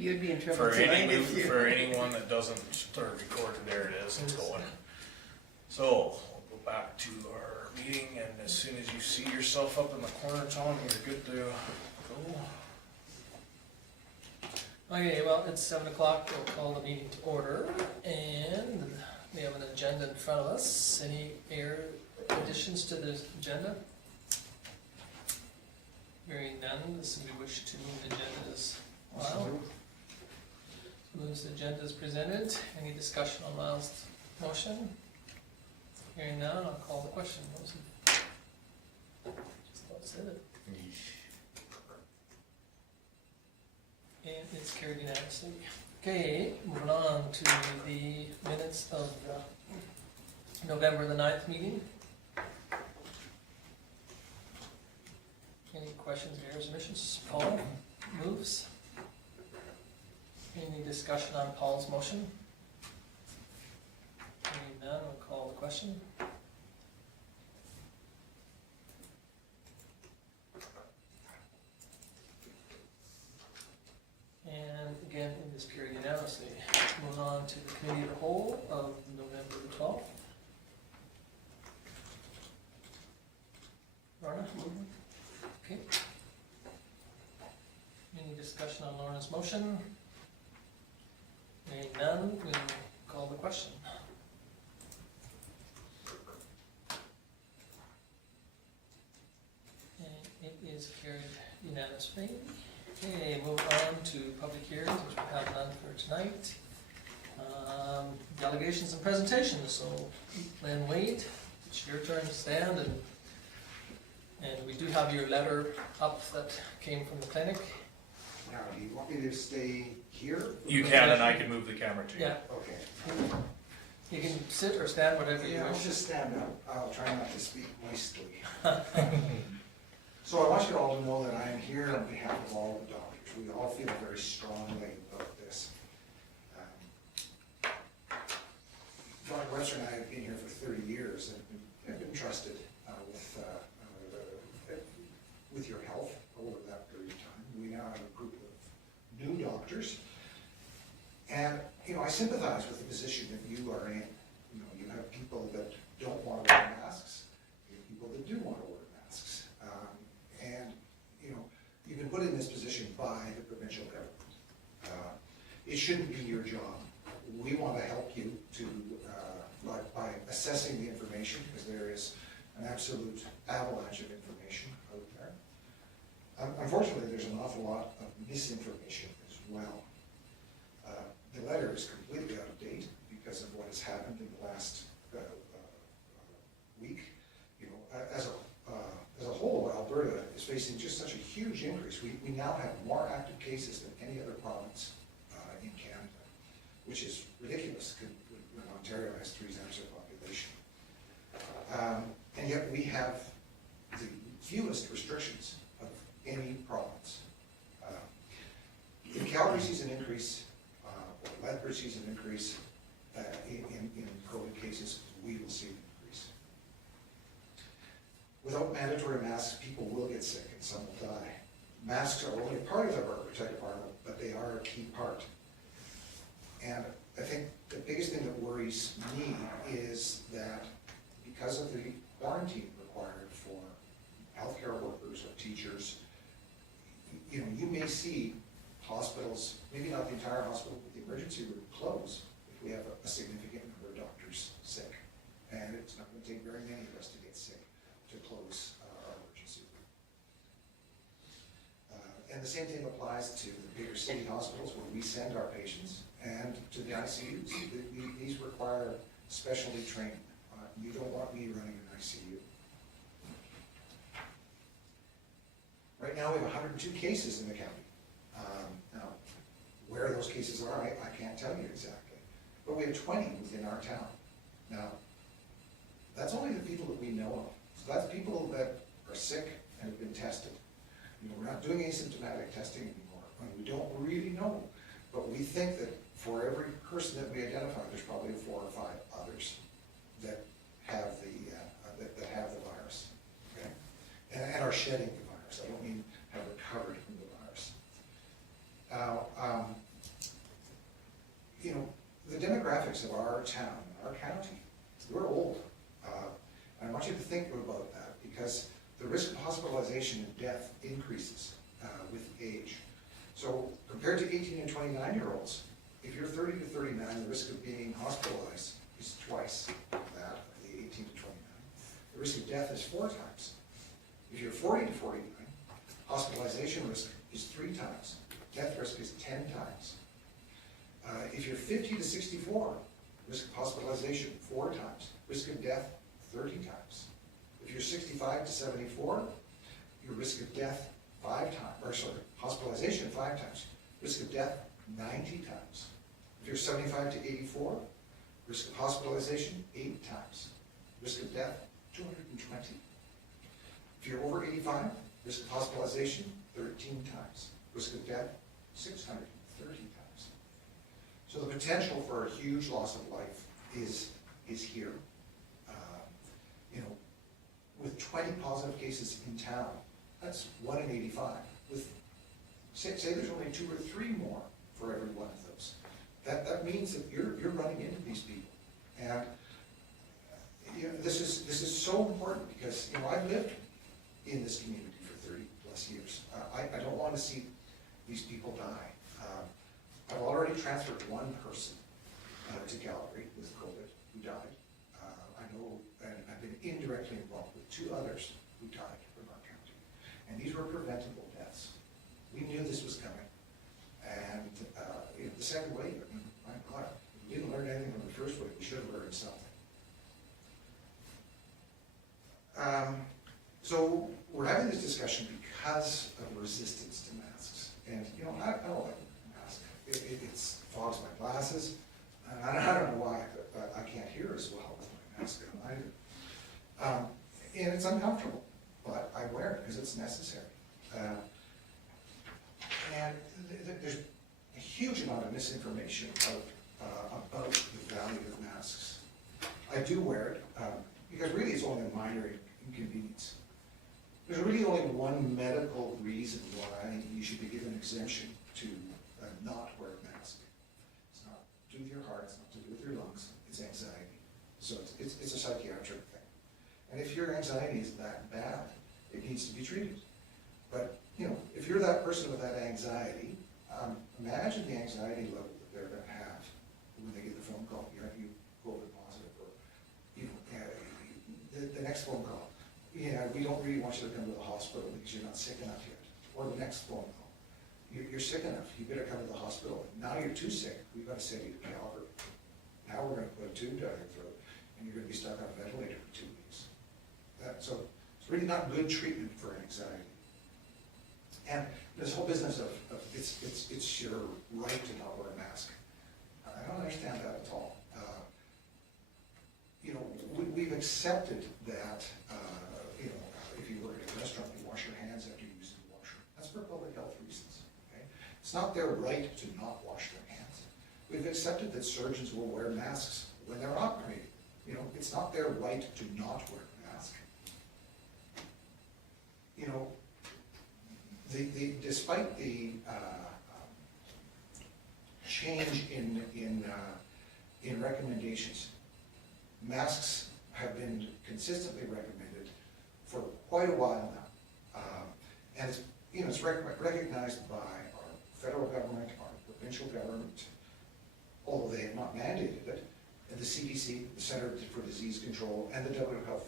You'd be in trouble For tonight if you... for anyone that doesn't start recording, there it is, it's going. So, we'll go back to our meeting, and as soon as you see yourself up in the corner, Tom, you're good to go. Okay, well, it's 7 o'clock, we'll call the meeting to order, and we have an agenda in front of us. Any additions to the agenda? Hearing none, does somebody wish to move the agenda as well? Moves the agenda as presented. Any discussion on Lyle's motion? Hearing none, I'll call the question. Just about said it. And it's carried unanimously. Okay, moving on to the minutes of November the 9th meeting. Any questions, errors, omissions? Paul moves. Any discussion on Paul's motion? Hearing none, we'll call the question. And again, in this period unanimously. Moving on to the committee of the whole of November the 12th. Lorna? Okay. Any discussion on Lorna's motion? Hearing none, we'll call the question. And it is carried unanimously. Okay, move on to public hearings, which we have none for tonight. Delegations and presentations, so Lynn Wade, it's your turn to stand, and we do have your letter up that came from the clinic. Now, do you want me to stay here? You can, and I can move the camera to you. Yeah, Okay. you can sit or stand, whatever you Yeah, I'll wish. just stand up. I'll try not to speak moistly. So I want you all to know that I am here on behalf of all the doctors. We all feel very strongly about this. Dr. Webster and I have been here for 30 years and have been trusted with your health over that period of time. We now have a group of new doctors. And, you know, I sympathize with the position that you are in. You know, you have people that don't want to wear masks. You have people that do want to wear masks. And, you know, you've been put in this position by the provincial government. It shouldn't be your job. We want to help you to, by assessing the information, because there is an absolute avalanche of information out there. Unfortunately, there's an awful lot of misinformation as well. The letter is completely out of date because of what has happened in the last week. You know, as a whole, Alberta is facing just such a huge increase. We now have more active cases than any other province in Canada, which is ridiculous when Ontario has 3 times their population. And yet we have the fewest restrictions of any province. If Calgary sees an increase, or Lethbridge sees an increase in COVID cases, we will see an increase. Without mandatory masks, people will get sick and some will die. Masks are only a part of our protective armor, but they are a key part. And I think the biggest thing that worries me is that because of the quarantine required for healthcare workers or teachers, you know, you may see hospitals, maybe not the entire hospital, but the emergency room close if we have a significant number of doctors sick. And it's not going to take very many of us to get sick to close our emergency room. And the same thing applies to the bigger city hospitals where we send our patients, and to the ICUs. These require specialty training. You don't want me running an ICU. Right now we have 102 cases in the county. Now, where those cases are, I can't tell you exactly. But we have 20 within our town. Now, that's only the people that we know of. So that's people that are sick and have been tested. You know, we're not doing asymptomatic testing anymore. I mean, we don't really know. But we think that for every person that we identify, there's probably 4 or 5 others that have the virus, okay? And are shedding the virus. I don't mean have recovered from the virus. Now, demographics of our town, our county, we're old. And I want you to think about that, because the risk of hospitalization and death increases with age. So compared to 18 and 29-year-olds, if you're 30 to 39, the risk of being hospitalized is twice that of the 18 to 29. The risk of death is 4 times. If you're 40 to 49, hospitalization risk is 3 times. Death risk is 10 times. If you're 50 to 64, risk of hospitalization 4 times. Risk of death 30 times. If you're 65 to 74, your risk of death 5 times, or sorry, hospitalization 5 times. Risk of death 90 times. If you're 75 to 84, risk of hospitalization 8 times. Risk of death 220. If you're over 85, risk of hospitalization 13 times. Risk of death 630 times. So the potential for a huge loss of life is here. With 20 positive cases in town, that's 1 in 85. With say there's only 2 or 3 more for every one of those. That means that you're running into these people, and this is so important, because I've lived in this community for 30 plus years. I don't want to see these people die. I've already transferred 1 person to Calgary with COVID who died. I know, and I've been indirectly involved with 2 others who died from our county. And these were preventable deaths. We knew this was coming. And the second wave, my God, we didn't learn anything from the first wave. We should have learned something. So we're having this discussion because of resistance to masks. And I don't like masks. It fogs my glasses. I don't know why, but I can't hear as well with my mask on either. And it's uncomfortable, but I wear it because it's necessary. And there's a huge amount of misinformation about the value of masks. I do wear it because really it's only a minor inconvenience. There's really only one medical reason why you should be given exemption to not wear a mask. It's not to do with your heart, it's not to do with your lungs, it's anxiety. So it's a psychiatric thing. And if your anxiety is that bad, it needs to be treated. But if you're that person with that anxiety, imagine the anxiety level that they're going to have when they get the phone call, you COVID positive, or the next phone call. Yeah, we don't really want you to come to the hospital because you're not sick enough yet. Or the next phone call. You're sick enough, you better come to the hospital. Now you're too sick, we've got to send you to Calgary. Now we're going to put a tube down your throat, and you're going to be stuck on a ventilator for 2 weeks. So it's really not good treatment for anxiety. And this whole business of it's your right to not wear a mask. I don't understand that at all. We've accepted that, if you work at a restaurant, you wash your hands after you use the washroom. That's for public health reasons, okay? It's not their right to not wash their hands. We've accepted that surgeons will wear masks when they're operating. It's not their right to not wear a mask. Despite the change in recommendations, masks have been consistently recommended for quite a while now, and it's recognized by our federal government, our provincial government, although they have not mandated it, and the CDC, the Center for Disease Control, and the WHO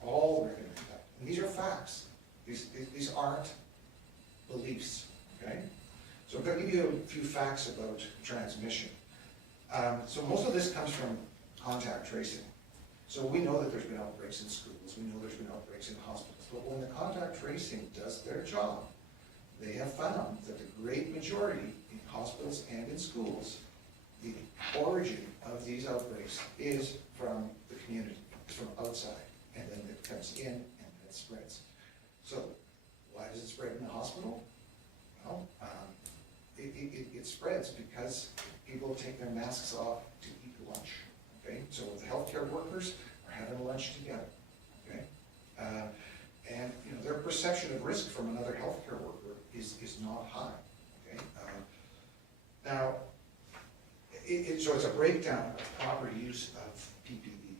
all recommend that. And these are facts. These aren't beliefs, okay? So I'm going to give you a few facts about transmission. So most of this comes from contact tracing. So we know that there's been outbreaks in schools, we know there's been outbreaks in hospitals, but when the contact tracing does their job, they have found that the great majority in hospitals and in schools, the origin of these outbreaks is from the community, it's from outside, and then it comes in and it spreads. So why does it spread in the hospital? Well, it spreads because people take their masks off to eat lunch, okay? So the healthcare workers are having lunch together, okay? And their perception of risk from another healthcare worker is not high, okay? Now, So it's a breakdown of proper use of PPE.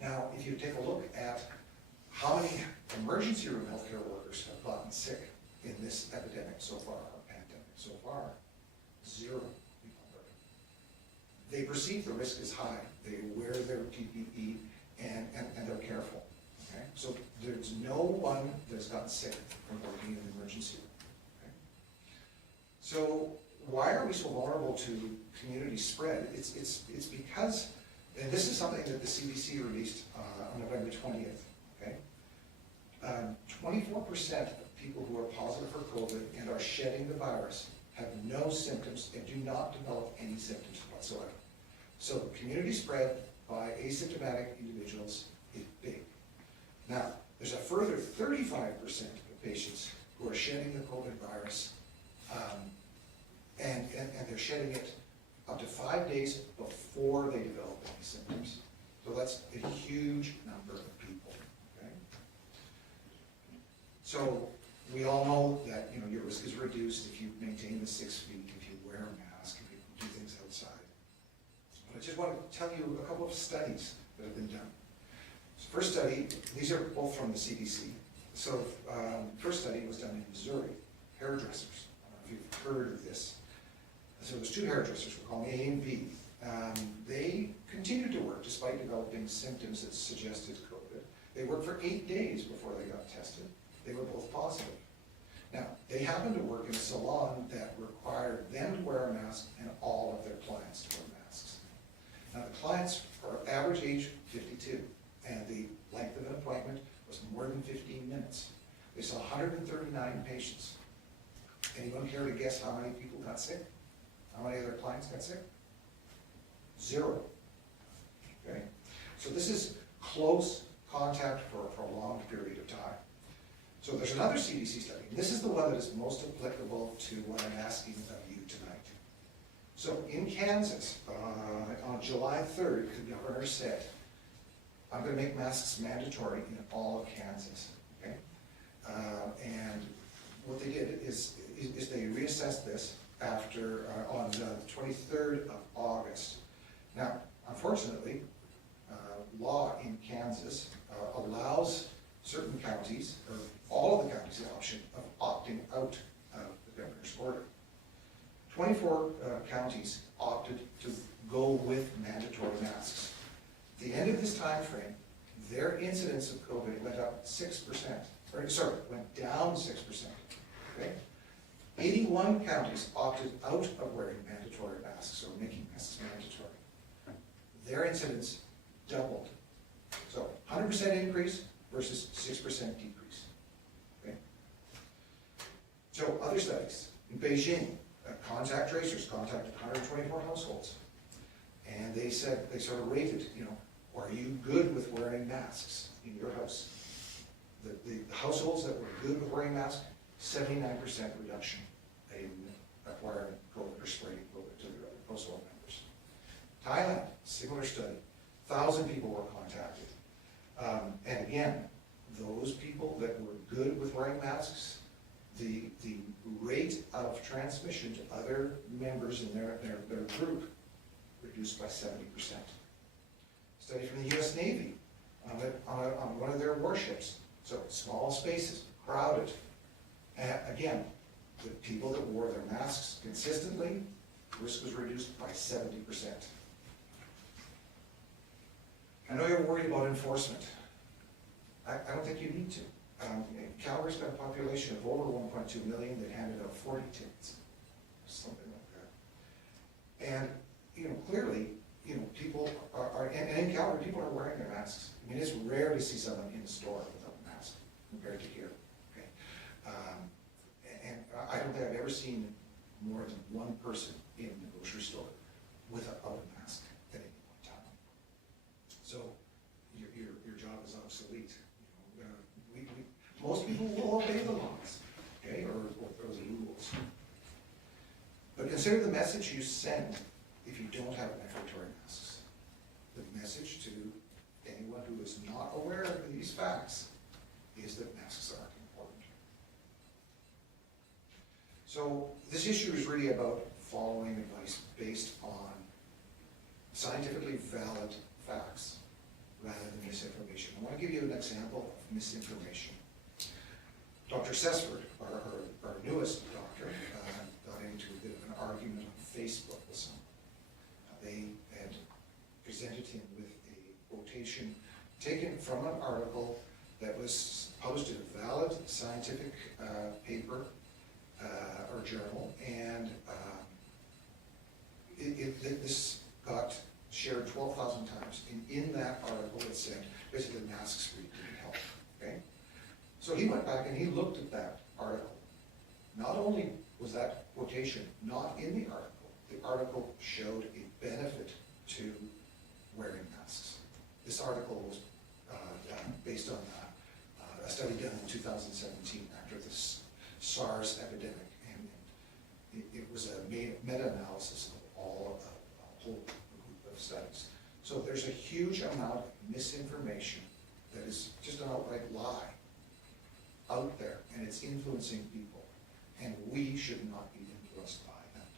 Now, if you take a look at how many emergency room healthcare workers have gotten sick in this epidemic so far, or pandemic so far, 0 people. They perceive the risk is high. They wear their PPE and they're careful. Okay? So there's no one that's gotten sick from working in an emergency room. Okay? So why are we so vulnerable to community spread? It's because, and this is something that the CDC released on November 20th. Okay, 24% of people who are positive for COVID and are shedding the virus have no symptoms and do not develop any symptoms whatsoever. So community spread by asymptomatic individuals is big. Now, there's a further 35% of patients who are shedding the COVID virus, and they're shedding it up to 5 days before they develop any symptoms. So that's a huge number of people. Okay? So we all know that your risk is reduced if you maintain the 6 feet, if you wear a mask, if you do things outside. But I just want to tell you a couple of studies that have been done. So first study, these are both from the CDC. So first study was done in Missouri, hairdressers. I don't know if you've heard of this. So there's 2 hairdressers, we're calling A and B. They continued to work despite developing symptoms that suggested COVID. They worked for 8 days before they got tested. They were both positive. Now, they happened to work in a salon that required them to wear a mask and all of their clients to wear masks. Now, the clients are average age 52, and the length of an appointment was more than 15 minutes. They saw 139 patients. Anyone care to guess how many people got sick? How many of their clients got sick? 0. Okay? So this is close contact for a prolonged period of time. So there's another CDC study, and this is the one that is most applicable to what I'm asking of you tonight. So in Kansas, on July 3rd, the governor said, I'm going to make masks mandatory in all of Kansas. Okay? And what they did is they reassessed this after on the 23rd of August. Now, unfortunately, law in Kansas allows certain counties, or all of the counties, the option of opting out of the governor's order. 24 counties opted to go with mandatory masks. At the end of this time frame, their incidence of COVID went up 6%, went down 6%. Okay? 81 counties opted out of wearing mandatory masks, or making masks mandatory. Their incidence doubled. So 100% increase versus 6% decrease. Okay? So other studies. In Beijing, contact tracers contacted 124 households. And they said, they sort of rated, are you good with wearing masks in your house? The households that were good with wearing masks, 79% reduction in acquiring COVID or spreading COVID to their household members. Thailand, similar study, 1,000 people were contacted. And again, those people that were good with wearing masks, the rate of transmission to other members in their group reduced by 70%. Study from the US Navy on one of their warships. So small spaces, crowded. And again, the people that wore their masks consistently, risk was reduced by 70%. I know you're worried about enforcement. I don't think you need to. Calgary's got a population of over 1.2 million. They handed out 40 tickets, something like that. And clearly, people are, and in Calgary, people are wearing their masks. I mean, it's rare to see someone in a store without a mask compared to here. Okay, and I don't think I've ever seen more than one person in the grocery store without a mask at any one time. So your job is obsolete. Most people will obey the laws, okay, or the rules. But consider the message you send if you don't have mandatory masks. The message to anyone who is not aware of these facts is that masks aren't important. So this issue is really about following advice based on scientifically valid facts rather than misinformation. I want to give you an example of misinformation. Dr. Sessford, our newest doctor, got into a bit of an argument on Facebook with someone. They had presented him with a quotation taken from an article that was published in a valid scientific paper or journal, and this got shared 12,000 times. And in that article it said basically masks really didn't help. Okay? So he went back and he looked at that article. Not only was that quotation not in the article showed a benefit to wearing masks. This article was based on a study done in 2017 after this SARS epidemic, and it was a meta-analysis of all of a whole group of studies. So there's a huge amount of misinformation that is just an outright lie out there, and it's influencing people, and we should not be influenced by that.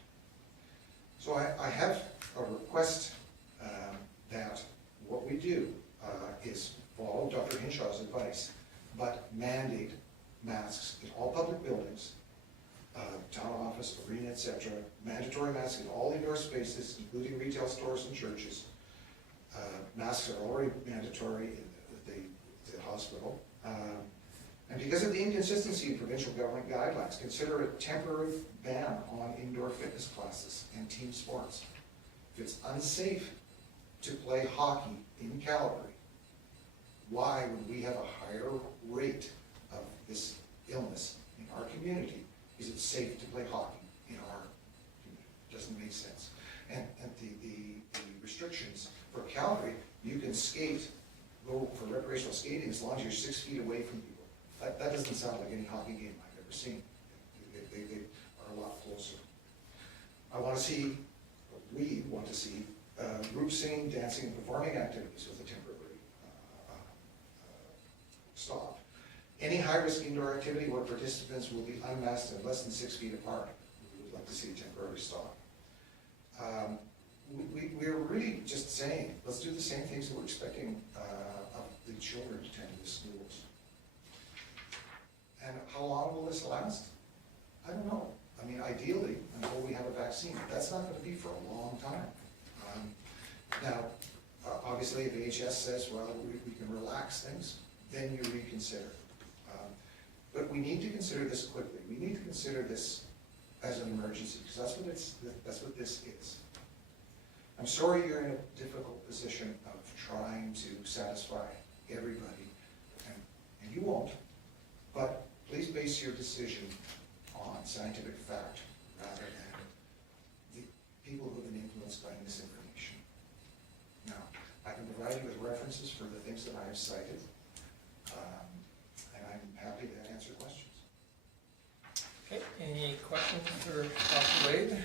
So I have a request that what we do is follow Dr. Hinshaw's advice, but mandate masks in all public buildings, town office, arena, etc. Mandatory masks in all indoor spaces, including retail stores and churches. Masks are already mandatory in the hospital. And because of the inconsistency in provincial government guidelines, consider a temporary ban on indoor fitness classes and team sports. If it's unsafe to play hockey in Calgary, why would we have a higher rate of this illness in our community? Is it safe to play hockey in our community? Doesn't make sense. And the restrictions for Calgary, you can go for recreational skating as long as you're 6 feet away from people. That doesn't sound like any hockey game I've ever seen. They are a lot closer. We want to see group singing, dancing, and performing activities with a temporary stop. Any high-risk indoor activity where participants will be unmasked and less than 6 feet apart, we would like to see a temporary stop. We're really just saying, let's do the same things that we're expecting of the children to attend the schools. And how long will this last? I don't know. I mean, ideally, until we have a vaccine, that's not going to be for a long time. Now, obviously, if AHS says, well, we can relax things, then you reconsider. But we need to consider this quickly. We need to consider this as an emergency, because that's what this is. I'm sorry you're in a difficult position of trying to satisfy everybody, and you won't. But please base your decision on scientific fact rather than the people who have been influenced by misinformation. Now, I can provide you with references for the things that I have cited, and I'm happy to answer questions. Okay, any questions for Dr. Wade?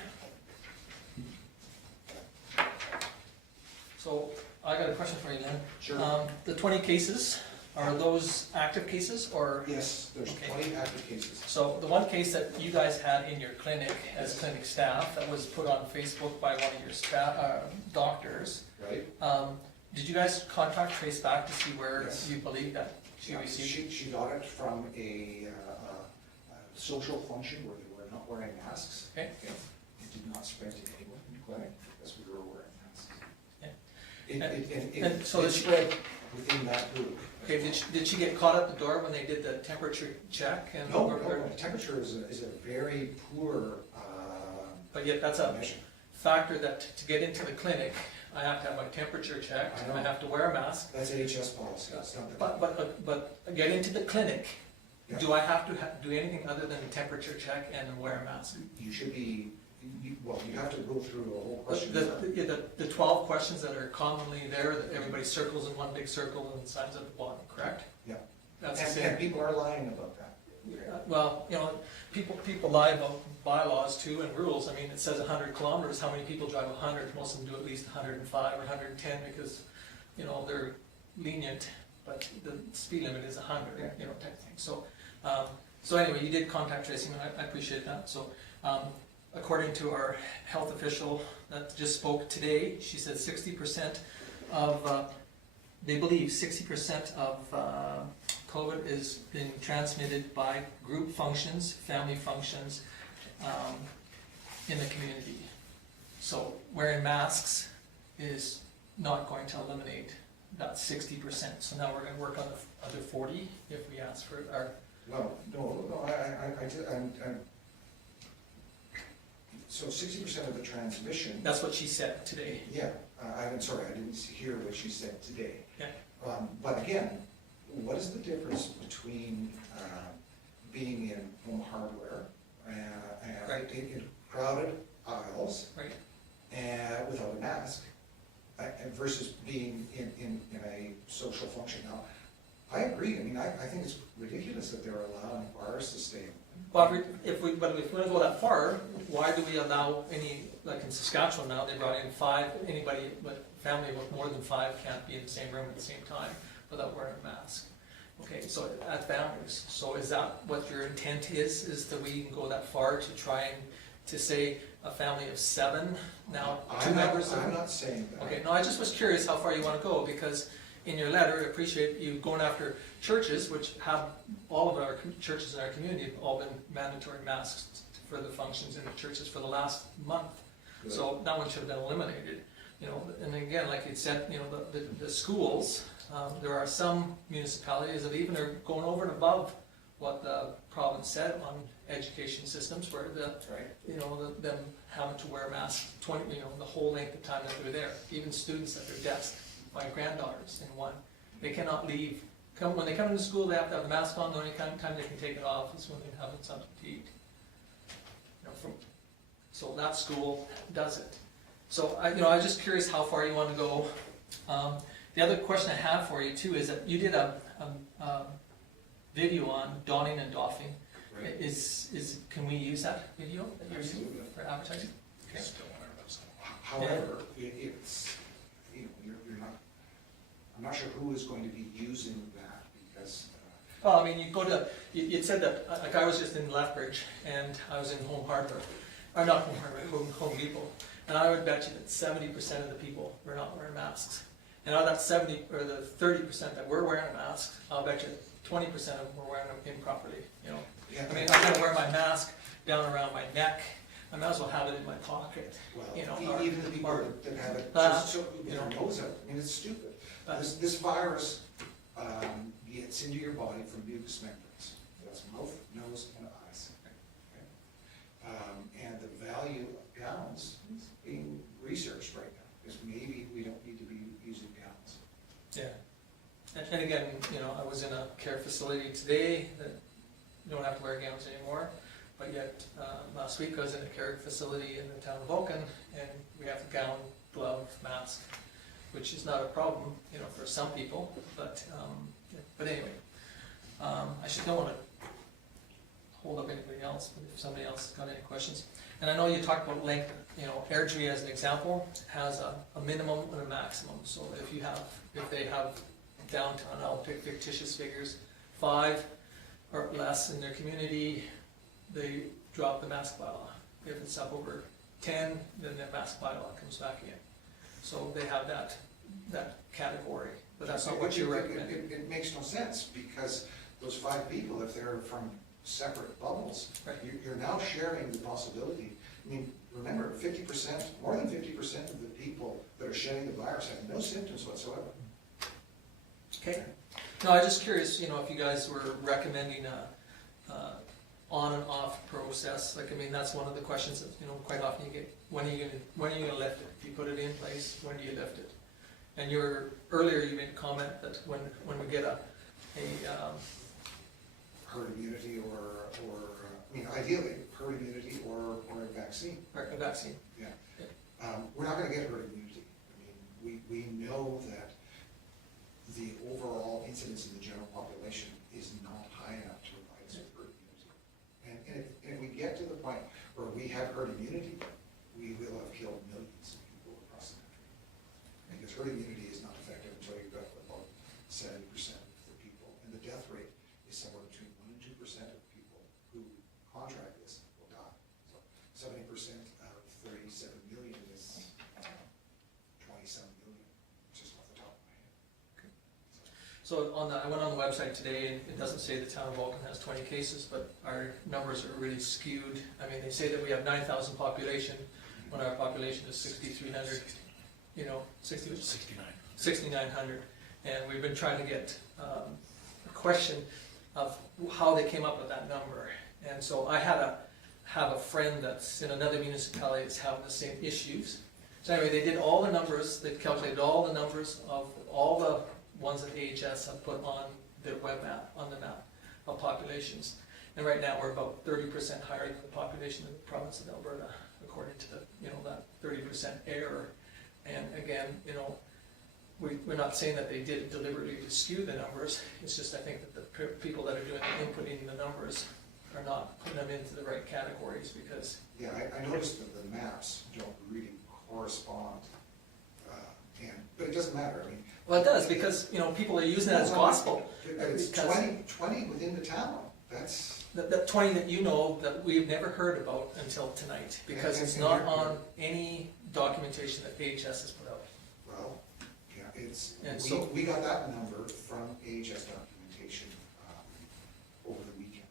So, I got a question for you then. Sure. The 20 cases, are those active cases or? Yes, there's Okay. 20 active cases. So the one case that you guys had in your clinic as clinic staff that was put on Facebook by one of your staff, doctors, Right? did you guys contact Trace back to see where Yes. you believe that she Yeah, received? she got it from a social function where they were not wearing masks. Okay. It did not spread to anyone in the clinic because we were wearing masks. Yeah. It So spread within that group. Okay, did she get caught at the door when they did the temperature check? And No, temperature is a very poor But yet that's a measure. factor that to get into the clinic, I have to have my temperature checked, I know. I have to wear a mask. That's AHS policy, it's not the. But get into the clinic, Yeah. do I have to do anything other than a temperature check and wear a mask? You should be, you have to go through a whole question. The 12 questions that are commonly there, that everybody circles in one big circle and signs at the bottom, correct? Yeah. That's the And same. people are lying about that. Well, you know, people lie about bylaws too and rules. I mean, it says 100 kilometers, how many people drive 100? Most of them do at least 105 or 110 because, you know, they're lenient, but the speed limit is 100, you know, type thing. So, so anyway, you did contact tracing, and I appreciate that. So, according to our health official that just spoke today, she said 60% of, they believe 60% of COVID is being transmitted by group functions, family functions, in the community. So wearing masks is not going to eliminate that 60%. So now we're gonna work on the other 40 if we ask for our. No, so 60% of the transmission. That's what she said today. Yeah, I'm sorry, I didn't hear what she said today. Yeah. But again, what is the difference between being in home hardware Right. in crowded aisles Right. and without a mask versus being in a social function? Now, I agree. I mean, I think it's ridiculous that they're allowing bars to stay open. Well, if we want to go that far, why do we allow any, like in Saskatchewan now, they brought in 5, anybody with family with more than 5 can't be in the same room at the same time without wearing a mask. Okay, so at families, so is that what your intent is that we can go that far to try and, to say a family of 7, now 2 members? I'm not saying that. Okay, no, I just was curious how far you want to go, because in your letter, I appreciate you going after churches, which have, all of our churches in our community have all been mandatory masks for the functions in the churches for the last month. Good. So that one should have been eliminated, you know, and again, like you said, you know, the schools, there are some municipalities that even are going over and above what the province said on education systems, where the, Right. you know, them having to wear a mask 20, you know, the whole length of time that they're there, even students at their desk. My granddaughters in one, they cannot leave. When they come into school, they have to have the mask on. The only time they can take it off is when they're having something to eat. You know, so that school does it. So I was just curious how far you want to go. The other question I have for you too is that you did a video on donning and doffing. Right. Can we use that video that you're using Absolutely. for advertising? Okay. Still whatever that's all. However, it's, you know, you're not, I'm not sure who is going to be using that because. Well, I mean, you go to, you said that, like I was just in Lethbridge and I was in Home Hardware, or not Home Hardware, Home Depot, and I would bet you that 70% of the people were not wearing masks. And out of that 70, or the 30% that were wearing a mask, I'll bet you 20% of them were wearing them improperly, you know. Yeah, I mean, I'm gonna wear my mask down around my neck, I might as well have it in my pocket, Well, you know. even the people or- that have it Uh, just so with you their know. nose out, I mean, it's stupid. Uh, This virus gets into your body from mucous membranes. That's mouth, nose, and eyes. Okay? And the value of gowns is being researched right now, because maybe we don't need to be using gowns. Yeah. And again, you know, I was in a care facility today that you don't have to wear gowns anymore, but yet last week I was in a care facility in the town of Vulcan, and we have a gown, glove, mask, which is not a problem, you know, for some people, but anyway, I should don't want to hold up anybody else, but if somebody else has got any questions. And I know you talked about length, you know, Airdrie as an example has a minimum and a maximum, so if they have downtown, I'll pick fictitious figures, 5 or less in their community, they drop the mask bylaw. If it's up over 10, then the mask bylaw comes back in. So they have that category, but that's not what you're recommending. It makes no sense, because those 5 people, if they're from separate bubbles, Right. you're now sharing the possibility. I mean, remember, 50%, more than 50% of the people that are shedding the virus have no symptoms whatsoever. Okay. No, I'm just curious, you know, if you guys were recommending a on and off process. Like, I mean, that's one of the questions that, you know, quite often you get. When are you gonna lift it? If you put it in place, when do you lift it? And earlier you made a comment that when we get a Herd immunity or I mean, ideally, herd immunity or a vaccine. vaccine. Yeah. We're not gonna get herd immunity. I mean, we know that the overall incidence in the general population is not high enough to provide us with herd immunity. And if we get to the point where we have herd immunity, we will have killed millions of people across the country. Because herd immunity is not effective until you've got about 70% of the people. And the death rate is somewhere between 1% and 2% of people who contract this will die. So 70% So I went on the website today, and it doesn't say the town of Vulcan has 20 cases, but our numbers are really skewed. I mean, they say that we have 9,000 population, when our population is 6,300, 6,900. And we've been trying to get a question of how they came up with that number. And so I have a friend that's in another municipality that's having the same issues. So anyway, they did all the numbers, they calculated all the numbers of all the ones that AHS have put on their web app, on the map of populations. And right now, we're about 30% higher than the population of the province of Alberta, according to the, that 30% error. And again, we're not saying that they did it deliberately to skew the numbers. It's just, I think that the people that are doing the inputting the numbers are not putting them into the right categories, because. Yeah, I noticed that the maps don't really correspond, but it doesn't matter, I mean. Well, it does, because, people are using that as gospel. It's 20 within the town, that's. The 20 that that we've never heard about until tonight, because it's not on any documentation that AHS has put out. Well, yeah, we got that number from AHS documentation over the weekend.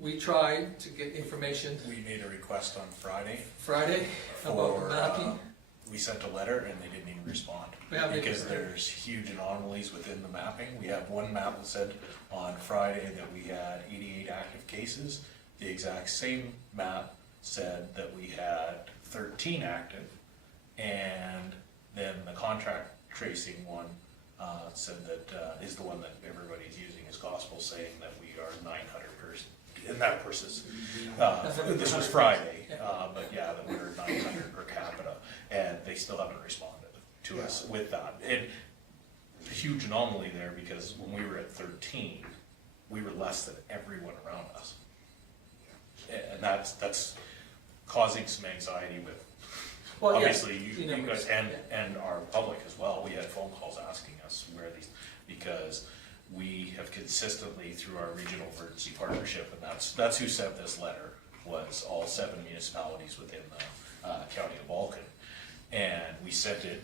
We tried to get information We made a request on Friday. Friday about for, mapping. We sent a letter and they didn't even respond. We haven't even Because heard. there's huge anomalies within the mapping. We have one map that said on Friday that we had 88 active cases. The exact same map said that we had 13 active. And then the contract tracing one said that is the one that everybody's using as gospel, saying that we are 900 person. And that versus, this was Friday, but yeah, that we were 900 per capita, and they still haven't responded to us with that. And a huge anomaly there, because when we were at 13, we were less than everyone around us. And that's causing some anxiety with, Well, yeah, obviously, you guys and our public as well. We had phone calls asking us where these, because we have consistently, through our regional emergency partnership, and that's who sent this letter, was all 7 municipalities within the county of Vulcan. And we sent it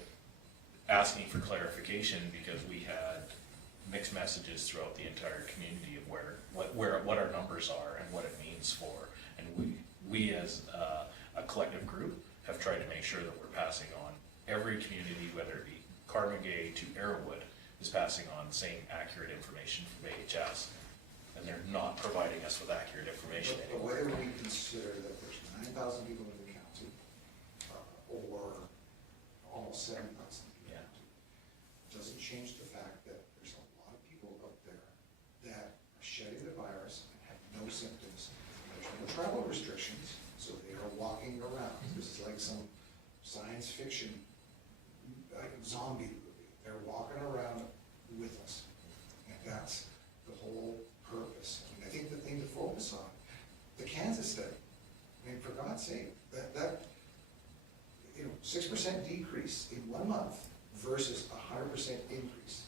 asking for clarification, because we had mixed messages throughout the entire community of what our numbers are and what it means for. And we as a collective group have tried to make sure that we're passing on every community, whether it be Carmagay to Arrowwood, is passing on the same accurate information from AHS, and they're not providing us with accurate information But anymore. whether we consider that there's 9,000 people in the county, or almost 7,000 in the county, doesn't change the fact that there's a lot of people out there that are shedding the virus and have no symptoms. There's no travel restrictions, so they are walking around. This is like some science fiction zombie movie. They're walking around with us, and that's the whole purpose. I mean, I think the thing to focus on, the Kansas study, I mean, for God's sake, that 6% decrease in 1 month versus 100% increase.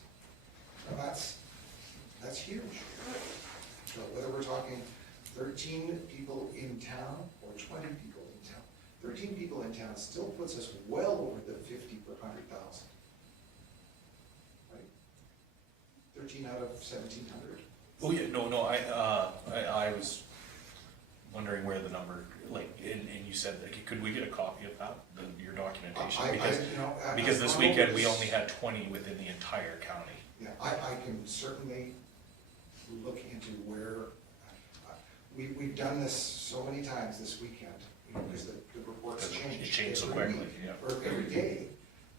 Now that's huge. So whether we're talking 13 people in town or 20 people in town, 13 people in town still puts us well over the 50 per 100,000. 13 out of 1,700. Oh yeah, no, I was wondering where the number, and you said, could we get a copy of that, your documentation? Because this weekend, we only had 20 within the entire county. Yeah, I can certainly look into where, we've done this so many times this weekend, because the reports change. It changed so quickly, yeah. Or every day,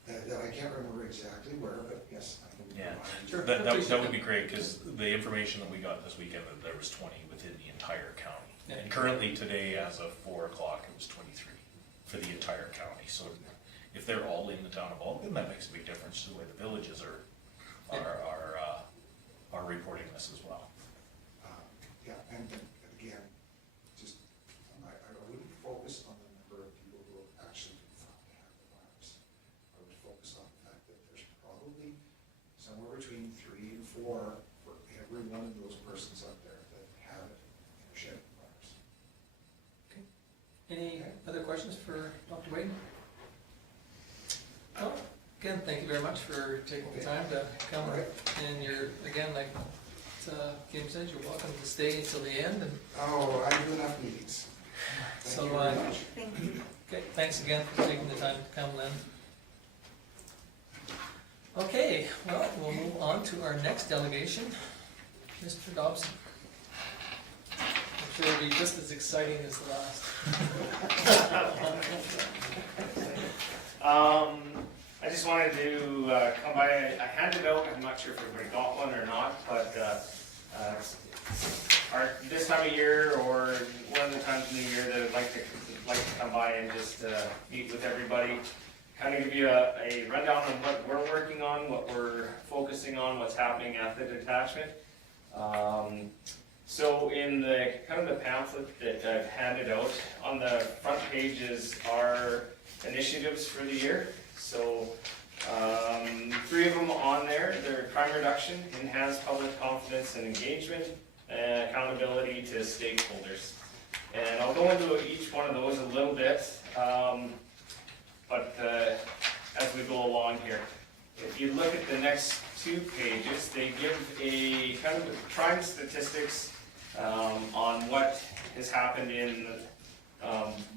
that I can't remember exactly where, but yes, I can. Yeah, Sure. that would be great, because the information that we got this weekend, that there was 20 within the entire county. Yeah. And currently today, as of 4 o'clock, it was 23 for the entire county. So if they're all in the town of Oldman, that makes a big difference to the way the villages are reporting this as well. Yeah, and again, just, I wouldn't focus on the number of people who have actually been found to have the virus. I would focus on the fact that there's probably somewhere between 3 and 4 for every one of those persons out there that have it and are shedding the virus. Any other questions for Dr. Wade? No? Again, thank you very much for taking the time to come. All right. And you're, again, like Kim said, you're welcome to stay until the end. And Oh, I do enough meetings. So, Thank you very much. Thank you. okay, thanks again for taking the time to come, Lynn. Okay, well, we'll move on to our next delegation, Mr. Dobson. I'm sure it'll be just as exciting as the last. I just wanted to come by, I handed out, I'm not sure if everybody got one or not, but this time of year or one of the times in the year that I'd like to come by and just meet with everybody, kind of give you a rundown on what we're working on, what we're focusing on, what's happening at the detachment. So in the kind of the pamphlet that I've handed out, on the front pages are initiatives for the year. So 3 of them on there. They're crime reduction, enhanced public confidence and engagement, and accountability to stakeholders. And I'll go into each one of those a little bit, but as we go along here. If you look at the next 2 pages, they give a kind of crime statistics on what has happened in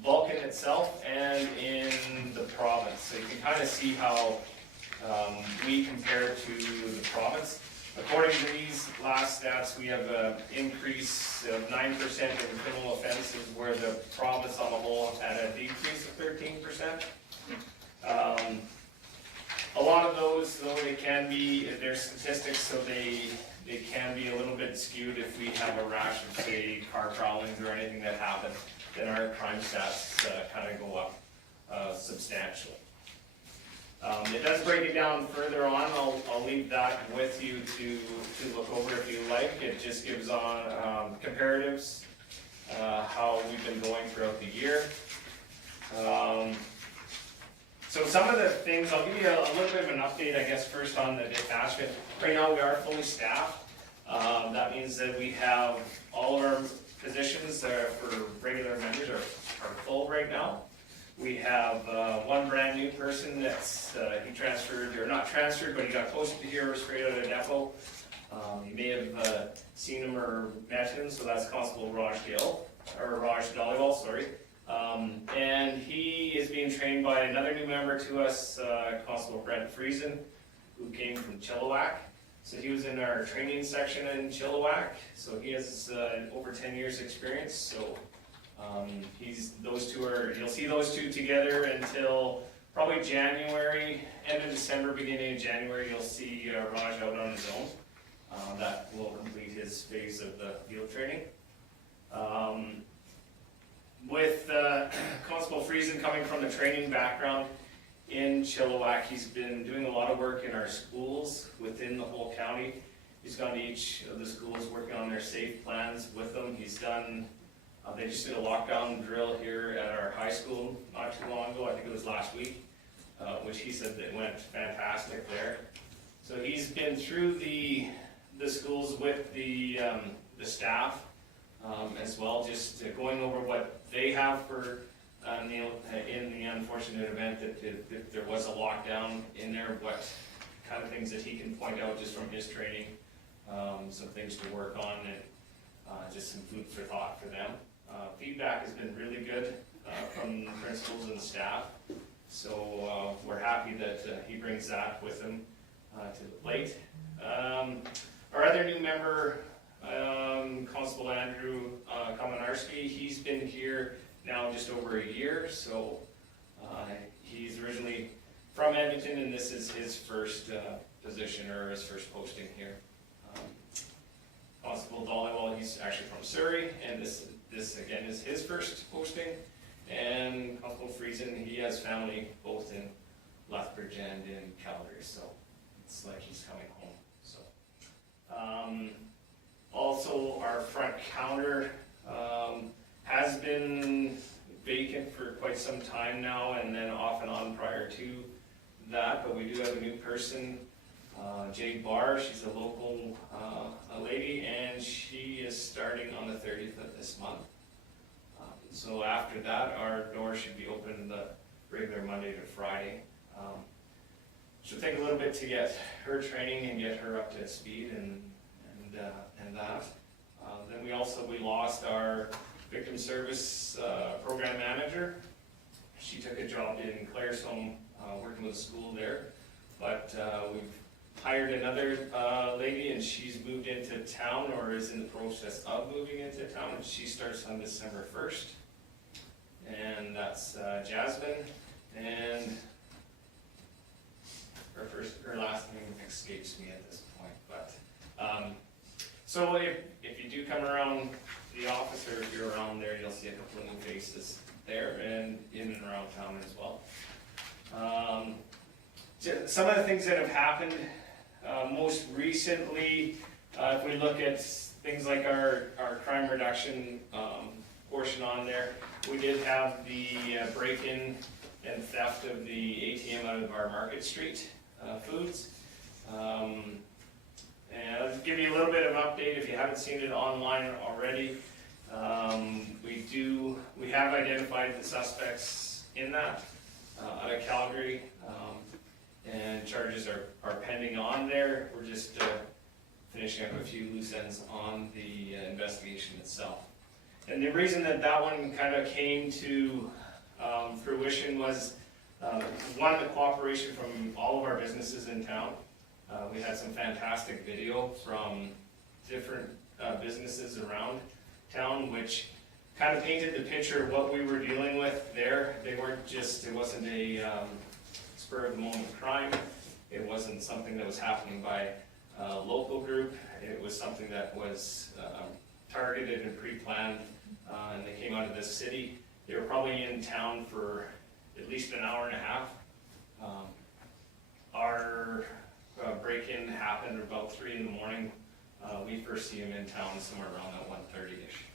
Vulcan itself and in the province. So you can kind of see how we compare to the province. According to these last stats, we have an increase of 9% in criminal offenses, where the province on the whole had a decrease of 13%. A lot of those, though, they can be, they're statistics, so they can be a little bit skewed if we have a rash of, say, car prowlings or anything that happen, then our crime stats kind of go up substantially. It does break it down further on. I'll leave that with you to look over if you like. It just gives on comparatives, how we've been going throughout the year. So some of the things, I'll give you a little bit of an update, I guess, first on the detachment. Right now, we are fully staffed. That means that we have all of our positions for regular members are full right now. We have one brand new person that's, he transferred, or not transferred, but he got posted here straight out of depot. You may have seen him or met him, so that's Constable Raj Dhaliwal, sorry. And he is being trained by another new member to us, Constable Brent Friesen, who came from Chilliwack. So he was in our training section in Chilliwack, so he has over 10 years experience. So those two are, you'll see those two together until probably January, end of December, beginning of January, you'll see Raj out on his own. That will complete his phase of the field training. With Constable Friesen coming from the training background in Chilliwack, he's been doing a lot of work in our schools within the whole county. He's gone to each of the schools working on their safe plans with them. He's done, they just did a lockdown drill here at our high school not too long ago, I think it was last week, which he said that went fantastic there. So he's been through the schools with the staff as well, just going over what they have for in the unfortunate event that if there was a lockdown in there, what kind of things that he can point out just from his training, some things to work on, and just some food for thought for them. Feedback has been really good from the principals and the staff, so we're happy that he brings that with him to the plate. Our other new member, Constable Andrew Kominarski, he's been here now just over a year, so he's originally from Edmonton, and this is his first position or his first posting here. Constable Dhaliwal, he's actually from Surrey, and this again is his first posting. And Constable Friesen, he has family both in Lethbridge and in Calgary, so it's like he's coming home. So also our front counter has been vacant for quite some time now, and then off and on prior to that, but we do have a new person, Jade Barr. She's a local lady, and she is starting on the 30th of this month. So after that, our doors should be open the regular Monday to Friday. she'll take a little bit to get her training and get her up to speed and that. Then we lost our victim service program manager. She took a job in Claresholm, working with a school there, but we've hired another lady, and she's moved into town, or is in the process of moving into town, and she starts on December 1st. And that's Jasmine, and her last name escapes me at this point, but so if you do come around the office, or if you're around there, you'll see a couple of new faces there and in and around town as well. Some of the things that have happened most recently, if we look at things like our crime reduction portion on there, we did have the break-in and theft of the ATM out of our Market Street foods. And I'll give you a little bit of update if you haven't seen it online already. We have identified the suspects in that out of Calgary, and charges are pending on there. We're just finishing up a few loose ends on the investigation itself. And the reason that one kind of came to fruition was one, the cooperation from all of our businesses in town. We had some fantastic video from different businesses around town, which kind of painted the picture of what we were dealing with there. They weren't just, it wasn't a spur of the moment crime. It wasn't something that was happening by a local group. It was something that was targeted and pre-planned, and they came out of this city. They were probably in town for at least an hour and a half. Our break-in happened about 3 in the morning. We first see them in town somewhere around that 1:30-ish.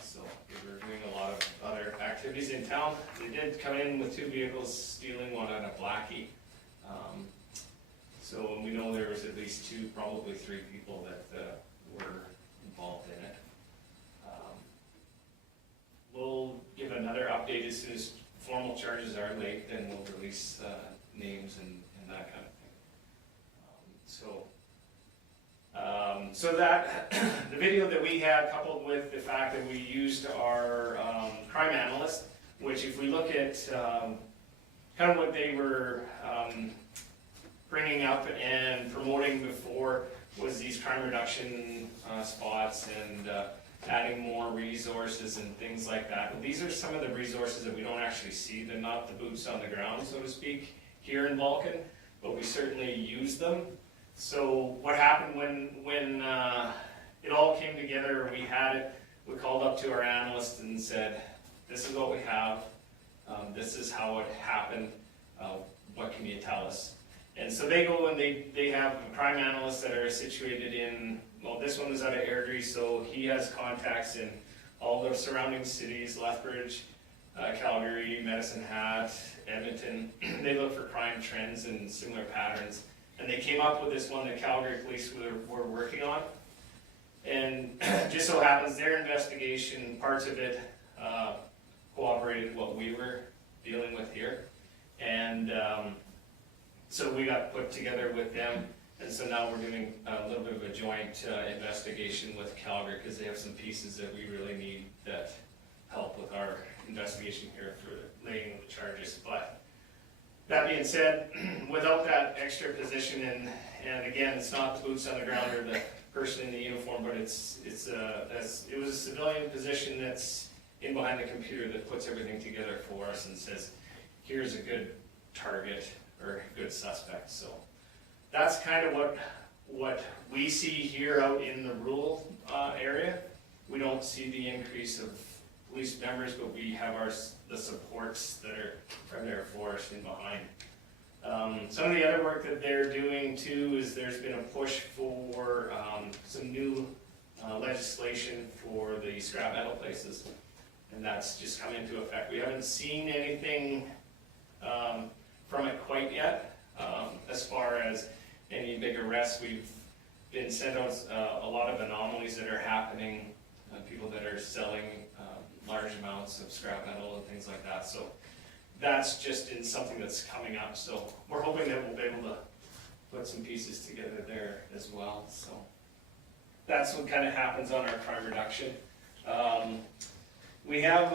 So we were doing a lot of other activities in town. They did come in with 2 vehicles, stealing one out of Blackie. So we know there was at least 2, probably 3 people that were involved in it. We'll give another update as soon as formal charges are laid, then we'll release names and that kind of thing. So that the video that we had, coupled with the fact that we used our crime analyst, which if we look at kind of what they were bringing up and promoting before, was these crime reduction spots and adding more resources and things like that. These are some of the resources that we don't actually see. They're not the boots on the ground, so to speak, here in Vulcan, but we certainly use them. So what happened when it all came together, we had it, we called up to our analyst and said, this is what we have, this is how it happened, what can you tell us? And so they go and they have crime analysts that are situated in, well, this one was out of Airdrie, so he has contacts in all the surrounding cities, Lethbridge, Calgary, Medicine Hat, Edmonton. They look for crime trends and similar patterns. And they came up with this one that Calgary police were working on. And just so happens their investigation, parts of it cooperated with what we were dealing with here. And so we got put together with them. And so now we're doing a little bit of a joint investigation with Calgary, because they have some pieces that we really need that help with our investigation here for laying the charges. But that being said, without that extra position, and again, it's not the boots on the ground or the person in the uniform, but it was a civilian position that's in behind the computer that puts everything together for us and says, here's a good target or a good suspect. So that's kind of what we see here out in the rural area. We don't see the increase of police members, but we have the supports that are there for us in behind. Some of the other work that they're doing too is there's been a push for some new legislation for the scrap metal places, and that's just come into effect. We haven't seen anything from it quite yet. As far as any big arrests, we've been sent out a lot of anomalies that are happening, people that are selling large amounts of scrap metal and things like that. So that's just in something that's coming up, so we're hoping that we'll be able to put some pieces together there as well, so. That's what kind of happens on our crime reduction. We have,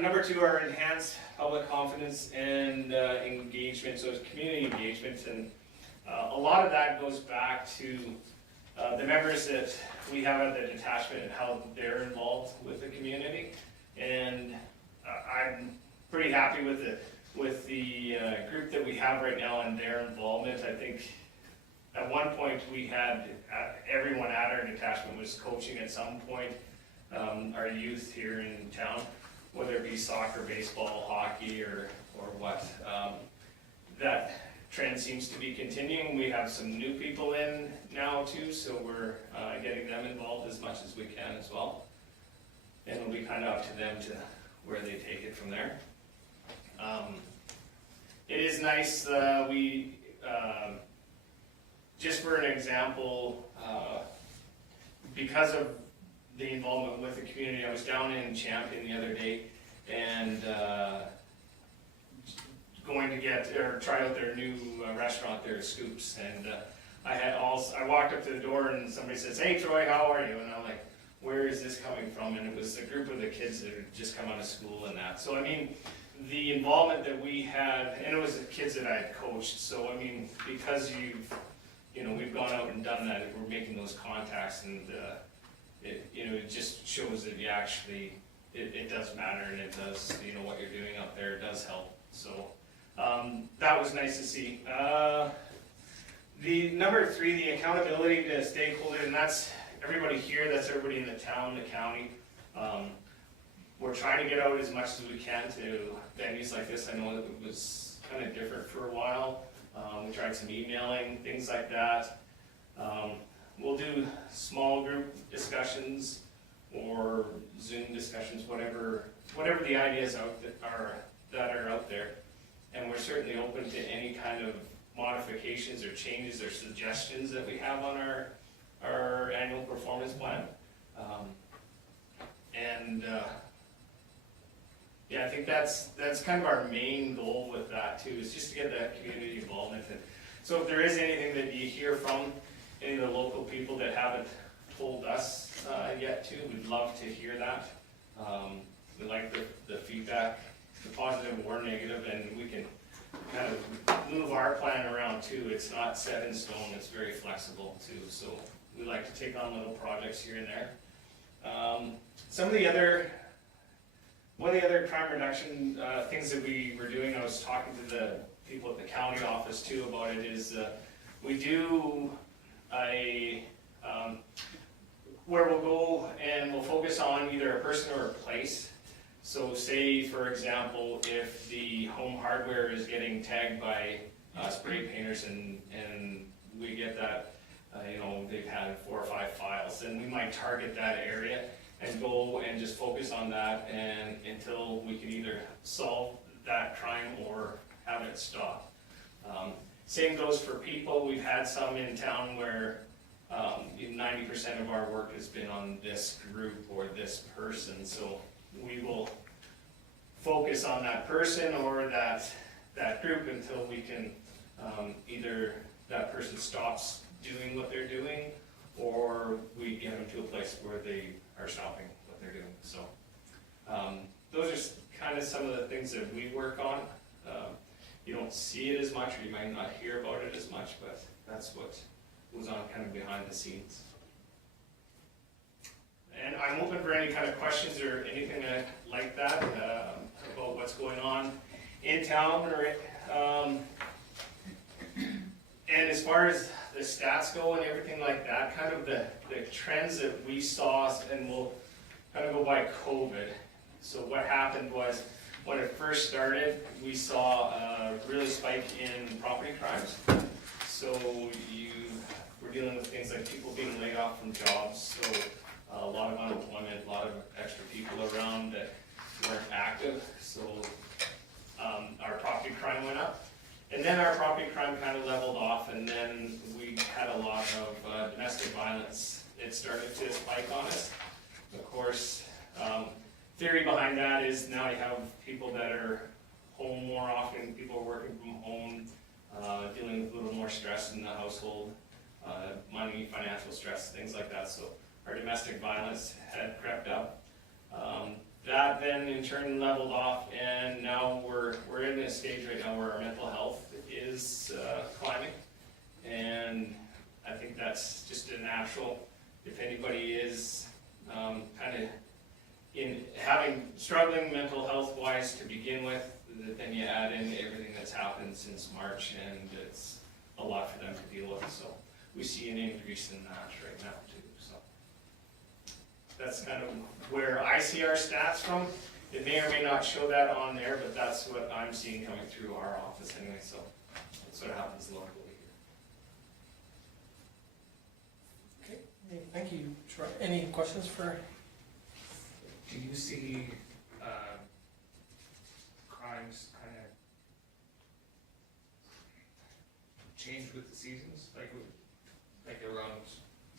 number 2, our enhanced public confidence and engagement, so it's community engagement, and a lot of that goes back to the members that we have at the detachment and how they're involved with the community. And I'm pretty happy with the group that we have right now and their involvement. I think at one point we had everyone at our detachment was coaching at some point, our youth here in town, whether it be soccer, baseball, hockey, or what. That trend seems to be continuing. We have some new people in now too, so we're getting them involved as much as we can as well. And it'll be kind of up to them to where they take it from there. It is nice, we, just for an example, because of the involvement with the community, I was down in Champion the other day and going to get, or try out their new restaurant there, Scoops, and I walked up to the door and somebody says, "Hey Troy, how are you?" And I'm like, where is this coming from? And it was a group of the kids that had just come out of school and that. So I mean, the involvement that we had, and it was the kids that I had coached, so I mean, because we've gone out and done that, we're making those contacts, and it just shows that you actually, it does matter, and it does, what you're doing out there does help. So that was nice to see. The number 3, the accountability to stakeholders, and that's everybody here, that's everybody in the town, the county. We're trying to get out as much as we can to venues like this. I know it was kind of different for a while. We tried some emailing, things like that. We'll do small group discussions or Zoom discussions, whatever the ideas that are out there. And we're certainly open to any kind of modifications or changes or suggestions that we have on our annual performance plan. I think that's kind of our main goal with that too, is just to get that community involvement. And so if there is anything that you hear from any of the local people that haven't told us yet too, we'd love to hear that. We like the feedback, the positive or negative, and we can kind of move our plan around too. It's not set in stone, it's very flexible too. So we like to take on little projects here and there. One of the other crime reduction things that we were doing, I was talking to the people at the county office too about it, is we do where we'll go and we'll focus on either a person or a place. So say, for example, if the home hardware is getting tagged by spray painters and we get that, they've had 4 or 5 files, then we might target that area and go and just focus on that and until we can either solve that crime or have it stop. Same goes for people. We've had some in town where 90% of our work has been on this group or this person, so we will focus on that person or that group until we can either that person stops doing what they're doing or we get them to a place where they are stopping what they're doing. So those are kind of some of the things that we work on. You don't see it as much, or you might not hear about it as much, but that's what goes on kind of behind the scenes. And I'm open for any kind of questions or anything like that about what's going on in town. And as far as the stats go and everything like that, kind of the trends that we saw, and we'll kind of go by COVID. So what happened was, when it first started, we saw a really spike in property crimes. So we're dealing with things like people being laid off from jobs, so a lot of unemployment, a lot of extra people around that weren't active, so our property crime went up. And then our property crime kind of leveled off, and then we had a lot of domestic violence. It started to spike on us. Of course, theory behind that is now you have people that are home more more stress in the household, money, financial stress, things like that, so our domestic violence had crept up. That then in turn leveled off, and now we're in a stage right now where our mental health is climbing, and I think that's just a natural. If anybody is kind of in struggling mental health wise to begin with, then you add in everything that's happened since March, and it's a lot for them to deal with. So we see an increase in that right now too. So that's kind of where I see our stats from. It may or may not show that on there, but that's what I'm seeing coming through our office anyway. So that's what happens locally here. Okay, thank you, Troy. Any questions for? Do you see crimes kind of change with the seasons? Like around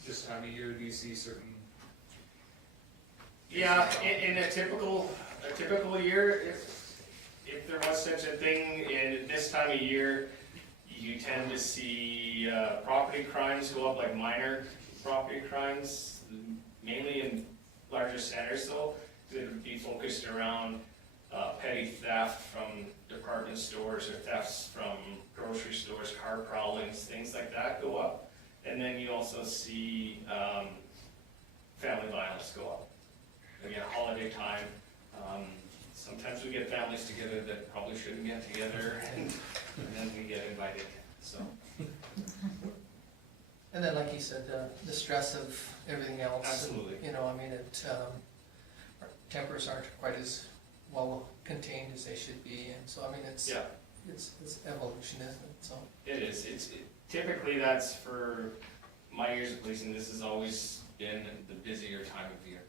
this time of year, do you see certain? Yeah, in a typical year, if there was such a thing, in this time of year, you tend to see property crimes go up, like minor property crimes, mainly in larger centers. So it would be focused around petty theft from department stores or thefts from grocery stores, car prowlings, things like that go up. And then you also see family violence go up. Again, holiday time, sometimes we get families together that probably shouldn't get together, and then we get invited, so. And then, like you said, the stress of everything else. Absolutely. And, I mean, our tempers aren't quite as well contained as they should be, and so, I mean, it's evolution, isn't it? So. It is. Typically that's for my years of policing. This has always been the busier time of year.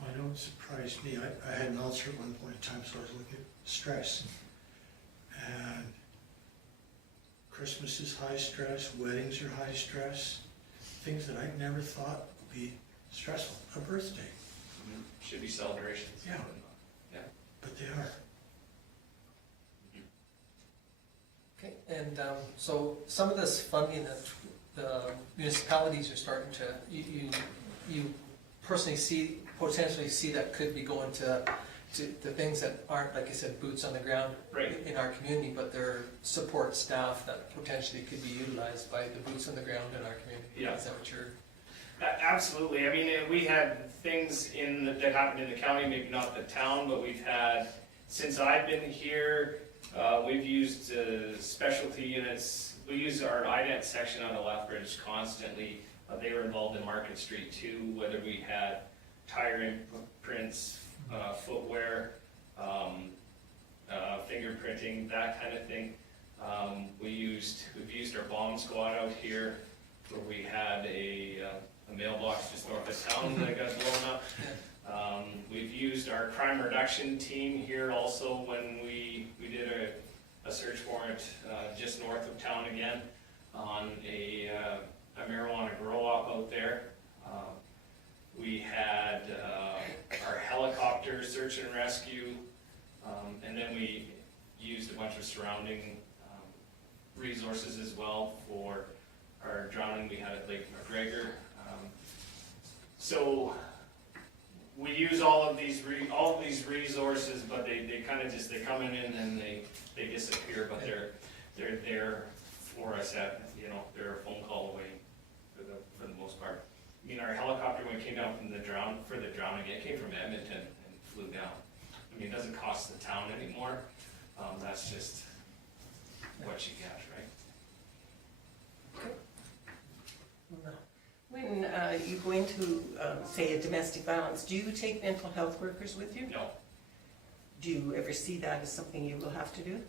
I know it surprised me. I had an ulcer at one point in time, so I was looking at stress. And Christmas is high stress, weddings are high stress, things that I never thought would be stressful. A birthday, Should be celebrations. Yeah. Yeah. but they are. Okay, and so some of this funding that the municipalities are starting to, you personally potentially see that could be going to things that aren't, like I said, boots on the ground Right. in our community, but they're support staff that potentially could be utilized by the boots on the ground in our community. Yeah. Is that what you're? Absolutely. I mean, we had things that happened in the county, maybe not the town, but we've had, since I've been here, we've used specialty units. We use our IDENT section on the Lethbridge constantly. They were involved in Market Street too, whether we had tire imprints, footwear, fingerprinting, that kind of thing. We've used our bomb squad out here, where we had a mailbox just north of town that got blown up. We've used our crime reduction team here also when we did a search warrant just north of town again on a marijuana grow-op out there. We had our helicopter search and rescue, and then we used a bunch of surrounding resources as well for our drowning we had at Lake McGregor. So we use all of these resources, but they kind of just, they come in and then they disappear, but they're there for us at, they're a phone call away for the most part. I mean, our helicopter, when it came down from the drowning, it came from Edmonton and flew down. I mean, it doesn't cost the town anymore. That's just what you get, right? When you go into, say, a domestic violence, do you take mental health workers with you? No, Do you ever see that as something you will have to do?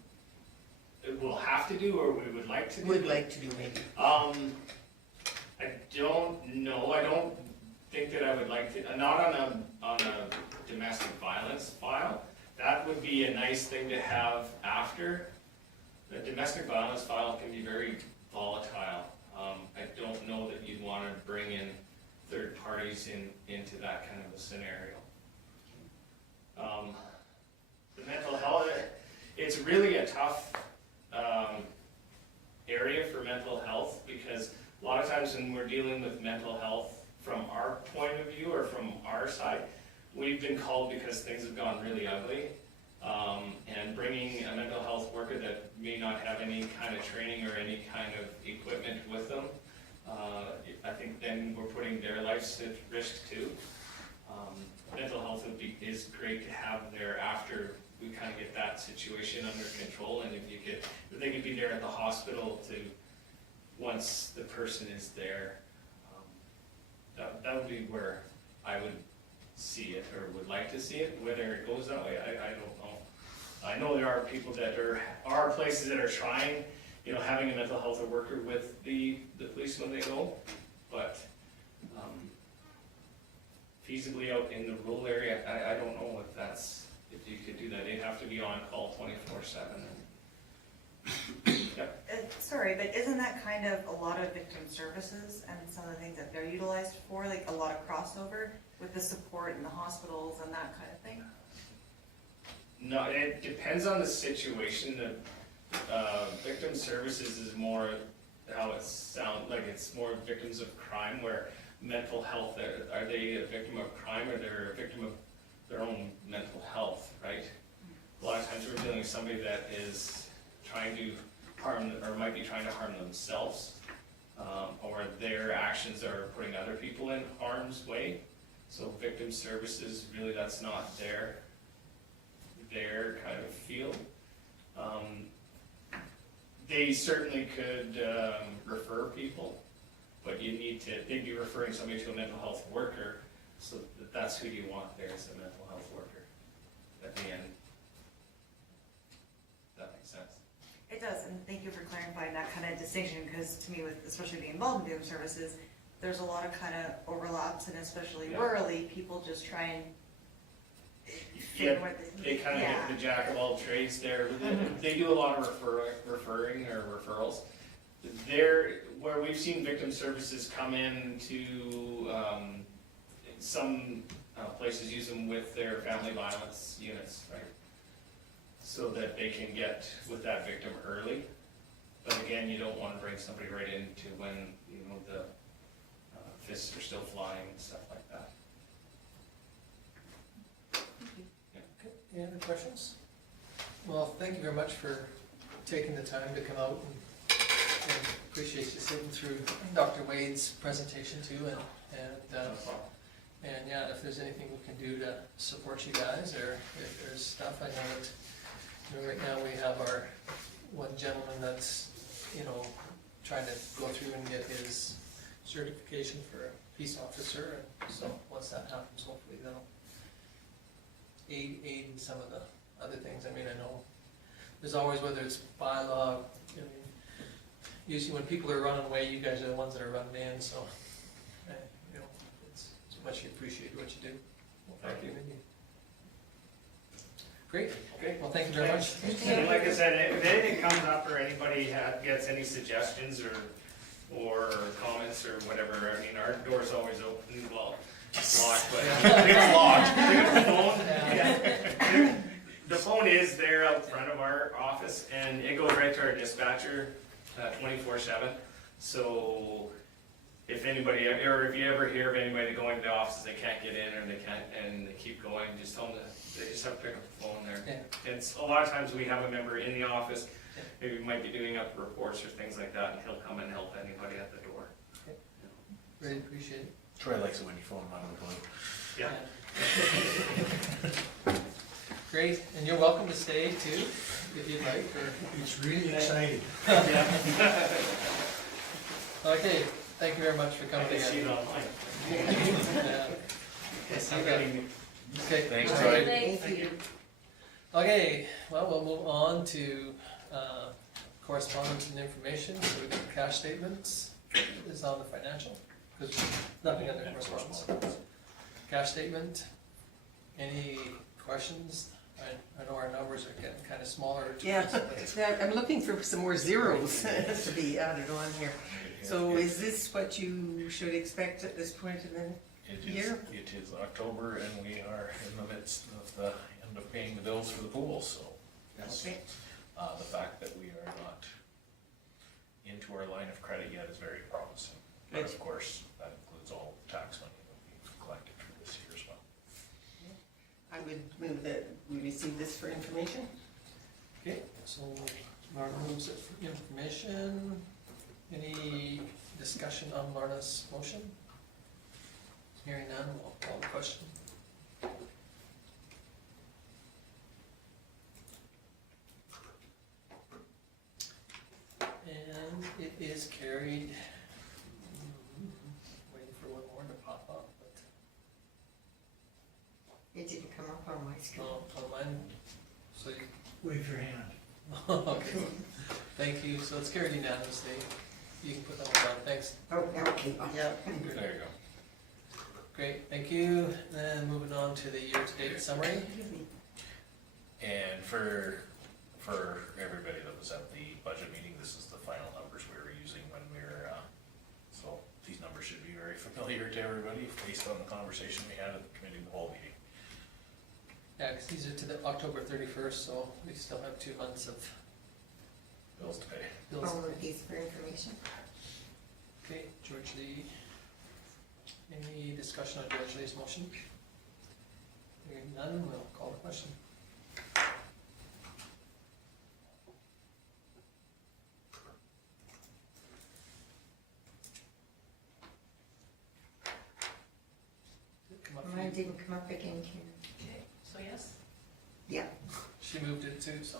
we'll have to do, or we would like to do. Would like to do, maybe? I don't know. I don't think that I would like to. Not on a domestic violence file. That would be a nice thing to have after. The domestic violence file can be very volatile. I don't know that you'd want to bring in third parties into that kind of a scenario. The mental health, it's really a tough area for mental health, because a lot of times when we're dealing with mental health from our point of view or from our side, we've been called because things have gone really ugly. And bringing a mental health worker that may not have any kind of training or any kind of equipment with them, I think then we're putting their lives at risk too. Mental health is great to have there after we kind of get that situation under control, and if they could be there at the hospital to, once the person is there, that would be where I would see it, or would like to see it. Whether it goes that way, I don't know. I know there are people that are places that are trying, having a mental health worker with the police when they go, but feasibly out in the rural area, I don't know if you could do that. They'd have to be on call 24/7. Sorry, but isn't that kind of a lot of victim services and some of the things that they're utilized for, like a lot of crossover with the support in the hospitals and that kind of thing? No, it depends on the situation. The victim services is more how it sounds like. It's more victims of crime, where mental health, are they a victim of crime, or they're a victim of their own mental health, right? A lot of times we're dealing with somebody that is trying to harm, or might be trying to harm themselves, or their actions are putting other people in harm's way. So victim services, really, that's not their kind of field. They certainly could refer people, but they'd be referring somebody to a mental health worker, so that's who you want there, as a mental health worker at the end. That makes sense. It does, and thank you for clarifying that kind of distinction, because to me, especially being involved in victim services, there's a lot of kind of overlaps, and especially rurally, people just try and fit in with They kind of hit the jack of all trades there. They do a lot of referring or referrals. Where we've seen victim services come in to, some places use them with their family violence units, right? So that they can get with that victim early. But again, you don't want to bring somebody right into when, the fists are still flying and stuff like that. Okay, any other questions? Well, thank you very much for taking the time to come out, and appreciate you sitting through Dr. Wade's presentation too, and yeah, if there's anything we can do to support you guys, or if there's stuff, I know that, right now we have our one gentleman that's, trying to go through and get his certification for a peace officer, and so once that happens, hopefully that'll aid in some of the other things. I know there's always, whether it's bylaw, usually when people are running away, you guys are the ones that are running in, so, it's much appreciated what you do. Well, thank you. Great. Okay. Well, thank you very much. And like I said, if anything comes up or anybody gets any suggestions or comments or whatever, our door's always open. Well, it's locked, but it's locked. The phone is there out front of our office, and it goes right to our dispatcher 24/7. So if anybody, or if you ever hear of anybody going to the offices, they can't get in, or they can't, and they keep going, just tell them they just have to pick up the phone there. Yeah. And a lot of times we have a member in the office, maybe we might be doing up reports or things like that, and he'll come and help anybody at the door. Okay. Really appreciate it. Troy likes it when you phone him out of the blue. Yeah. Great, and you're welcome to stay too, if you'd like, or. It's really exciting. Okay, thank you very much for I coming can again. see it online. Yeah. Yes, I'm ready. Okay. Thanks, all Troy. right. Thank you. Okay, well, we'll move on to correspondence and information. So we've got cash statements. Is on the financial, because nothing under correspondence. Cash statement. Any questions? I know our numbers are getting kind of smaller. Yeah, I'm looking for some more zeros to be added on here. So is this what you should expect at this point in the year? It is October, and we are in the midst of the end of paying the bills for the pool, so. Yes. Okay. The fact that we are not in into our line of credit yet is very promising. And of course, that includes all tax money that we've collected for this year as well. I would move that we receive this for information. Okay, so Lorna moves it for information. Any discussion on Lorna's motion? Hearing none, we'll call the question. And it is carried. Waiting for one more to pop up, but It didn't come up on my screen. no, on mine, so you, Wave your hand. okay, thank you, so it's carried unanimously. You can put that one down, thanks. Oh, okay. Yep. There you go. Great, thank you. Then moving on to the year-to-date summary. And for everybody that was at the budget meeting, this is the final numbers we were using when we were, so these numbers should be very familiar to everybody based on the conversation we had at the committee of the whole meeting. Yeah, because these are to the October 31st, so we still have 2 months of Bills to pay. bills. All of these for information. Okay, George Lee. Any discussion on George Lee's motion? Hearing none, we'll call the question. Did it come up for Mine you? didn't come up again, Karen. Okay, so yes? Yeah, She moved it too, so.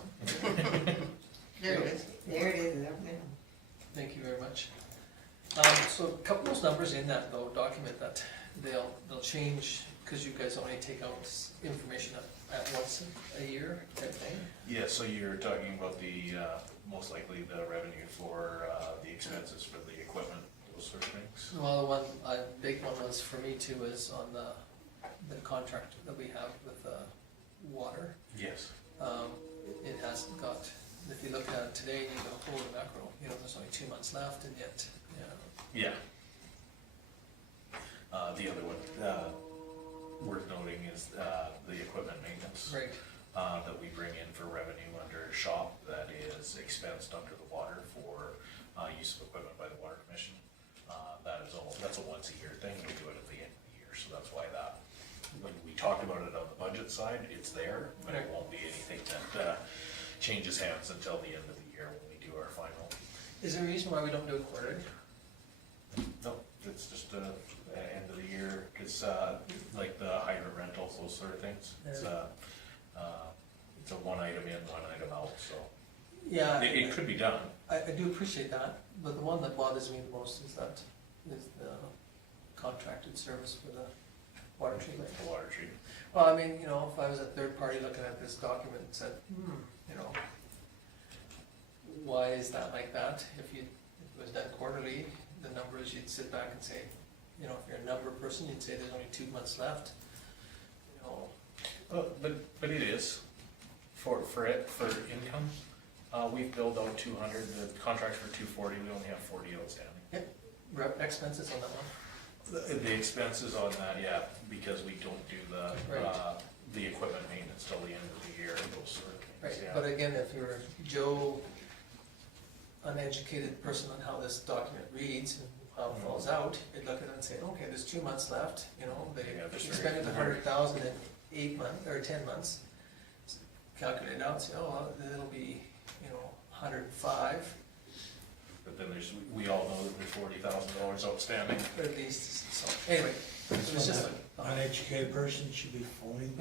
There it is. there it is, up now. Thank you very much. So a couple of those numbers in that though document that they'll change, because you guys only take out information at once a year type thing. Yeah, so you're talking about the, most likely the revenue for, the expenses for the equipment, those sort of things. Well, the one, a big one was for me too, is on the contract that we have with water. Yes. It hasn't got, if you look at it today, you go, holy mackerel, you know, there's only 2 months left and yet, you know. Yeah. The other one, worth noting is, the equipment maintenance. Right. That we bring in for revenue under shop that is expensed under the water for, use of equipment by the Water Commission. That's a once a year thing, we do it at the end of the year, so that's why that, when we talk about it on the budget side, it's there, but it won't be anything that, changes hands until the end of the year when we do our final. Is there a reason why we don't do it quarterly? No, it's just, end of the year, cause, like the hydrant rentals, those sort of things, it's a one item in, one item out, so. Yeah. It could be done. I do appreciate that, but the one that bothers me the most is the contracted service for the water treatment. The water treatment. Well, I mean, you know, if I was a third party looking at this document and said, you know, why is that like that? If it was done quarterly, the numbers, you'd sit back and say, you know, if you're a number person, you'd say there's only 2 months left. You know, But it is, for income, we've billed out 200, the contract's for 240, we only have 40 outstanding. expenses on that one. The expenses on that, yeah, because we don't do Right. the equipment maintenance till the end of the year, and those sort of Right, things, yeah. but again, if you're Joe, uneducated person on how this document reads and how it falls out, you'd look at it and say, okay, there's 2 months left, you know, they Yeah, there's expended very- 100,000 in 8 months, or 10 months. Calculate it out and say, oh, well, it'll be, you know, 105, But then we all know that there's $40,000 outstanding. or at least, so, anyway, it was just, Uneducated person should be phoning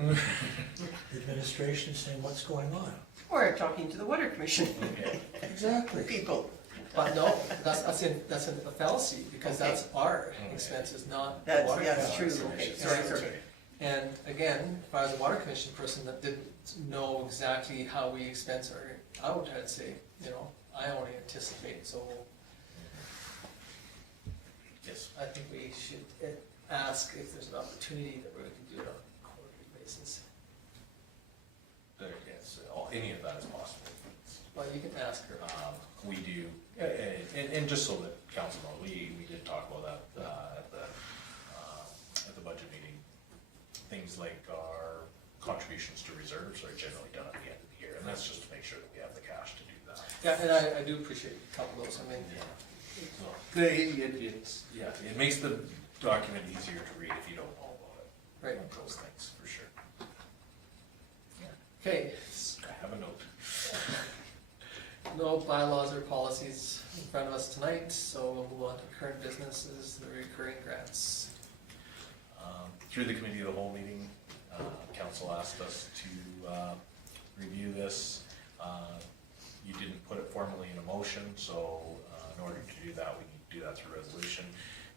the administration saying what's going on. Or talking to the Water Commission Okay. exactly. people. But no, that's a fallacy, because that's our expenses, not the That's, water. that's true, Commission. okay, Sorry, sorry. And again, if I was a water commission person that didn't know exactly how we expense our out, I'd say, you know, I only anticipate, so Yes. I think we should ask if there's an opportunity that we can do it on a quarterly basis. Yes, any of that is possible. Well, you can ask her. We do, and just so that council knows, we did talk about that at the budget meeting. Things like our contributions to reserves are generally done at the end of the year, and that's just to make sure that we have the cash to do that. Yeah, and I do appreciate a couple of those, I mean, It makes the document easier to read if you don't know about it. right, Those things, for sure. okay. I have a note. No bylaws or policies in front of us tonight, so we'll move on to current businesses, the recurring grants. Through the committee of the whole meeting, council asked us to review this. You didn't put it formally in a motion, so in order to do that, we need to do that through resolution.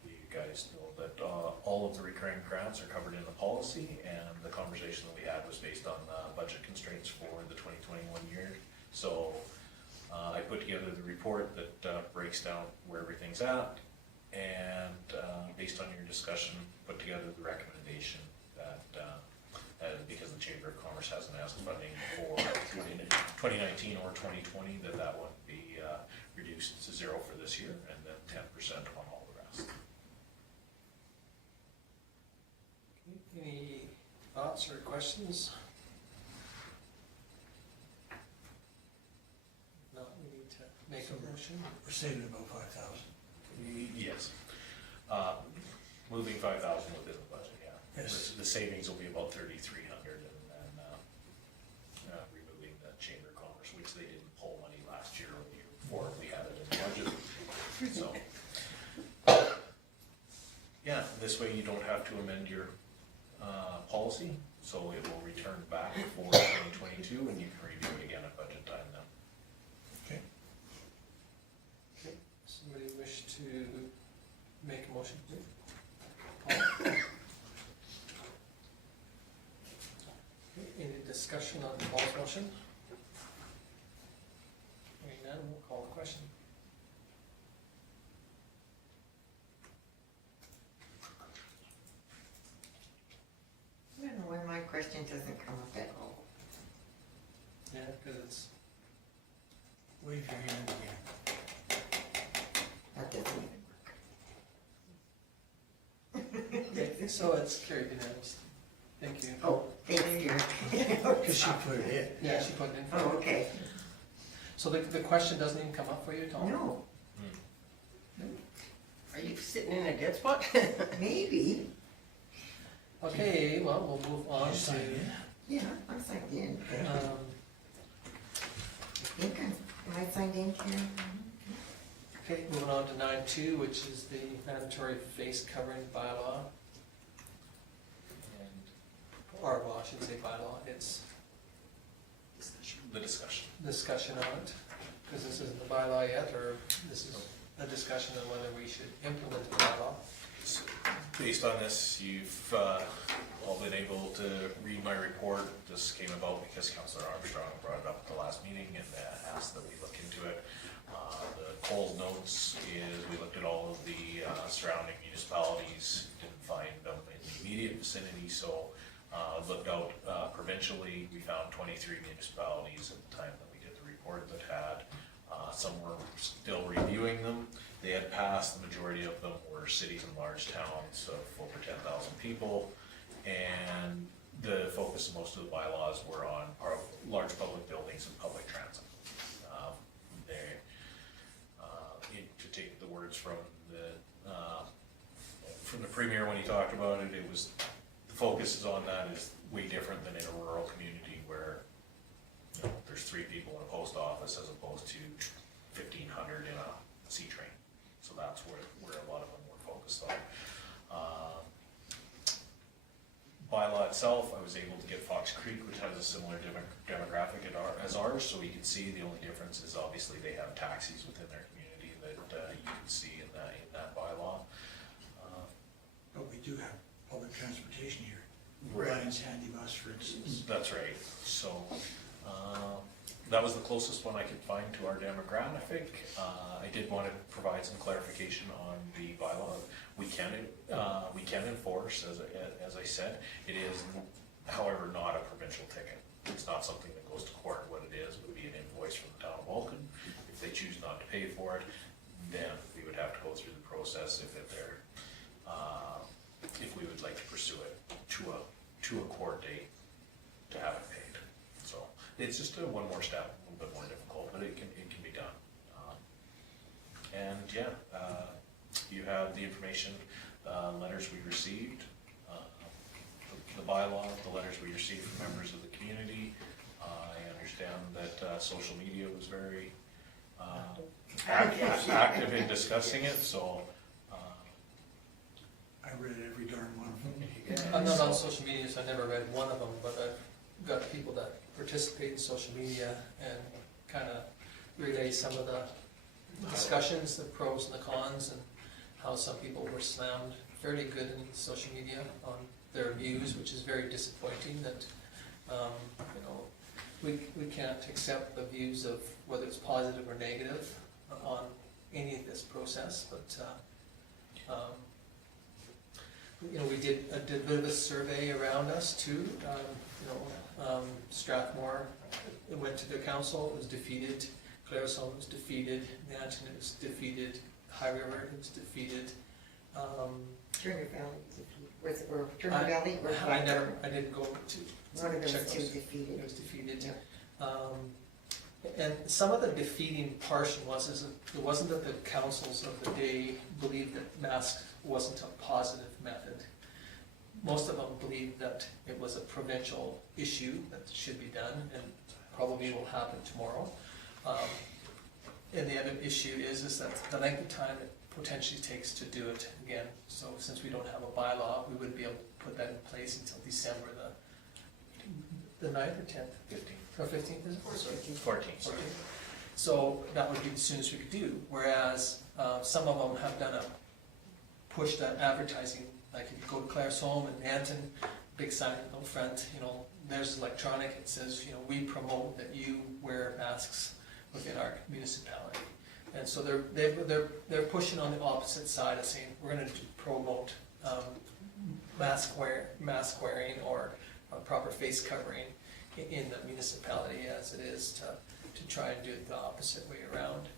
You guys know that all of the recurring grants are covered in the policy, and the conversation that we had was based on budget constraints for the 2021 year. So I put together the report that breaks down where everything's at, and based on your discussion, put together the recommendation that because the Chamber of Commerce hasn't asked funding for 2019 or 2020, that would be reduced to 0 for this year, and then 10% on all the rest. Any thoughts or questions? If not, we need to make a motion. We're saving about 5,000. Yes. Moving 5,000 within the budget, yeah. Yes. The savings will be about 3,300, and then removing the Chamber of Commerce, which they didn't pull money last year or the year before, we had it in the budget. So, yeah, this way you don't have to amend your policy, so it will return back for 2022, and you can review it again at budget time then. Okay. Okay, somebody wish to make a motion, please? Okay, any discussion on Paul's motion? Hearing none, we'll call the question. I don't know why my question doesn't come up at all. Yeah, because it's, Wave your hand again. That doesn't even work. okay, so it's carried unanimously. Thank you. Oh, thank you. Because she put it Yeah, she put it in. Oh, okay. So the question doesn't even come up for you, Tom? No, Are you sitting in a dead spot? maybe. Okay, well, we'll move on You to, signed in? Yeah, I'm signed in. um, I think am I signed in, Karen? okay, moving on to 9.2, which is the mandatory face covering bylaw. Or, well, I shouldn't say bylaw, it's The discussion. discussion on it, because this isn't the bylaw yet, or this is a discussion on whether we should implement the bylaw. So, based on this, you've all been able to read my report. This came about because Councillor Armstrong brought it up at the last meeting and asked that we look into it. The Coles notes is we looked at all of the surrounding municipalities, didn't find them in the immediate vicinity, so looked out provincially. We found 23 municipalities at the time that we did the report that had, some were still reviewing them. They had passed, the majority of them were cities and large towns of over 10,000 people, and the focus of most of the bylaws were on large public buildings and public transit. To take the words from the Premier when he talked about it, it was, the focus is on that is way different than in a rural community where, you know, there's 3 people in a post office as opposed to 1,500 in a C-train. So that's where a lot of them were focused on. Bylaw itself, I was able to get Fox Creek, which has a similar demographic as ours, so you can see the only difference is obviously they have taxis within their community that you can see in that bylaw. But we do have public transportation here. Right. Ryan's Handy Bus, for instance. That's right, so, that was the closest one I could find to our demographic. I did want to provide some clarification on the bylaw. We can enforce, as I said, it is, however, not a provincial ticket. It's not something that goes to court. What it is would be an invoice from the town of Vulcan. If they choose not to pay for it, then we would have to go through the process if we would like to pursue it to a court date to have it paid. So it's just one more step, a little bit more difficult, but it can be done. the information, letters we received, the bylaw, the letters we received from members of the community. I understand that social media was very active in discussing it, so. I read every darn one of them. I'm not on social media, so I never read one of them, but I've got people that participate in social media and kind of relay some of the discussions, the pros and the cons, and how some people were slammed fairly good in social media on their views, which is very disappointing that, you know, we can't accept the views of whether it's positive or negative on any of this process, but, you know, we did a bit of a survey around us too. Strathmore, it went to the council, it was defeated. Claresholm was defeated. Nanton was defeated. High River was defeated. Turner Valley, or Turner Valley, or I didn't go to one of them check was too those. defeated. It was defeated. Yeah. And some of the defeating portion was, it wasn't that the councils of the day believed that masks wasn't a positive method. Most of them believed that it was a provincial issue that should be done, and probably will happen tomorrow. And the other issue is that the length of time it potentially takes to do it again. So since we don't have a bylaw, we wouldn't be able to put that in place until December the 9th or 10th? 15th. Or 15th, is it? 14th. So that would be the soonest we could do, whereas some of them have done a push that advertising, like if you go to Claresholm and Nanton, big sign out front, you know, there's electronic, it says, you know, we promote that you wear masks within our municipality. And so they're pushing on the opposite side of saying, we're gonna promote mask wearing or a proper face covering in the municipality as it is to try and do it the opposite way around.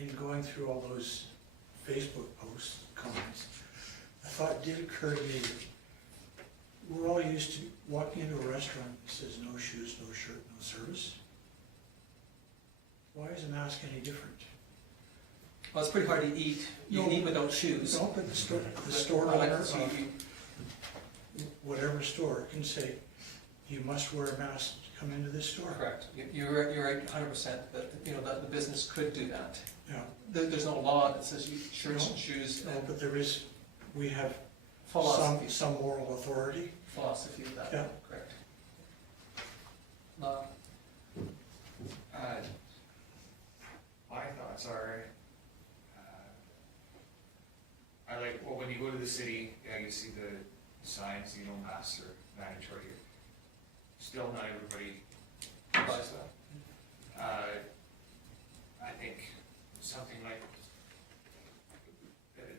In going through all those Facebook posts, comments, I thought it did occur to me that we're all used to walking into a restaurant that says no shoes, no shirt, no service. Why is a mask any different? Well, it's pretty hard to eat. You can eat without shoes. No, but the store I like owner to see of you- whatever store can say, you must wear a mask to come into this store. Correct. You're right 100% that, you know, that the business could do that. Yeah. There's no law that says you shirts and shoes No, and but there is, we have philosophy some moral authority. of that. Yeah. Correct. My thoughts are, I like, well, when you go to the city, yeah, you see the signs, you know, masks are mandatory here. Still not everybody buys that. I think something like,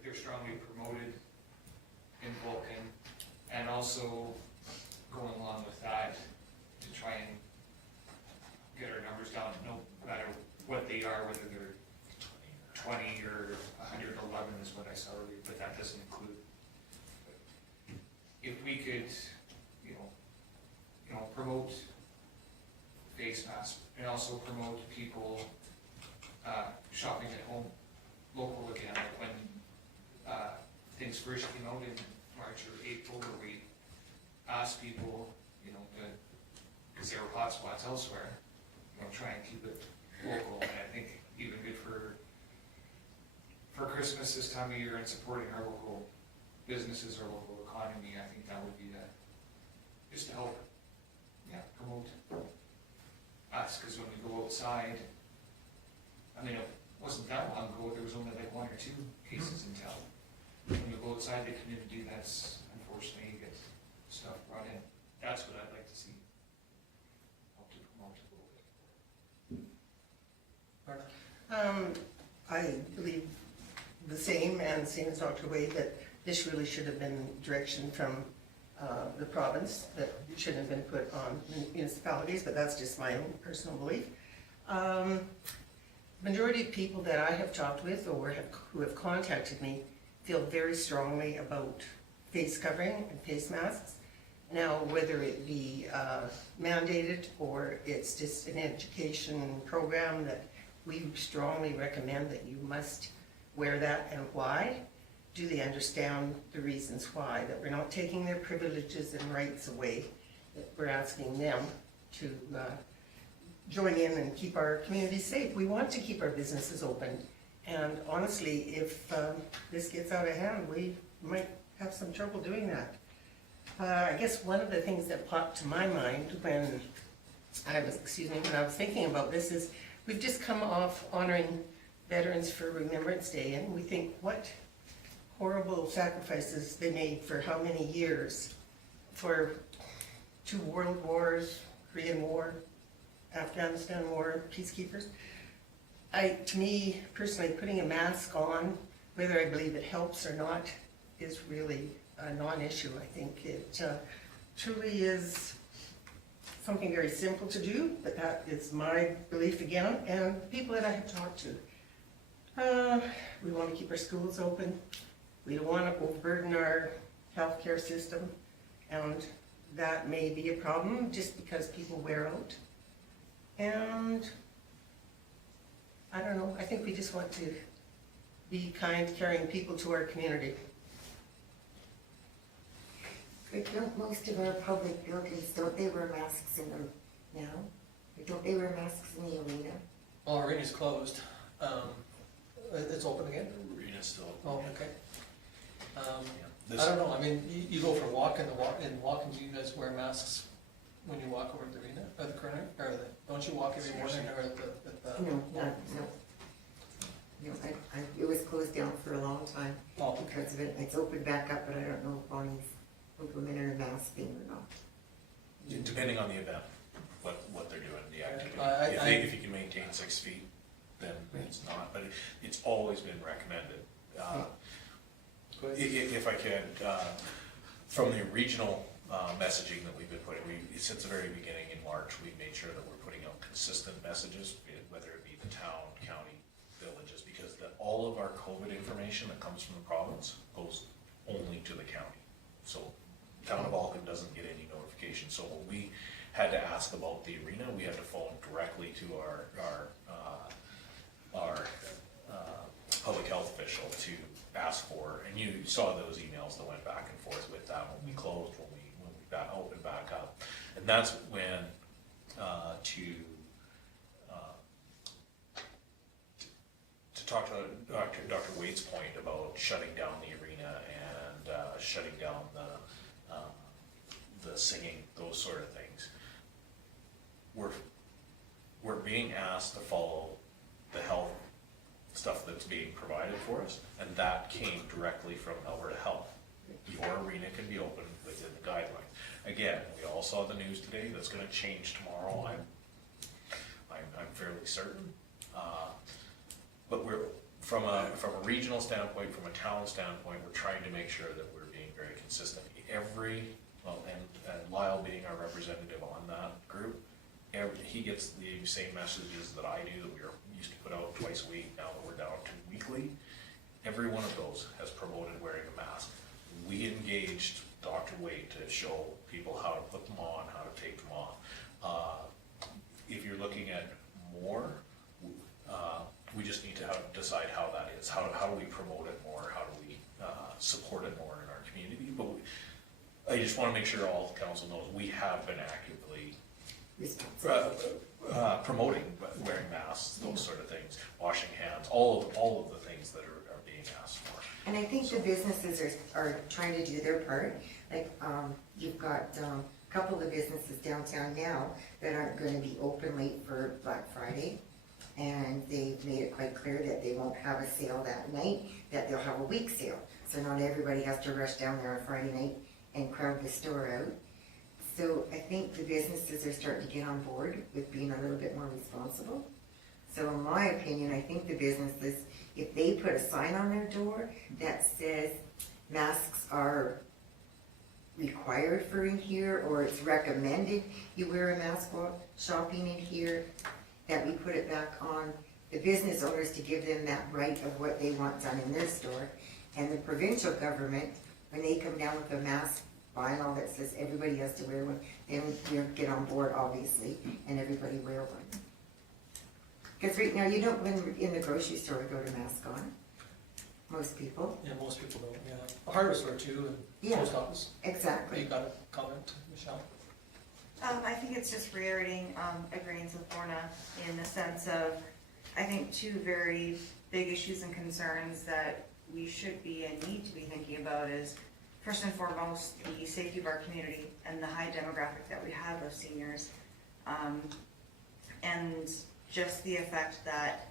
they're strongly promoted in Vulcan, and also going along with that, to try and get our numbers down, no matter what they are, whether they're 20 or 111 is what I saw earlier, but that doesn't include. If we could, you know, promote face masks and also promote people shopping at home, local again, like when things first came out in March or April, where we asked people, you know, because there were hotspots elsewhere, you know, try and keep it local. And I think even good for Christmas this time of year and supporting our local businesses, our local economy, I think that would be just to help, promote us, because when we go outside, I mean, it wasn't that long ago, there was only like 1 or 2 cases in town. When you go outside the community, that's unfortunately, you get stuff brought in. That's what I'd like to see, help to promote a little bit. I believe the same, and same as Dr. Wade, that this really should have been direction from the province, that it shouldn't have been put on municipalities, but that's just my own personal belief. Majority of people that I have talked with or who have contacted me feel very strongly about face covering and face masks. Now, whether it be mandated or it's just an education program that we strongly recommend that you must wear that, and why? Do they understand the reasons why? That we're not taking their privileges and rights away, that we're asking them to join in and keep our communities safe. We want to keep our businesses open, and honestly, if this gets out of hand, we might have some trouble doing that. I guess one of the things that popped to my mind when I was thinking about this is, we've just come off honoring veterans for Remembrance Day, and we think what horrible sacrifices they made for how many years, for 2 world wars, Korean War, Afghanistan War, peacekeepers. To me, personally, putting a mask on, whether I believe it helps or not, is really a non-issue. I think it truly is something very simple to do, but that is my belief again, and people that I have talked to. We want to keep our schools open. We don't want to overburden our healthcare system, and that may be a problem just because people wear out. And I don't know, I think we just want to be kind, caring people to our community. But don't most of our public buildings, don't they wear masks in them now? Or don't they wear masks in the arena? Well, our arena's closed. It's open again? Arena's still. Oh, okay. This- I don't know, I mean, you go for a walk, in walking, do you guys wear masks when you walk over to the arena, or the corner, don't you walk every morning, or at the? No, no. It was closed down for a long time Oh, okay. because of it. It's opened back up, but I don't know if Bonnie's implemented a mask thing or not. Depending on the event, what they're doing, the activity. If you can maintain 6 feet, then it's not, but it's always been recommended. If I can, from the regional messaging that we've been putting, since the very beginning in March, we've made sure that we're putting out consistent messages, whether it be the town, county, villages, because all of our COVID information that comes from the province goes only to the county. So town of Vulcan doesn't get any notification. So when we had to ask about the arena, we had to phone directly to our public health official to ask for, and you saw those emails that went back and forth with that when we closed, when we opened back up. And that's when to talk to Dr. Wade's point about shutting down the arena and shutting down the singing, those sort of things. We're being asked to follow the health stuff that's being provided for us, and that came directly from Alberta Health. Your arena can be open within the guidelines. Again, we all saw the news today. That's going to change tomorrow. I'm fairly certain. But we're from a regional standpoint, from a town standpoint, we're trying to make sure that we're being very consistent. And Lyle being our representative on that group, he gets the same messages that I do, that we used to put out twice a week. Now that we're down to weekly, every one of those has promoted wearing a mask. We engaged Dr. Wade to show people how to put them on, how to take them off. If you're looking at more, we just need to decide how that is. How do we promote it more? How do we support it more in our community? But I just want to make sure all the council knows we have been actively promoting wearing masks, those sort of things, washing hands, all of the things that are being asked for. And I think the businesses are trying to do their part. Like, you've got a couple of businesses downtown now that aren't going to be open late for Black Friday. And they've made it quite clear that they won't have a sale that night, that they'll have a week sale. So not everybody has to rush down there on Friday night and crowd the store out. So I think the businesses are starting to get on board with being a little bit more responsible. So in my opinion, I think the businesses, if they put a sign on their door that says masks are required for in here, or it's recommended you wear a mask while shopping in here, that we put it back on the business owners to give them that right of what they want done in their store. And the provincial government, when they come down with a mask bylaw that says everybody has to wear one, then we'll get on board, obviously, and everybody wear one. Because right now, you don't, when you're in the grocery store, go to mask on. Most people. Yeah, most people don't, yeah. A hardware store too, and Yeah. post office. You Exactly. got a comment, Michelle? I think it's just reiterating, agreeing with Lorna in the sense of, I think two very big issues and concerns that we should be and need to be thinking about is, first and foremost, the safety of our community and the high demographic that we have of seniors. And just the effect that,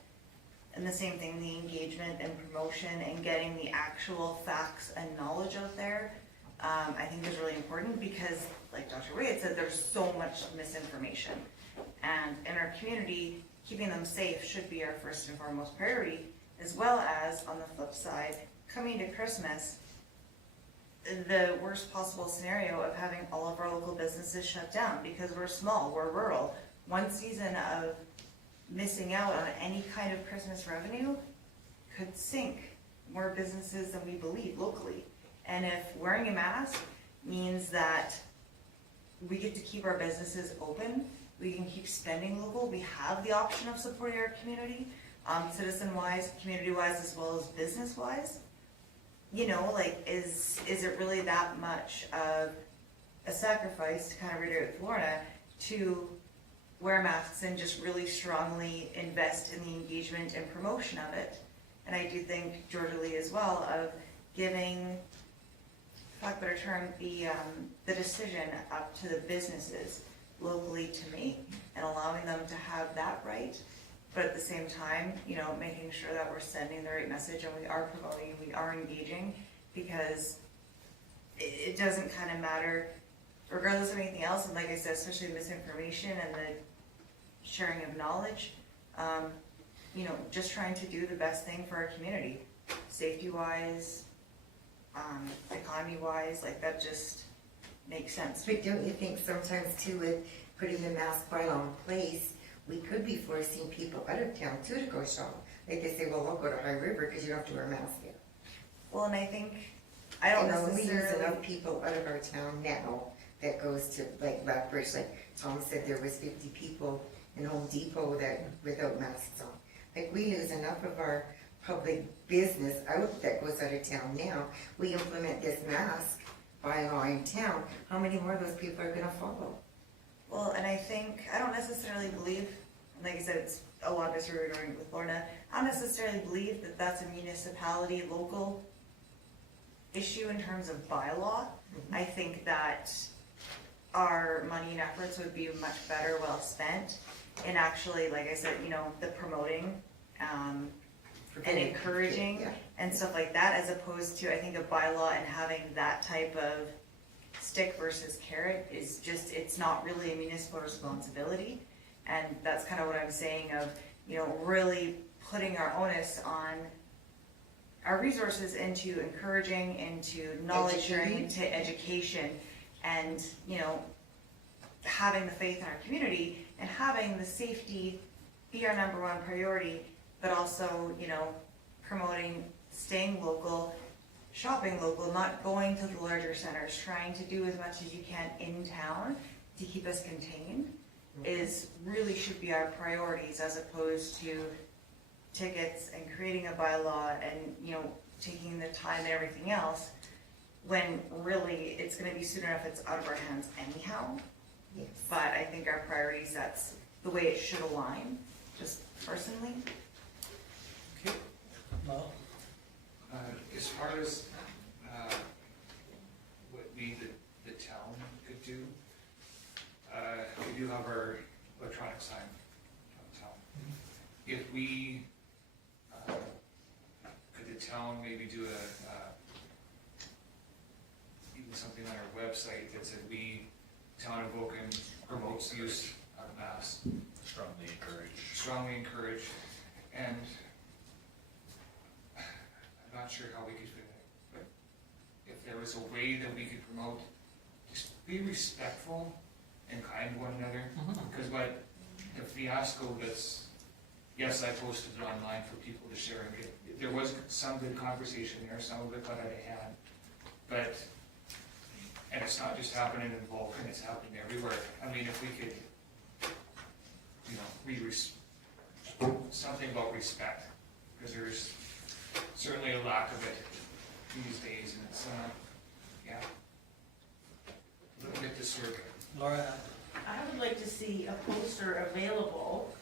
and the same thing, the engagement and promotion and getting the actual facts and knowledge out there, I think is really important because, like Dr. Wade said, there's so much misinformation. And in our community, keeping them safe should be our first and foremost priority, as well as, on the flip side, coming to Christmas, the worst possible scenario of having all of our local businesses shut down because we're small, we're rural. One season of missing out on any kind of Christmas revenue could sink more businesses than we believe locally. And if wearing a mask means that we get to keep our businesses open, we can keep spending local, we have the option of supporting our community, citizen-wise, community-wise, as well as business-wise. You know, like, is it really that much of a sacrifice, to kind of reiterate with Lorna, to wear masks and just really strongly invest in the engagement and promotion of it? And I do think, Georgia Lee as well, of giving, for lack of a better term, the decision up to the businesses locally to make and allowing them to have that right. But at the same time, you know, making sure that we're sending the right message and we are promoting, we are engaging, because it doesn't kind of matter, regardless of anything else, and like I said, especially misinformation and the sharing of knowledge, you know, just trying to do the best thing for our community, safety-wise, economy-wise, like that just makes sense. But don't you think sometimes too, with putting the mask bylaw in place, we could be forcing people out of town too to go shop? Like they say, well, I'll go to High River because you don't have to wear a mask there. Well, and I think, I don't You know, we lose necessarily, enough people out of our town now that goes to like Blackbridge, like Tom said, there was 50 people in Home Depot that without masks on. Like we lose enough of our public business out that goes out of town now. We implement this mask bylaw in town, how many more of those people are gonna follow? well, and I think, I don't necessarily believe, like I said, it's a lot of disregarding with Lorna, I don't necessarily believe that that's a municipality, local issue in terms of bylaw. I think that our money and efforts would be much better well spent in actually, like I said, you know, the promoting, and encouraging Yeah. and stuff like that, as opposed to, I think, a bylaw and having that type of stick versus carrot is just, it's not really a municipal responsibility. And that's kind of what I'm saying of, you know, really putting our onus on our resources into encouraging, into knowledge sharing, into education, and, you know, having the faith in our community and having the safety be our number one priority, but also, you know, promoting staying local, shopping local, not going to the larger centers, trying to do as much as you can in town to keep us contained, is really should be our priorities, as opposed to tickets and creating a bylaw and, you know, taking the time and everything else, when really it's gonna be soon enough it's out of our hands anyhow. Yes. But I think our priorities, that's the way it should align, just personally. Okay. Well, As far as, what we, the town could do, we do have our electronic sign downtown. If we, could the town maybe do even something on our website that said we, town of Vulcan, promotes use of masks, strongly encourage, and I'm not sure how we could fit it, but if there was a way that we could promote, just be respectful and kind to one another, because what the fiasco that's, yes, I posted it online for people to share, and there was some good conversation there, some of it got out of hand, but, and it's not just happening in Vulcan, it's happening everywhere. I mean, if we could, you know, be something about respect, because there's certainly a lack of it these days, and it's, yeah, a little bit disturbing. Laura, I would like to see a poster available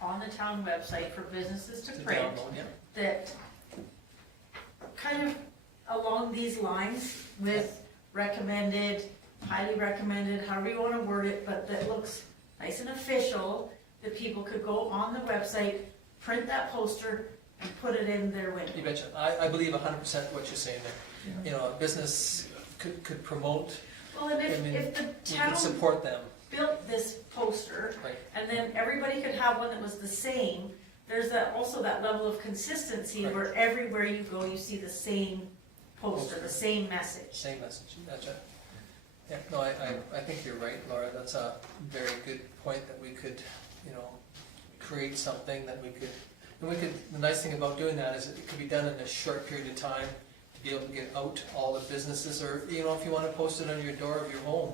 on the town website for businesses to to print download, yeah. that kind of along these lines with recommended, highly recommended, however you want to word it, but that looks nice and official, that people could go on the website, print that poster, and put it in their window. You betcha. I believe 100% what you're saying there. You know, a business could promote, Well, and I mean, if the we could town support them, built this poster, right? and then everybody could have one that was the same, there's that, also that level of consistency Right. where everywhere you go, you see the same poster, the same message. Same message, betcha. Yeah, no, I think you're right, Laura, that's a very good point, that we could, you know, create something that we could, the nice thing about doing that is it could be done in a short period of time, to be able to get out all the businesses, or, you know, if you wanna post it on your door of your home,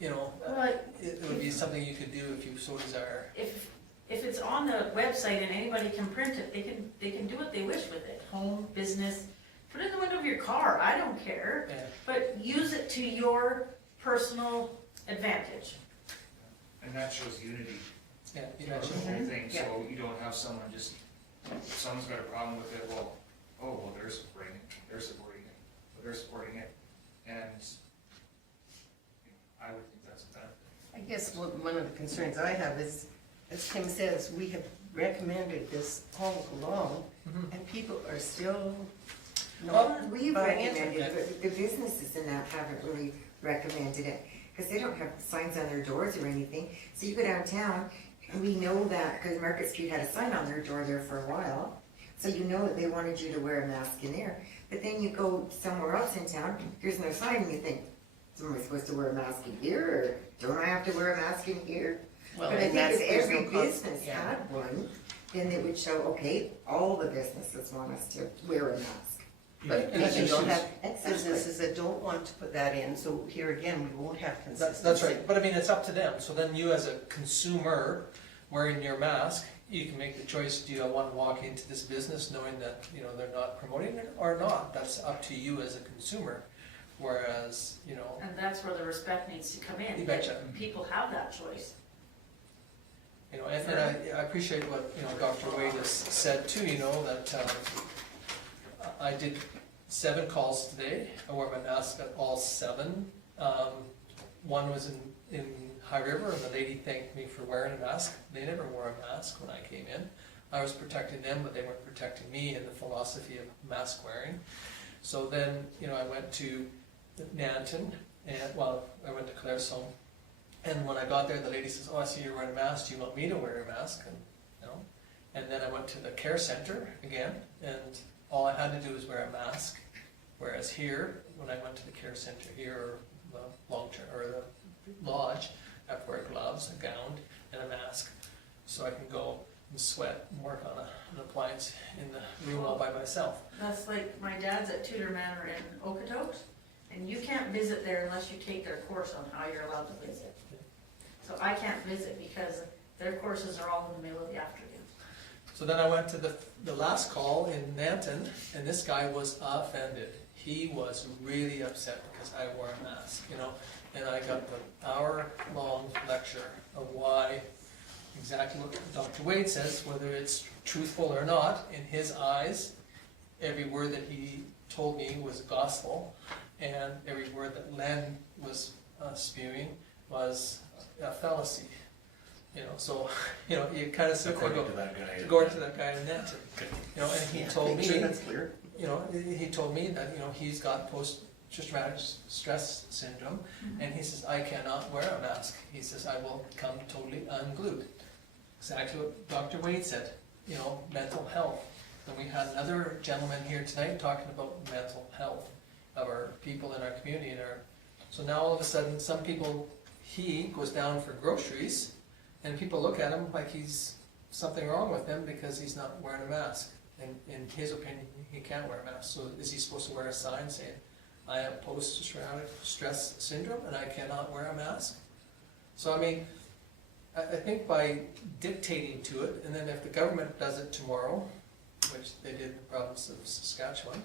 you know, Well, it would be something you could do if you so desire. if it's on the website and anybody can print it, they can do what they wish with it, home, business, put it in the window of your car, I don't care, Yeah, but use it to your personal advantage. And that shows unity yeah, you throughout betcha. the whole thing, Yeah. so you don't have someone just, if someone's got a problem with it, well, oh, well, they're supporting it, they're supporting it, well, they're supporting it, and I would think that's a benefit. I guess one of the concerns I have is, as Tim says, we have recommended this all along, Mhm. and people are still Well, not We've buying into recommended, it. but the businesses in that haven't really recommended it, because they don't have signs on their doors or anything. So you go downtown, and we know that, because Market Street had a sign on their door there for a while, so you know that they wanted you to wear a mask in there. But then you go somewhere else in town, here's no sign, and you think, am I supposed to wear a mask in here, or don't I have to wear a mask in here? Well, But I and think that's, if there's every no business yeah. had one, then it would show, okay, all the businesses want us to wear a mask. But And I you think don't she's- have businesses that don't want to put that in, so here again, we won't have consistency. That's right, but I mean, it's up to them, so then you as a consumer wearing your mask, you can make the choice, do I want to walk into this business knowing that, you know, they're not promoting it or not? That's up to you as a consumer, whereas, you know, And that's where the respect needs to come in. You betcha. that People have that choice. you know, and I appreciate what, you know, Dr. Wade has said too, you know, that, I did 7 calls today, I wore my mask at all 7. One was in High River, and the lady thanked me for wearing a mask. They never wore a mask when I came in. I was protecting them, but they weren't protecting me in the philosophy of mask wearing. So then, you know, I went to Nanton, and, well, I went to Claire's home, and when I got there, the lady says, oh, I see you're wearing a mask, do you want me to wear a mask? And, you know, and then I went to the care center again, and all I had to do was wear a mask. Whereas here, when I went to the care center here, or the long-term, or the lodge, I have to wear gloves, a gown, and a mask, so I can go and sweat and work on an appliance in the room all by myself. That's like, my dad's at Tudor Manor in Okotoks, and you can't visit there unless you take their course on how you're allowed to visit. So I can't visit because their courses are all in the middle of the afternoon. So then I went to the last call in Nanton, and this guy was offended. He was really upset because I wore a mask, you know, and I got an hour-long lecture of why, exactly what Dr. Wade says, whether it's truthful or not, in his eyes, every word that he told me was gospel, and every word that Len was spewing was a fallacy. You know, so, you know, you kind of sit there and According go, to that guy. according to that guy in Nanton. You know, and he told Make sure me, that's clear. you know, he told me that, you know, he's got post-traumatic stress syndrome, and he says, I cannot wear a mask. He says, I will come totally unglued. Exactly what Dr. Wade said, you know, mental health. And we had another gentleman here tonight talking about mental health of our people in our community. So now all of a sudden, some people, he goes down for groceries, and people look at him like he's something wrong with him because he's not wearing a mask. And in his opinion, he can't wear a mask. So is he supposed to wear a sign saying, I have post-traumatic stress syndrome and I cannot wear a mask? So I mean, I think by dictating to it, and then if the government does it tomorrow, which they did in the province of Saskatchewan,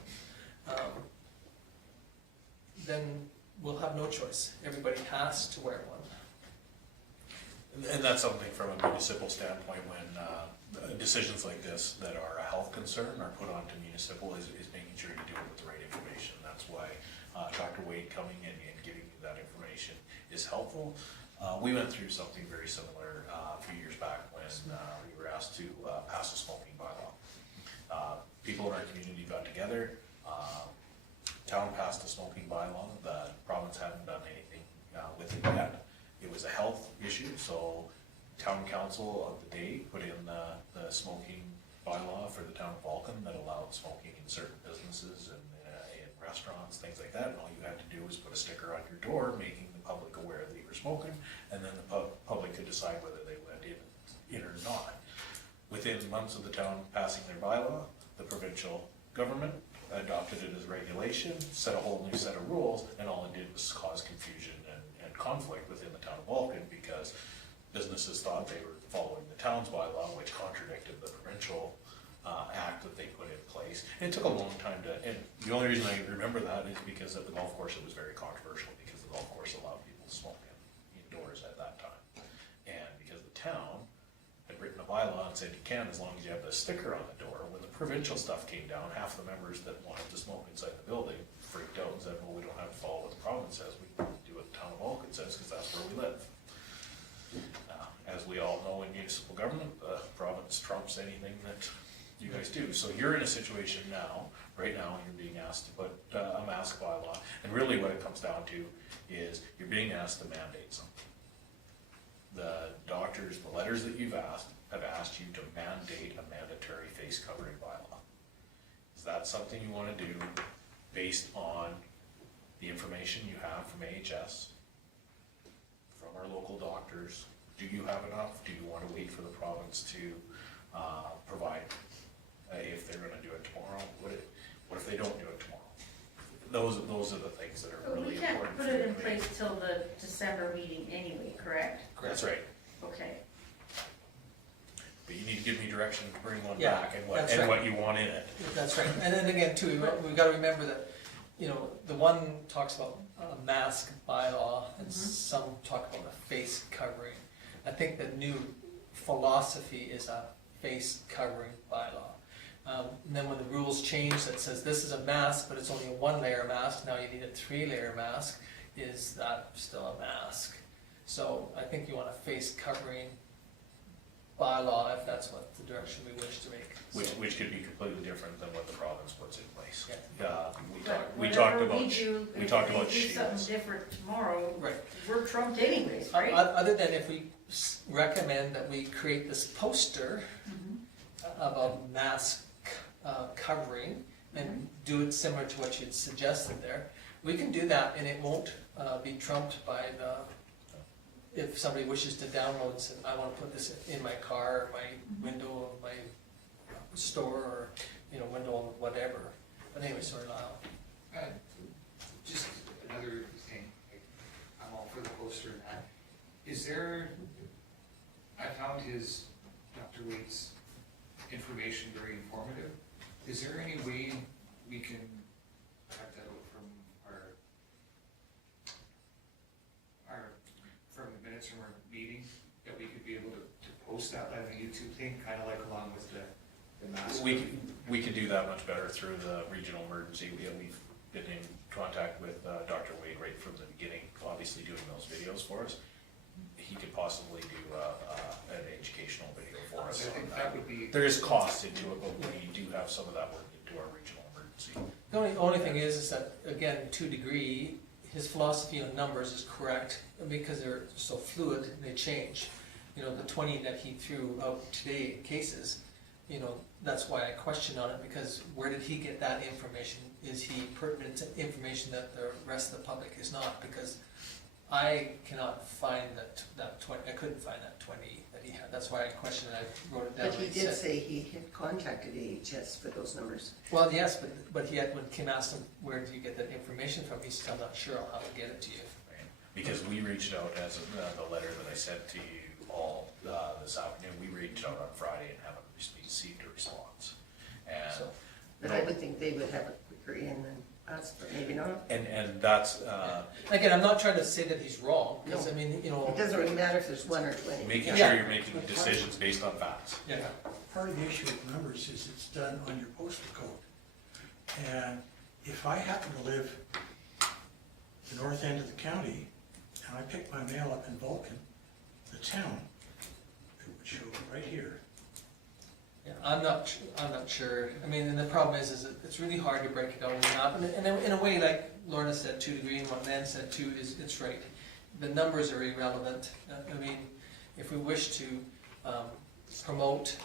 then we'll have no choice. Everybody has to wear one. And that's something from a municipal standpoint, when decisions like this that are a health concern are put onto municipal, is making sure you do it with the right information. That's why Dr. Wade coming in and giving you that information is helpful. We went through something very similar a few years back when we were asked to pass a smoking bylaw. People in our community got together, town passed a smoking bylaw, the province hadn't done anything with it yet. It was a health issue, so town council of the day put in the smoking bylaw for the town of Vulcan that allowed smoking in certain businesses and in restaurants, things like that. And all you had to do was put a sticker on your door making the public aware that you were smoking, and then the public could decide whether they went in or not. Within months of the town passing their bylaw, the provincial government adopted it as regulation, set a whole new set of rules, and all it did was cause confusion and conflict within the town of Vulcan, because businesses thought they were following the town's bylaw, which contradicted the provincial act that they put in place. And it took a long time to, and the only reason I remember that is because at the golf course it was very controversial, because the golf course allowed people to smoke indoors at that time. And because the town had written a bylaw and said you can as long as you have the sticker on the door, when the provincial stuff came down, half the members that wanted to smoke inside the building freaked out and said, well, we don't have to follow what the province says, we can do what the town of Vulcan says, because that's where we live. As we all know, in municipal government, the province trumps anything that you guys do. So you're in a situation now, right now, you're being asked to put a mask bylaw, and really what it comes down to is you're being asked to mandate something. The doctors, the letters that you've asked, have asked you to mandate a mandatory face covering bylaw. Is that something you want to do based on the information you have from AHS, from our local doctors? Do you have enough? Do you want to wait for the province to provide, if they're going to do it tomorrow? What if they don't do it tomorrow? Those are the things that are But really we can't important. put for it you in to place make. till the December meeting anyway, correct? That's right. Okay. But you need to give me direction to bring one Yeah, back and that's right. what you want in it. That's right. And then again, too, we've got to remember that, you know, the one talks about a mask bylaw, and some talk about a face covering. I think the new philosophy is a face covering bylaw. And then when the rules change, that says this is a mask, but it's only a 1-layer mask, now you need a 3-layer mask, is that still a mask? So I think you want a face covering bylaw, if that's what the direction we wish to make. Which could be completely different than what the province puts in place. Yeah. We talked Whatever about we do, we if talked we about do something shields. different tomorrow, Right. we're trumped anyways, right? Other than if we recommend that we create this poster of a mask covering and do it similar to what you'd suggested there, we can do that and it won't be trumped by if somebody wishes to download and say, I want to put this in my car, or my window of my store, or, you know, window of whatever. But anyway, sorry, Lyle. Just another thing, I'm all for the poster and that. Is there, I found Dr. Wade's information very informative. Is there any way we can cut that out from from the minutes from our meeting, that we could be able to post that on a YouTube thing, kind of like along with the mask? We can do that much better through the regional emergency. We've been in contact with Dr. Wade right from the beginning, obviously doing those videos for us. He could possibly do an educational video for us. I think that would be. There is cost into it, but we do have some of that work into our regional emergency. The only thing is that, again, to a degree, his philosophy on numbers is correct, because they're so fluid, they change. You know, the 20 that he threw out today, cases, you know, that's why I question on it, because where did he get that information? Is he pertinent to information that the rest of the public is not? Because I cannot find that 20, I couldn't find that 20 that he had. That's why I questioned it, I wrote it down. But he and did said- say he had contacted AHS for those numbers. Well, yes, but he had, when Kim asked him, where did you get that information from, he said, I'm not sure, I'll have to get it to you. Because we reached out as the letter that I sent to you all, this afternoon, we reached out on Friday and haven't received a response. And, So- But I would think they would have it quicker in than us, but maybe not. and that's, Again, I'm not trying to say that he's wrong, because I mean, you know. It doesn't really matter if there's 1 or 20. making Yeah. sure you're making decisions based on facts. Yeah, Part of the issue with numbers is it's done on your postal code. And if I happen to live the north end of the county, and I pick my mail up in Vulcan, the town, it would show right here. yeah, I'm not sure, I mean, and the problem is that it's really hard to break it down in the map, and in a way, like Lorna said too, degree, and what Nan said too, is, it's right. The numbers are irrelevant, I mean, if we wish to, promote,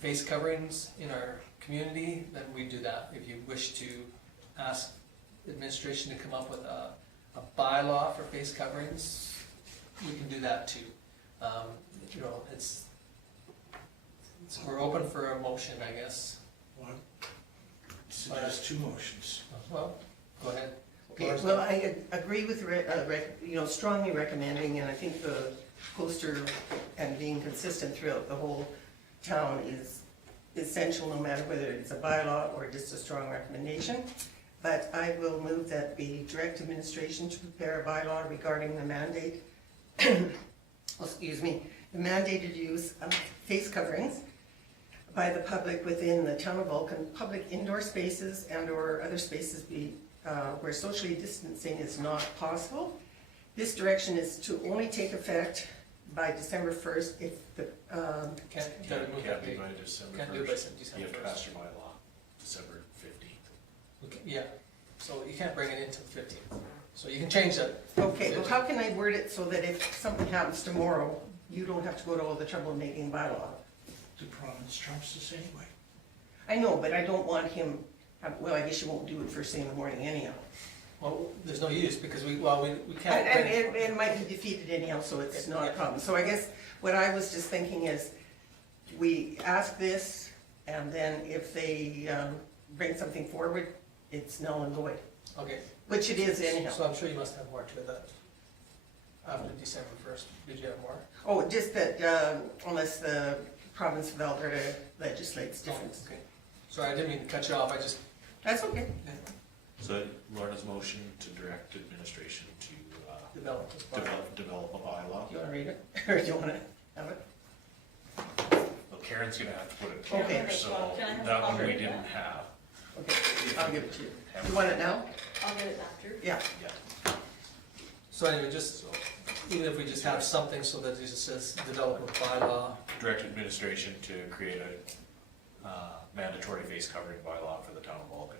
face coverings in our community, then we do that. If you wish to ask administration to come up with a bylaw for face coverings, we can do that too. You know, we're open for a motion, I guess. Well, I suggest 2 motions. Well, go ahead. Okay, well, I agree with, strongly recommending, and I think the poster and being consistent throughout the whole town is essential, no matter whether it's a bylaw or just a strong recommendation. But I will move that we direct administration to prepare a bylaw regarding the mandate, the mandated use of face coverings by the public within the town of Vulcan, public indoor spaces and/or other spaces where socially distancing is not possible. This direction is to only take effect by December 1st if the, Can't, you gotta move that Can't be date. by December Can't do it by 1st. December You have to 1st. pass your bylaw December 15th. Okay, yeah, so you can't bring it into the 15th, so you can change that. okay, well, how can I word it so that if something happens tomorrow, you don't have to go to all the trouble of making a bylaw? The province trumps us anyway. I know, but I don't want him, well, I guess you won't do it first thing in the morning anyhow. Well, there's no use, because we can't And bring. it might be defeated anyhow, so it's not a Yeah. problem. So I guess what I was just thinking is, we ask this, and then if they bring something forward, it's null and void, Okay, which it is anyhow. so I'm sure you must have more to that after December 1st. Did you have more? Oh, just that unless the province of Alberta legislates different. Oh, okay. Sorry, I didn't mean to cut you off, I just. That's okay. So Lorna's motion to direct administration to Develop this bylaw. develop a bylaw. Do you wanna read it, or do you wanna have it? Well, Karen's gonna have to put it Okay. together, so Can I have a that one copy we of didn't that? have. Okay, I'll give it to you. You want it now? I'll get it after. Yeah. Yeah, So anyway, just, even if we just have something so that it just says develop a bylaw, direct administration to create a mandatory face covering bylaw for the town of Vulcan.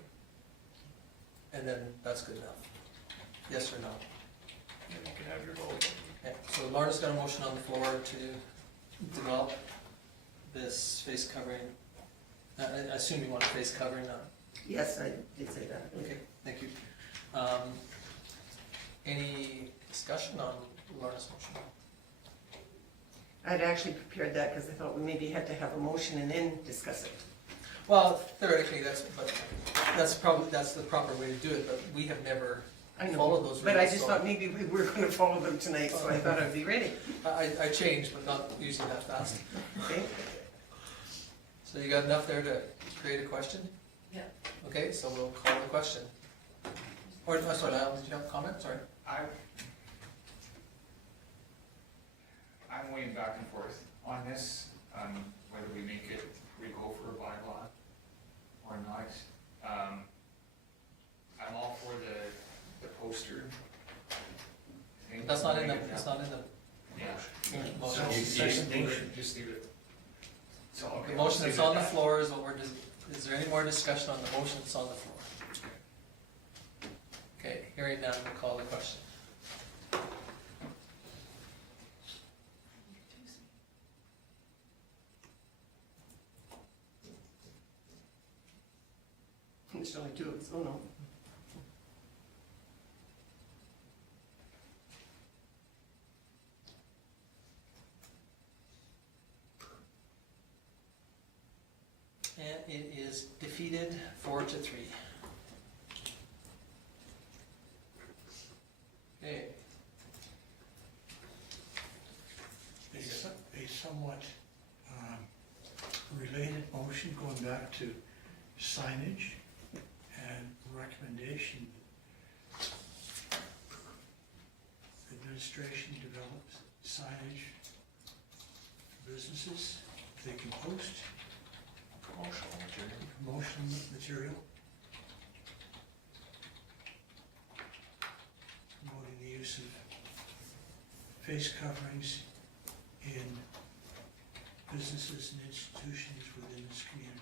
and then that's good enough. Yes or no? And you can have your vote. Okay, so Lorna's got a motion on the floor to develop this face covering. I assume you want a face covering, Yes, I did say that. okay, thank you. Any discussion on Lorna's motion? I'd actually prepared that because I thought we maybe had to have a motion and then discuss it. Well, theoretically, that's the proper way to do it, but we have never I know, followed those rules. but I just so thought maybe we were gonna follow them tonight, so I thought I'd be ready. I changed, but not usually that fast. Okay? So you got enough there to create a question? Yeah. Okay, so we'll call the question. Or, sorry, Al, did you have a comment? Sorry. I'm weighing back and forth on this, whether we go for a bylaw or not. I'm all for the poster thing. That's not in the, it's not in the Yeah. motion. Just leave it. So, okay, The motion let's that's leave it on the at that. floor is what we're, is there any more discussion on the motion that's on the floor? Okay, hearing none, we'll call the question. There's only two of us, oh no. And it is defeated 4-3. Okay, Is motion going back to signage and recommendation. Administration develops signage for businesses, they can post Promotional material. promotion material. Promoting the use of face coverings in businesses and institutions within this community.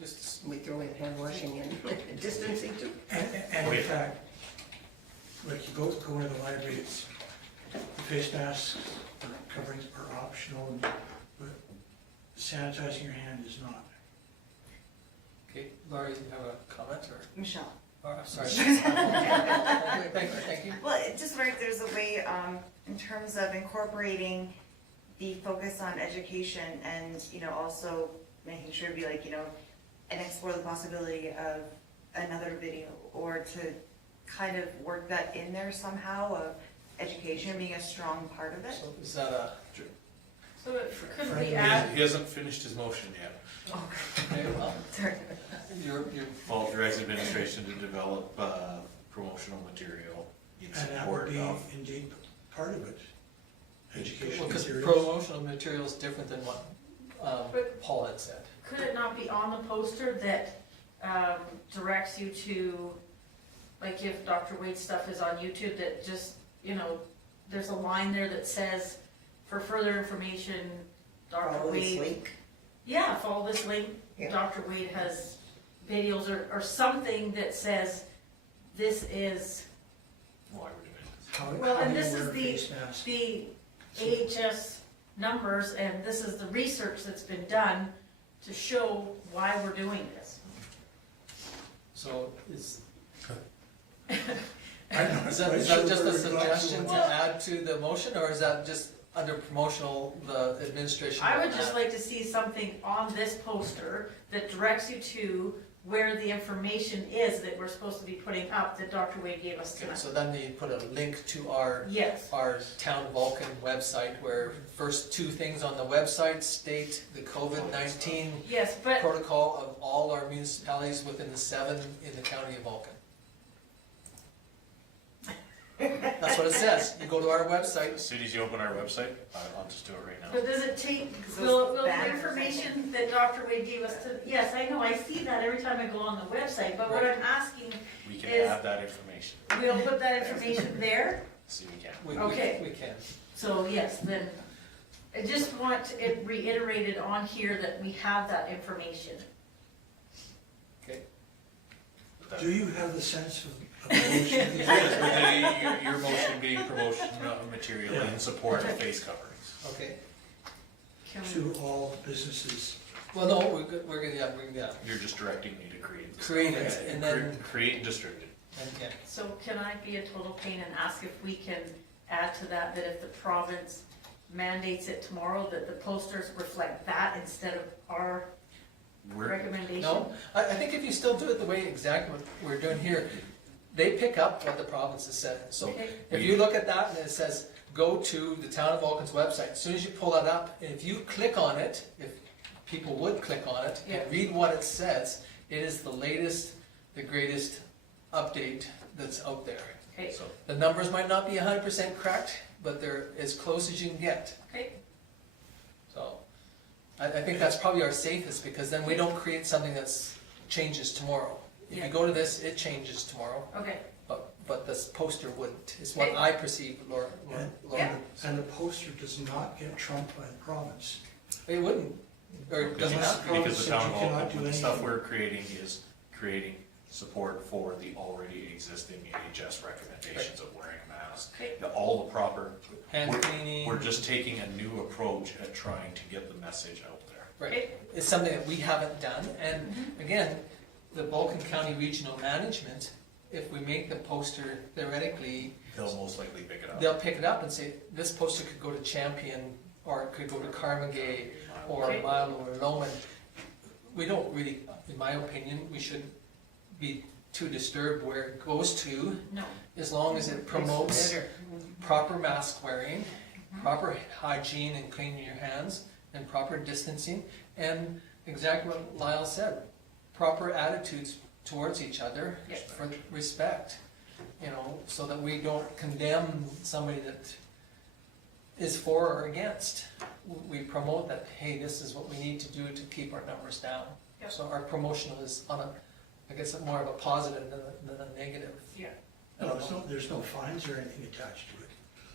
Just, We throw in hand washing and distancing too. And in fact, like you go into the library, it's, the face masks or coverings are optional, but sanitizing your hand is not. okay, Laurie, you have a comment, or, Michelle. oh, I'm sorry. Thank you. Well, it just right, there's a way, in terms of incorporating the focus on education and, also making sure to be like, and explore the possibility of another video, or to kind of work that in there somehow, of education being a strong part of it. So is that a, So could we He add, he hasn't finished his motion yet. okay, well, Sorry. you're, Authorize administration to develop promotional material in And that would support be of. indeed part of it. Education well, because materials. promotional material is different than what But- Paul had said. could it not be on the poster that directs you to, like if Dr. Wade's stuff is on YouTube, that just, there's a line there that says, for further information, Dr. Follow this Wade. link. Yeah, follow this link. Yeah. Dr. Wade has videos or something that says, this is Why we're doing this. How- Well, how and you this wear is a face mask. the AHS numbers, and this is the research that's been done to show why we're doing this. So is, I know, is that I'm just sure a we're suggestion to Well- add to the motion, or is that just under promotional, the administration? I would will just add? like to see something on this poster that directs you to where the information is that we're supposed to be putting up that Dr. Wade gave us Okay, tonight. so then you put a link to our Yes, town Vulcan website, where first two things on the website state the COVID-19 yes, but protocol of all our municipalities within the 7 in the county of Vulcan. That's what it says. You go to our website. As soon as you open our website, I'll just do it right now. But does it take, Because will those the banners or information that Dr. Wade gave us to, yes, I know, I see that every time I go on the website, but what Right. I'm asking, We can is- add that information. we'll put that information there? See, we can. Okay. We can. So yes, then, I just want it reiterated on here that we have that information. Okay. Do you have the sense of emotion? Your motion being promotion material in support of face coverings. Okay. Can we- To all businesses. Well, no, we're gonna, You're just directing me to create this. create it, Okay. and then, Create and distribute it. and, yeah. So can I be a total pain and ask if we can add to that, that if the province mandates it tomorrow, that the posters reflect that instead of our We're, recommendation? No, I think if you still do it the way exactly what we're doing here, they pick up what the province has said. So Okay. if you look at that and it says, go to the town of Vulcan's website, as soon as you pull that up, and if you click on it, if people would click on it Yeah. and read what it says, it is the latest, the greatest update that's out there. Okay, so, The numbers might not be 100% correct, but they're as close as you can get. okay, So I think that's probably our safest, because then we don't create something that's changes tomorrow. If Yeah. you go to this, it changes tomorrow, okay. but this poster wouldn't, is what Okay. I perceive, Laura. Yeah. And the poster does not get trumped by the province. It wouldn't, or it doesn't Because- have. because the town You cannot hall, do the stuff anything. we're creating is creating support for the already existing AHS recommendations of wearing masks. Okay. All the proper, Hand we're- cleaning. we're just taking a new approach at trying to get the message out there. Right, it's something that we haven't done, and again, the Vulcan County Regional Management, if we make the poster theoretically, They'll most likely pick it up. they'll pick it up and say, this poster could go to Champion, or it could go to Carmagay, or Okay. Milo, or Loman. We don't really, in my opinion, we shouldn't be too disturbed where it goes to, No, as long as it promotes proper mask wearing, proper hygiene and cleaning your hands, and proper distancing, and exactly what Lyle said, proper attitudes towards each other for respect, you know, so that we don't condemn somebody that is for or against. We promote that, hey, this is what we need to do to keep our numbers down. Yep. So our promotion is on a, I guess, more of a positive than a negative. Yeah. No, there's no fines or anything attached to it.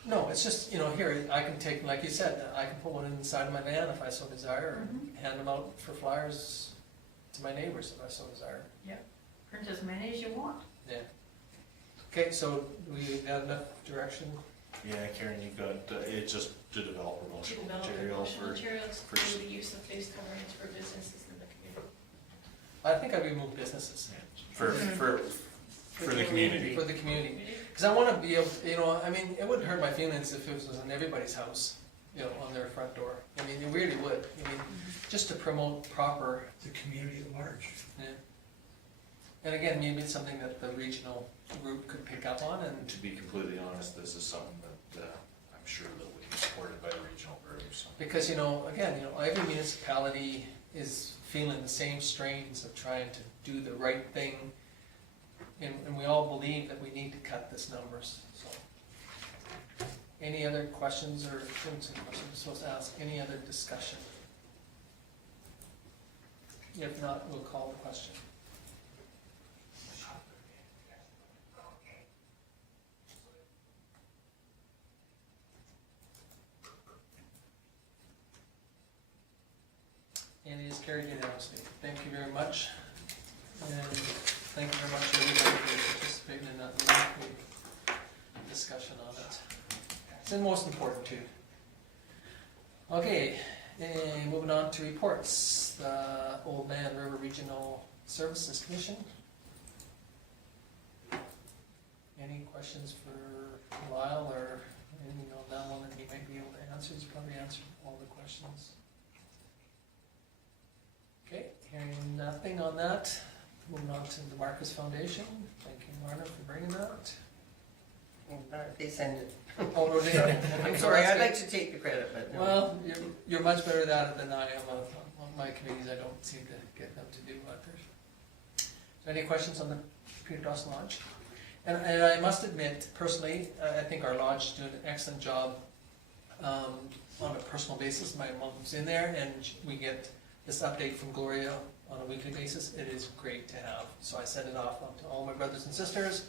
No, it's just, you know, here, I can take, like you said, I can put one inside of my van if I so desire, or hand them out for flyers to my neighbors if I so desire. Print as many as you want. Yeah. Okay, so we got enough direction? Yeah, Karen, you've got, it's just to develop To promotional develop material promotional for, materials for through the use of face coverings for businesses in the community. I think I remove businesses. for the community. For the community. Because I want to be able, you know, I mean, it wouldn't hurt my feelings if it was in everybody's house, you know, on their front door. I mean, it really would. I mean, just to promote proper, The community at large. yeah. And again, maybe it's something that the regional group could pick up on and, To be completely honest, this is something that I'm sure that will be supported by the regional group, so. because, you know, again, you know, every municipality is feeling the same strains of trying to do the right thing. And we all believe that we need to cut this numbers, so. Any other questions or, shouldn't say questions, I'm supposed to ask, any other discussion? If not, we'll call the question. And it is carried unanimously. Thank you very much. And thank you very much everybody for participating in that meeting, discussion on it. It's the most important too. Okay, and moving on to reports. The Oldman River Regional Services Commission. Any questions for Lyle or anything on that one that he might be able to answer? He's probably answered all the questions. Okay, hearing nothing on that, moving on to the Marquis Foundation. Thank you, Marna, for bringing that. They send it. Oh, no, they don't. I'm sorry, I'd like to take the credit, but no. Well, you're much better at it than I am. On my committees, I don't seem to get them to do what they're. So any questions on the Peter Dawson Lodge? And I must admit, personally, I think our lodge is doing an excellent job on a personal basis. My mom's in there, and we get this update from Gloria on a weekly basis. It is great to have. So I send it off to all my brothers and sisters,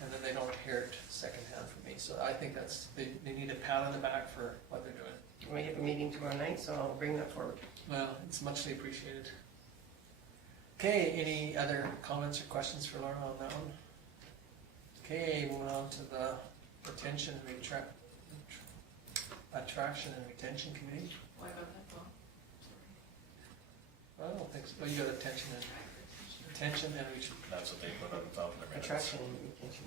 and then they don't hear it secondhand from me. So I think that's, they need a pat on the back for what they're doing. We have a meeting tomorrow night, so I'll bring that forward. Well, it's muchly appreciated. Okay, any other comments or questions for Laura on that one? Okay, moving on to the Attraction and Retention Committee. Why got that wrong? I don't think so. Oh, you got attention and That's what they put on the top of their minutes. Attraction and retention.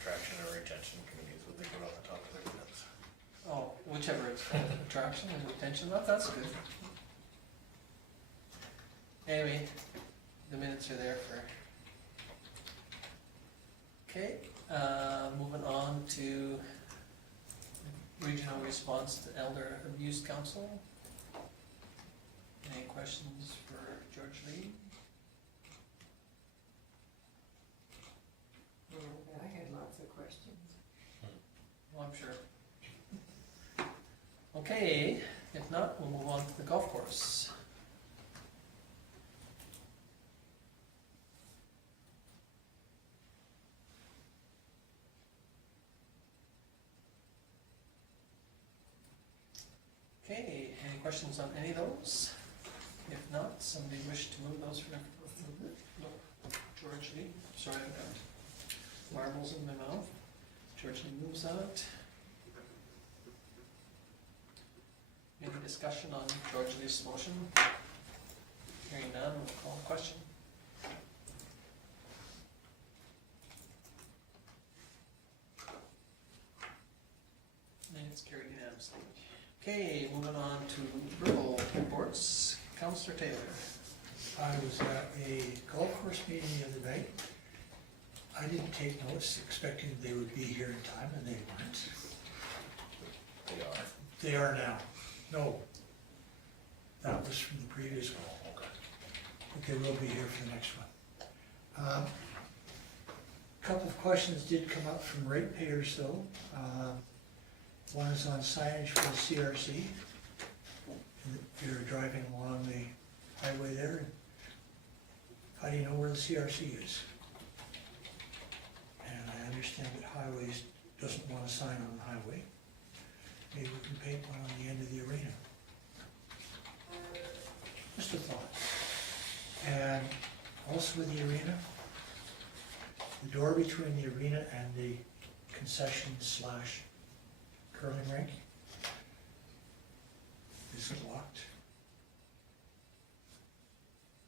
Attraction or retention committee is what they put on the top of their minutes. oh, whichever it's called, attraction and retention. That's good. Anyway, the minutes are there for. Okay, moving on to regional response to Elder Abuse Council. Any questions for George Lee? I had lots of questions. Well, I'm sure. Okay, if not, we'll move on to the golf course. Okay, any questions on any of those? If not, somebody wish to move those for movement? No, George Lee, sorry, I've got marbles in my mouth. George Lee moves that. Any discussion on George Lee's motion? Hearing none, we'll call the question. And it's carried unanimously. Okay, moving on to verbal reports. Councillor Taylor. I was at a golf course meeting the other night. I didn't take notes, expecting they would be here in time, and they weren't. They are. They are now. No. That was from the previous one. Oh, okay. But they will be here for the next one. Couple of questions did come up from ratepayers though. One is on signage for the CRC. You're driving along the highway there, and how do you know where the CRC is? And I understand that highways doesn't want a sign on the highway. Maybe we can paint one on the end of the arena. Just a thought. And also with the arena, the door between the arena and the concession slash curling rink is locked.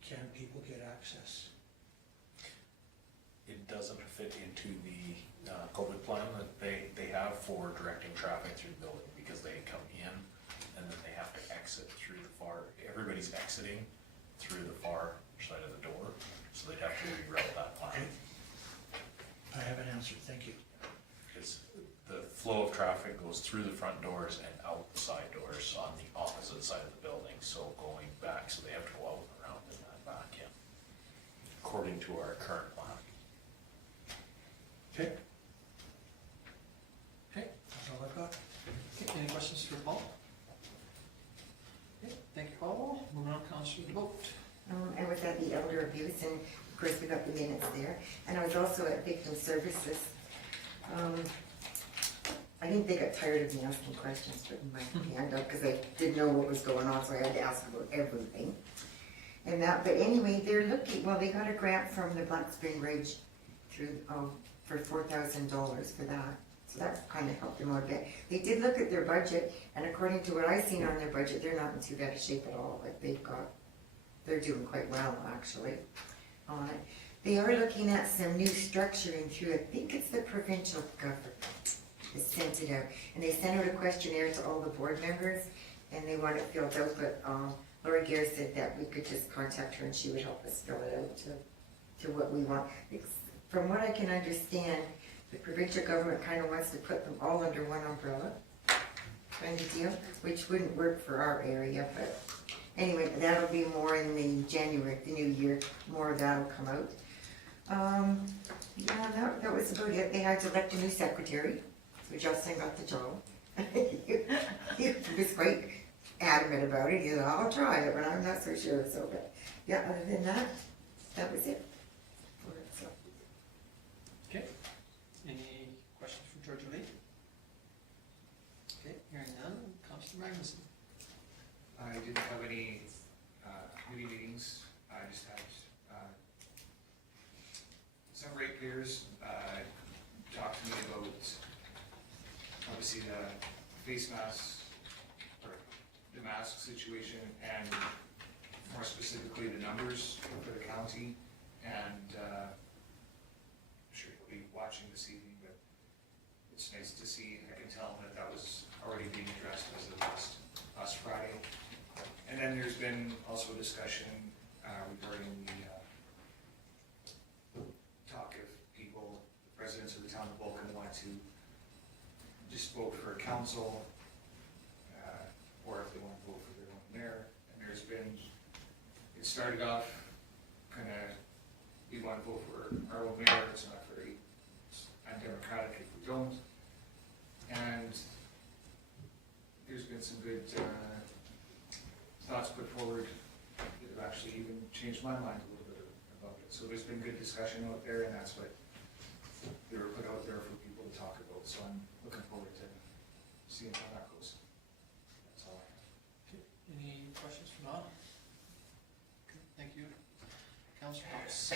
Can people get access? It doesn't fit into the COVID plan that they have for directing traffic through the building, because they come in and then they have to exit through the far, everybody's exiting through the far side of the door, so they'd have to reroute that plan. I have an answer, thank you. Because the flow of traffic goes through the front doors and out the side doors on the opposite side of the building, so going back, so they have to go out and around and then back in, according to our current plan. Okay. Okay, that's all I've got. Okay, any questions for Paul? Okay, thank you, Paul. Moving on, Councillor Reports. I was at the elder abuse, and of course we got the minutes there, and I was also at victim services. I think they got tired of me asking questions, putting my hand up, because I didn't know what was going on, so I had to ask about everything. And that, but anyway, they're looking, well, they got a grant from the Black Spring Ridge through, for $4,000 for that. So that kind of helped them out a bit. They did look at their budget, and according to what I've seen on their budget, they're not in too bad a shape at all. Like they're doing quite well actually on it. They are looking at some new structuring through, I think it's the provincial government. They sent it out, and they sent out a questionnaire to all the board members, and they want it filled out, but Laura Gare said that we could just contact her and she would help us fill it out to what we want. From what I can understand, the provincial government kind of wants to put them all under one umbrella, kind of deal, which wouldn't work for our area, but anyway, that'll be more in the January, the new year, more of that'll come out. Yeah, that was about it. They had to elect a new secretary, so Justin got the job. He was quite adamant about it. He said, I'll try it, but I'm not so sure. So, but yeah, other than that, that was it. So. Okay, any questions from Georgia Lee? Okay, hearing none, Councillor Magnuson. I didn't have any committee meetings. I just had some ratepayers talk to me about obviously the face masks, or the mask situation, and more specifically the numbers for the county. And I'm sure you'll be watching this evening, but it's nice to see. I can tell that that was already being addressed as of last Friday. And then there's been also discussion regarding the talk if people, the residents of the town of Vulcan, want to just vote for a council, or if they want to vote for their own mayor. And there's been, it started off kind of, we want to vote for our own mayor, it's not very undemocratic if we don't. And there's been some good thoughts put forward that have actually even changed my mind a little bit about it. So there's been good discussion out there, and that's what they were put out there for people to talk about. So I'm looking forward to seeing how that goes. That's all I have. Okay, any questions from all? Okay, thank you. Councillor House.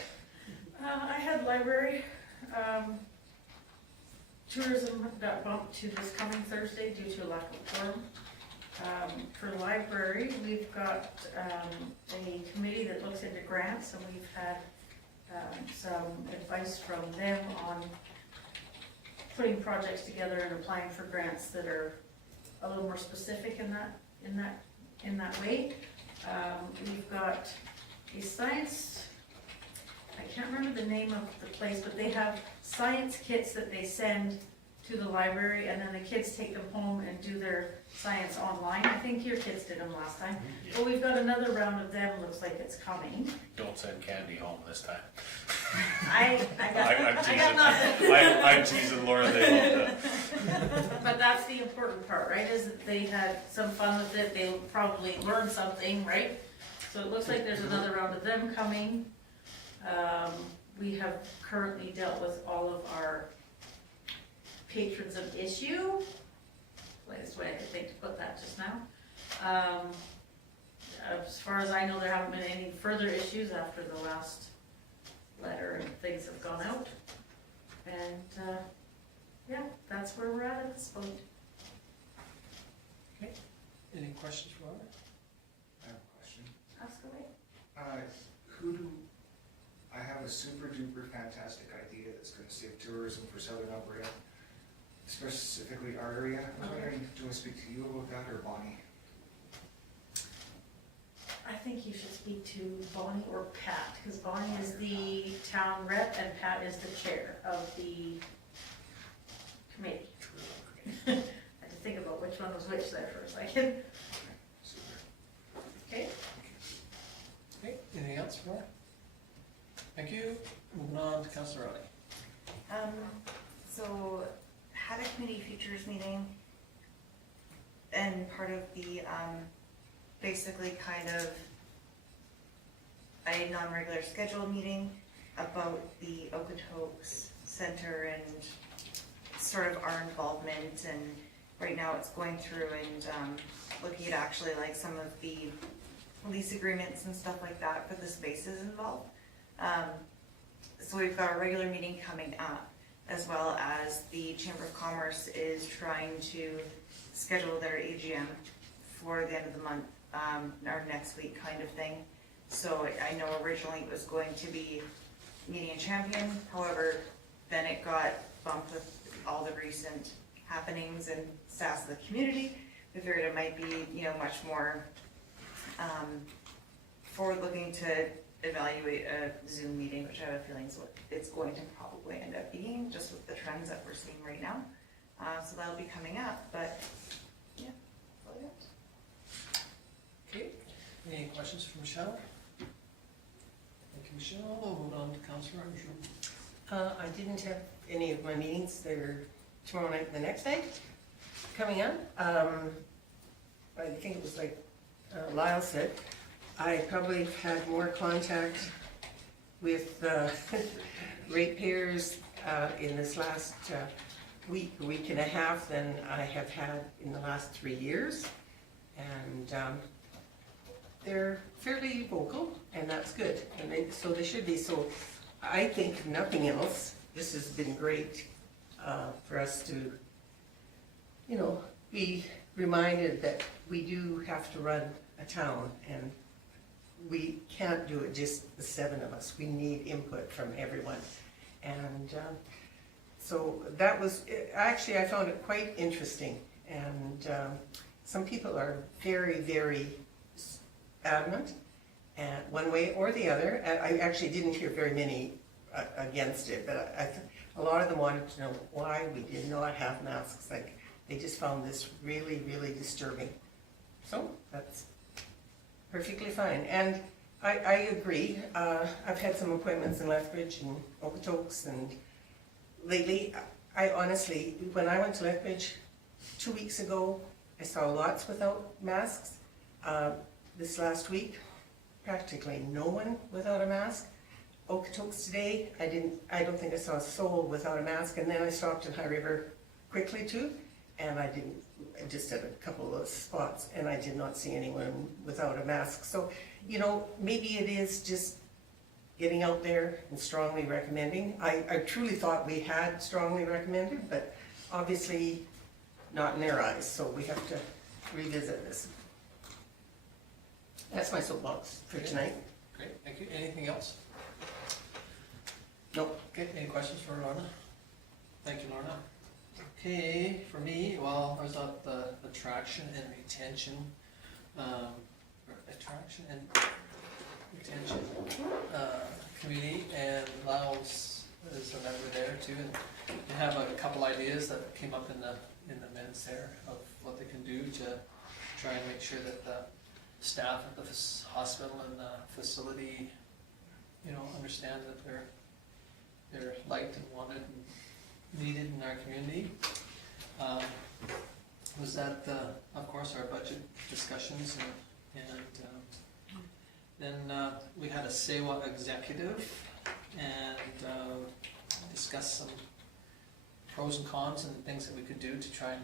I had library, tourism got bumped to this coming Thursday due to a lack of quorum. For library, we've got a committee that looks into grants, and we've had some advice from them on putting projects together and applying for grants that are a little more specific in that way. We've got a science, I can't remember the name of the place, but they have science kits that they send to the library, and then the kids take them home and do their science online. I think your kids did them last time. But we've got another round of them, looks like it's coming. Don't send candy home this time. I I'm got nothing. I'm teasing Laura, they love But that's the important part, right, is that they had some fun with it, they probably learned something, right? So it looks like there's another round of them coming. We have currently dealt with all of our patrons of issue. Latest way I could think to put that just now. As far as I know, there haven't been any further issues after the last letter and things have gone out. And, yeah, that's where we're at this point. Any questions for Laura? I have a question. Ask away. I have a super duper fantastic idea that's gonna save tourism for Southern Alberta, specifically our area. I'm wondering, do I speak to you about that or Bonnie? I think you should speak to Bonnie or Pat, because Bonnie is the town rep and Pat is the chair of the committee. I had to think about which one was which there for a second. Super. Okay? Okay, anything else for Laura? Thank you. Moving on to Councillor Riley. So, had a committee futures meeting, and part of the, basically kind of a non-regular scheduled meeting about the Okotoks Center and sort of our involvement, and right now it's going through and looking at actually like some of the lease agreements and stuff like that for the spaces involved. So we've got a regular meeting coming up, as well as the Chamber of Commerce is trying to schedule their AGM for the end of the month, or next week kind of thing. So I know originally it was going to be meeting in Champion, however, then it got bumped with all the recent happenings and stats of the community. We figured it might be, much more forward-looking to evaluate a Zoom meeting, which I have a feeling is what it's going to probably end up being, just with the trends that we're seeing right now. So that'll be coming up, but yeah, that's all I got. Okay, any questions for Michelle? Thank you, Michelle. We'll move on to Councillor Armstrong. I didn't have any of my meetings. They're tomorrow night and the next night coming up. I think it was like Lyle said, I probably had more contact with ratepayers in this last week and a half than I have had in the last 3 years. And they're fairly vocal, and that's good. And so they should be. So I think if nothing else, this has been great for us to, be reminded that we do have to run a town, and we can't do it just the 7 of us. We need input from everyone. And so that was, actually I found it quite interesting. And some people are very, very adamant, and one way or the other. I actually didn't hear very many against it, but a lot of them wanted to know why we did not have masks. Like, they just found this really, really disturbing. So that's perfectly fine. And I agree. I've had some appointments in Lethbridge and Okotoks, and lately, I honestly, when I went to Lethbridge 2 weeks ago, I saw lots without masks. This last week, practically no one without a mask. Okotoks today, I don't think I saw a soul without a mask. And then I stopped in High River quickly too, and I just at a couple of spots, and I did not see anyone without a mask. So, maybe it is just getting out there and strongly recommending. I truly thought we had strongly recommended, but obviously not in their eyes, so we have to revisit this. That's my soapbox for tonight. Great, thank you. Anything else? Nope. Okay, any questions for Lorna? Thank you, Lorna. Okay, for me, well, I was at the attraction and retention, committee, and Lyle's is a member there too, and they have a couple ideas that came up in the minutes there of what they can do to try and make sure that the staff at the hospital and the facility, you know, understand that they're liked and wanted and needed in our community. Was that, of course, our budget discussions, and then we had a SEWA executive and discussed some pros and cons and things that we could do to try and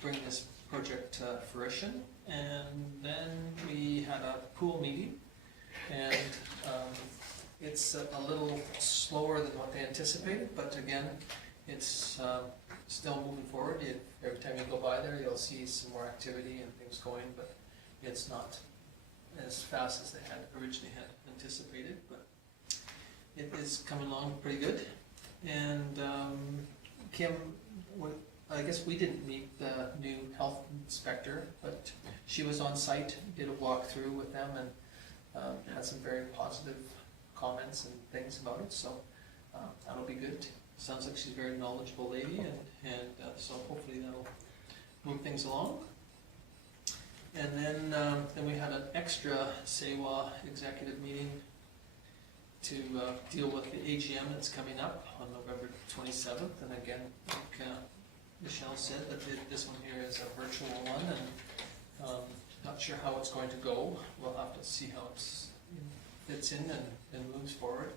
bring this project to fruition. And then we had a pool meeting, and it's a little slower than what they anticipated, but again, it's still moving forward. Every time you go by there, you'll see some more activity and things going, but it's not as fast as they had originally had anticipated, but it is coming along pretty good. And Kim, I guess we didn't meet the new health inspector, but she was on site, did a walkthrough with them, and had some very positive comments and things about it, so that'll be good. Sounds like she's a very knowledgeable lady, and so hopefully that'll move things along. And then we had an extra SEWA executive meeting to deal with the AGM that's coming up on November 27th. And again, like Michelle said, that this one here is a virtual one, and not sure how it's going to go. We'll have to see how it fits in and moves forward.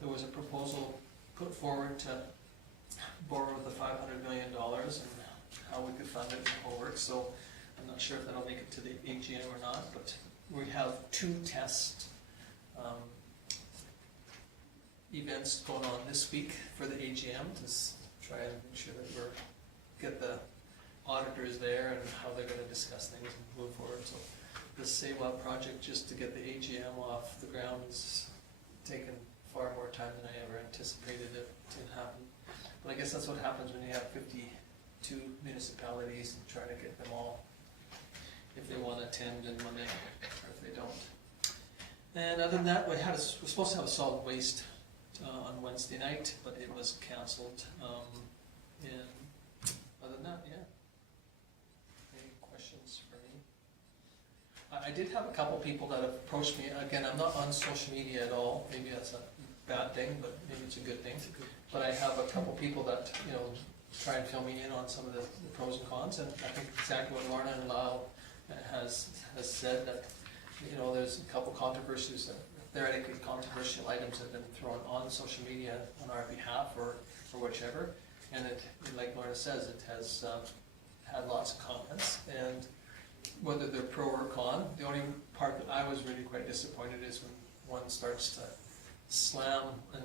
There was a proposal put forward to borrow the $500 million and how we could fund it and how it works. So I'm not sure if that'll make it to the AGM or not, but we have 2 test events going on this week for the AGM to try and make sure that get the auditors there and how they're going to discuss things and move forward. So the SEWA project, just to get the AGM off the ground, is taken far more time than I ever anticipated it to happen. But I guess that's what happens when you have 52 municipalities and try to get them all, if they want to attend and when they, or if they don't. And other than that, we're supposed to have a solid waste on Wednesday night, but it was canceled. And other than that, yeah. Any questions for me? I did have a couple people that approached me. Again, I'm not on social media at all. Maybe that's a bad thing, but maybe it's a good thing. But I have a couple people that, you know, try and fill me in on some of the pros and cons, and I think exactly what Lorna and Lyle has said, that, you know, there's a couple controversies, theoretically controversial items that have been thrown on social media on our behalf or whichever, and it, like Lorna says, it has had lots of comments, and whether they're pro or con, the only part that I was really quite disappointed is when one starts to slam and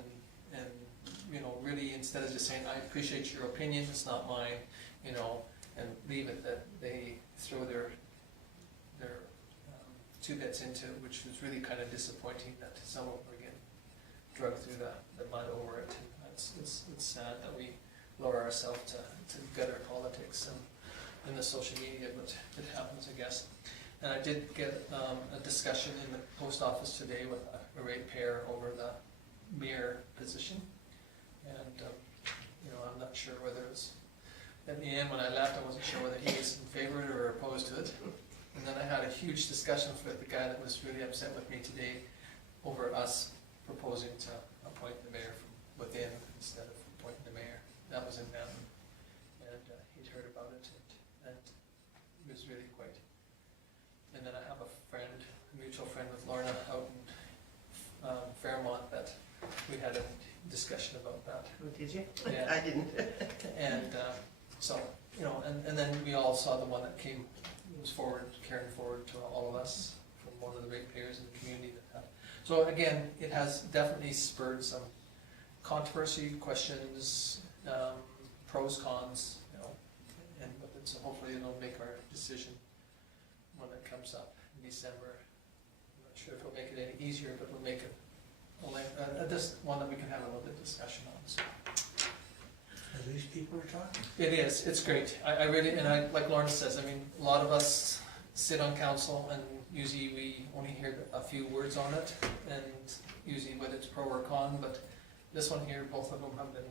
you know, really, instead of just saying, I appreciate your opinion, it's not mine, you know, and leave it, that they throw their 2 bits into it, which was really kind of disappointing that some of them were getting drugged through the mud over it. And it's sad that we lower ourselves to gutter politics in the social media, but it happens, I guess. And I did get a discussion in the post office today with a ratepayer over the mayor position. And, you know, I'm not sure whether it was, in the end when I left, I wasn't sure whether he was in favor of it or opposed to it. And then I had a huge discussion with the guy that was really upset with me today over us proposing to appoint the mayor from within instead of appointing the mayor. That was in Mountain. And he'd heard about it, and it was really quite. And then I have a friend, a mutual friend with Lorna out in Fairmont, that we had a discussion about that. Oh, did you? Yeah. I didn't. And so, you know, and then we all saw the one that was carried forward to all of us from one of the ratepayers in the community that had. So again, it has definitely spurred some controversy, questions, pros, cons, you know, and so hopefully it'll make our decision when it comes up in December. I'm not sure if it'll make it any easier, but we'll make it just one that we can have a little bit of discussion on. So. At least people are talking. It is, it's great. I really, and like Lorna says, I mean, a lot of us sit on council and usually we only hear a few words on it, and usually whether it's pro or con, but this one here, both of them have been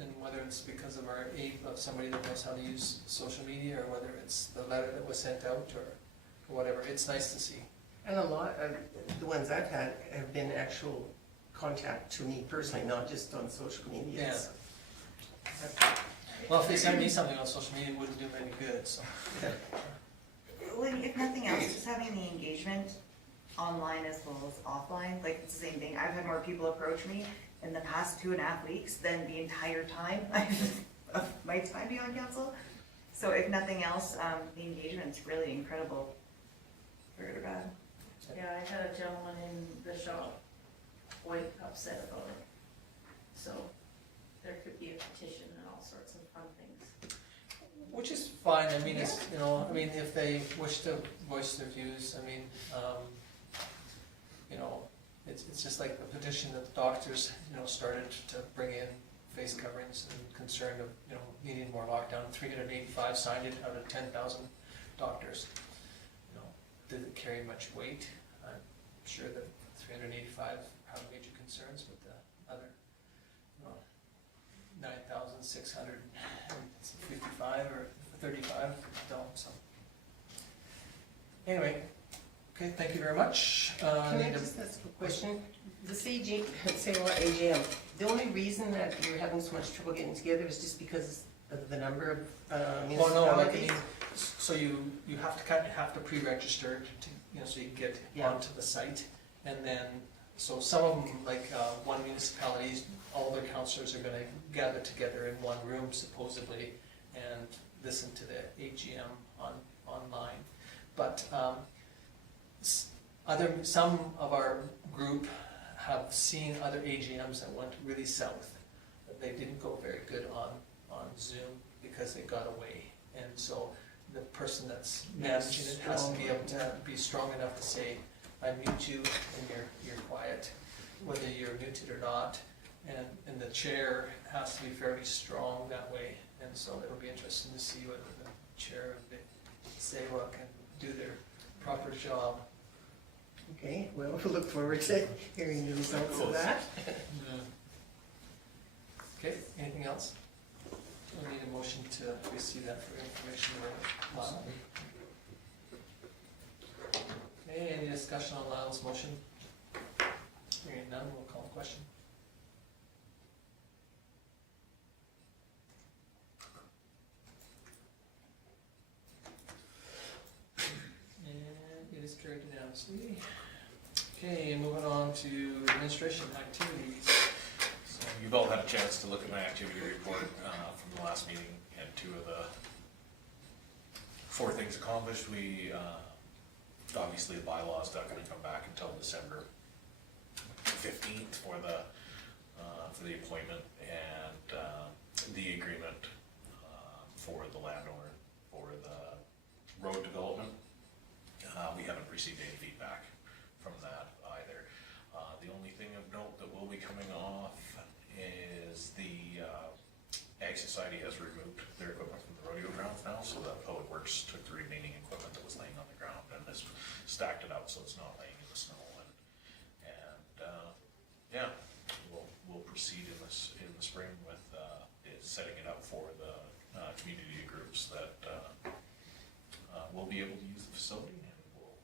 and whether it's because of our aid of somebody that knows how to use social media, or whether it's the letter that was sent out, or whatever, it's nice to see. And a lot of the ones I've had have been actual contact to me personally, not just on social media. Yeah. So, Well, if they send me something on social media, it wouldn't do me any good, so. Well, if nothing else, just having the engagement online as well as offline, like it's the same thing. I've had more people approach me in the past 2.5 weeks than the entire time of my time beyond council. So if nothing else, the engagement's really incredible, for good or bad. Yeah, I had a gentleman in the shop quite upset about it. So there could be a petition and all sorts of fun things. Which is fine, I mean, it's, you know, I mean, if they wish to voice their views, I mean, you know, it's just like the petition that the doctors, you know, started to bring in face coverings and concern of, you know, needing more lockdown. 385 signed it out of 10,000 doctors. You know, did it carry much weight? I'm sure that 385 have major concerns, but the other, you know, 9,655 or 35 don't, so. Anyway, okay, thank you very much. Can I just ask a question? The AGM, the only reason that you're having so much trouble getting together is just because of the number of Well, no, like, I municipalities? mean, so you have to have to pre-register to, you know, so you can get Yeah. onto the site. And then, so some of them, like, one municipalities, all their councillors are gonna gather together in one room supposedly and listen to the AGM online. But, some of our group have seen other AGMs that went really south, but they didn't go very good on Zoom because they got away. And so the person that's managing it has to be able to be strong enough to say, I mute you and you're quiet, whether you're muted or not. And the chair has to be fairly strong that way. And so it'll be interesting to see whether the chair of the SAWA can do their proper job. Okay, well, we'll look forward to hearing the results of that. Okay, anything else? I need a motion to receive that for information or Lyle. Okay, any discussion on Lyle's motion? Hearing none, we'll call the question. And it is carried unanimously. Okay, moving on to administration activities. So you've all had a chance to look at my activity report from the last meeting, and 2 of the 4 things accomplished. We, obviously the bylaw is not gonna come back until December 15th for the appointment, and the agreement for the landowner for the road development. We haven't received any feedback from that either. The only thing of note that will be coming off is the Ag Society has removed their equipment from the rodeo grounds now, so that Public Works took the remaining equipment that was laying on the ground and has stacked it up so it's not laying in the snow. And yeah, we'll proceed in the spring with setting it up for the community groups that will be able to use the facility, and we'll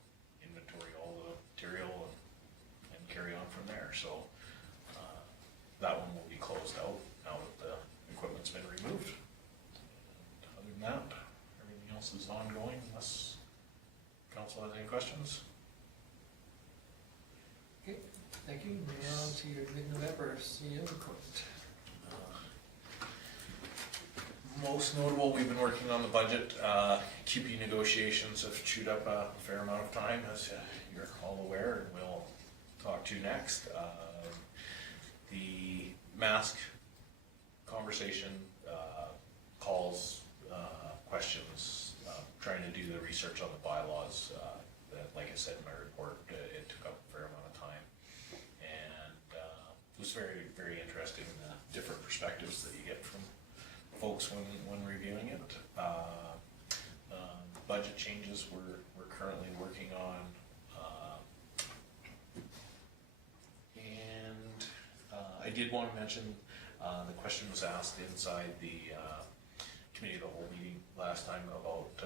inventory all the material and carry on from there. So that one will be closed out now that the equipment's been removed. And other than that, everything else is ongoing unless council has any questions. Okay, thank you. Moving on to your mid-November CEO report. Most notable, we've been working on the budget. QP negotiations have chewed up a fair amount of time, as you're all aware, and we'll talk to next. The mask conversation, calls, questions, trying to do the research on the bylaws. Like I said in my report, it took up a fair amount of time. And it was very, very interesting, the different perspectives that you get from folks when reviewing it. Budget changes we're currently working on. And I did want to mention The question was asked inside the committee of the whole meeting last time about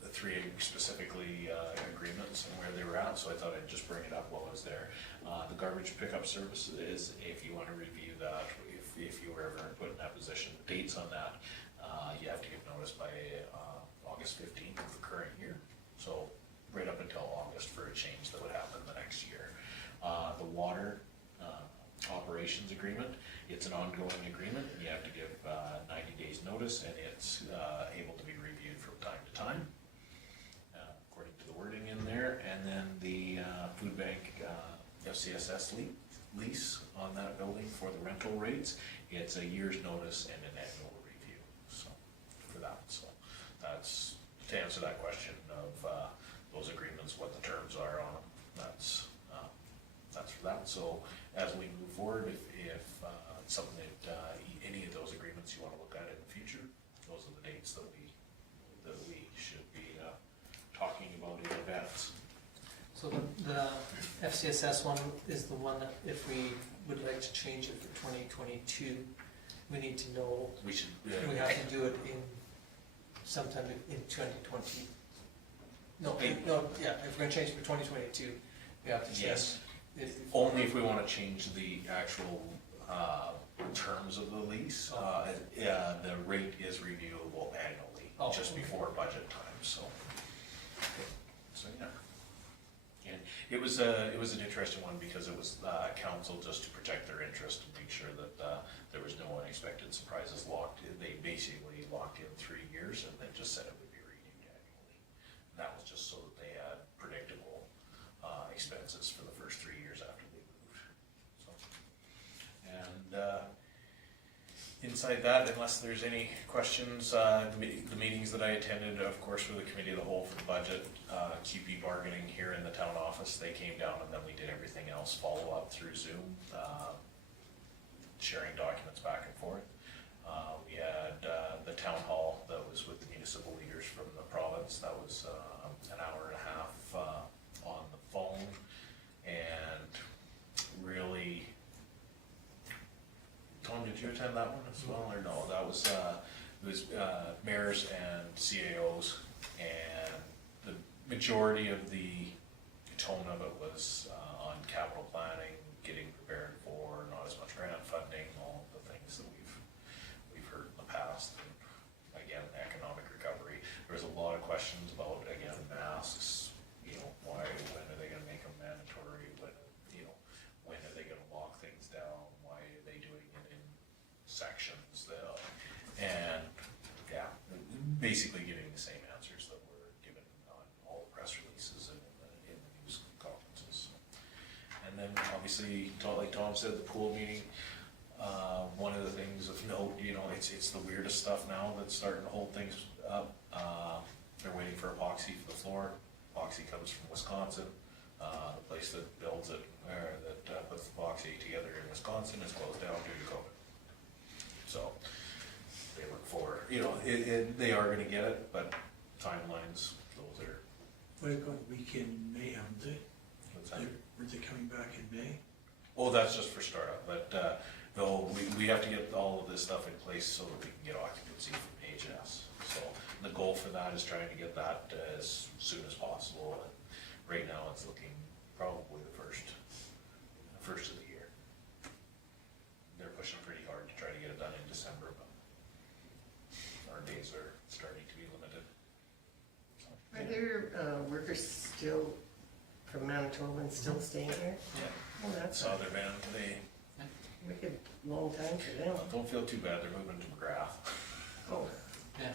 the three specifically agreements and where they were at, so I thought I'd just bring it up while I was there. The garbage pickup service is, if you want to review that, if you were ever put in that position, dates on that, you have to give notice by August 15th of the current year. So right up until August for a change that would happen the next year. The water operations agreement, it's an ongoing agreement, and you have to give 90 days notice, and it's able to be reviewed from time to time, according to the wording in there. And then the food bank FCSS lease on that building for the rental rates, it's a year's notice and an annual review, so, for that. So that's, to answer that question of those agreements, what the terms are on them, that's for that. So as we move forward, if something that any of those agreements you want to look at in the future, those are the dates that we should be talking about in advance. So the FCSS one is the one that if we would like to change it for 2022, we need to know, We should. we have to do it in sometime in 2020. No, yeah, if we're gonna change it for 2022, we have to change. Yes. it. Only if we want to change the actual terms of the lease. The rate is reviewable annually, just before budget time, so yeah. And it was an interesting one because it was council just to protect their interest and make sure that there was no unexpected surprises locked in. They basically locked in 3 years and then just said it would be renewed annually. And that was just so that they had predictable expenses for the first 3 years after they moved. So, and inside that, unless there's any questions, the meetings that I attended, of course, were the committee of the whole for the budget, QP bargaining here in the town office. They came down and then we did everything else, follow up through Zoom, sharing documents back and forth. We had the town hall that was with the municipal leaders from the province. That was an hour and a half on the phone, and really, Tom, did you attend that one as well, or no? That was it was mayors and CAOs, and the majority of the tone of it was on capital planning, getting prepared for not as much grant funding, all the things that we've heard in the past. And again, economic recovery. There was a lot of questions about, again, masks. You know, when are they going to make them mandatory? When are they going to lock things down? Why are they doing it in sections? And yeah, basically giving the same answers that were given on all the press releases and in the news conferences. And then obviously, like Tom said, the pool meeting. One of the things of note, it's the weirdest stuff now that's starting to hold things up. They're waiting for epoxy for the floor. Epoxy comes from Wisconsin. The place that builds it, or that puts epoxy together in Wisconsin, is closed down due to COVID. So they look for, they are going to get it, but timelines, those are. What about weekend in May, haven't they? What's that? Weren't they coming back in May? Oh, that's just for startup, but no, we have to get all of this stuff in place so that we can get occupancy from HS. So the goal for that is trying to get that as soon as possible. And right now, it's looking probably the first of the year. They're pushing pretty hard to try to get it done in December, but our days are starting to be limited. So, Are there workers still from Manitoba and still staying here? yeah, Oh, that's saw their van today. a wicked long time for them. Don't feel too bad, they're moving to McGrath. Oh, Yeah.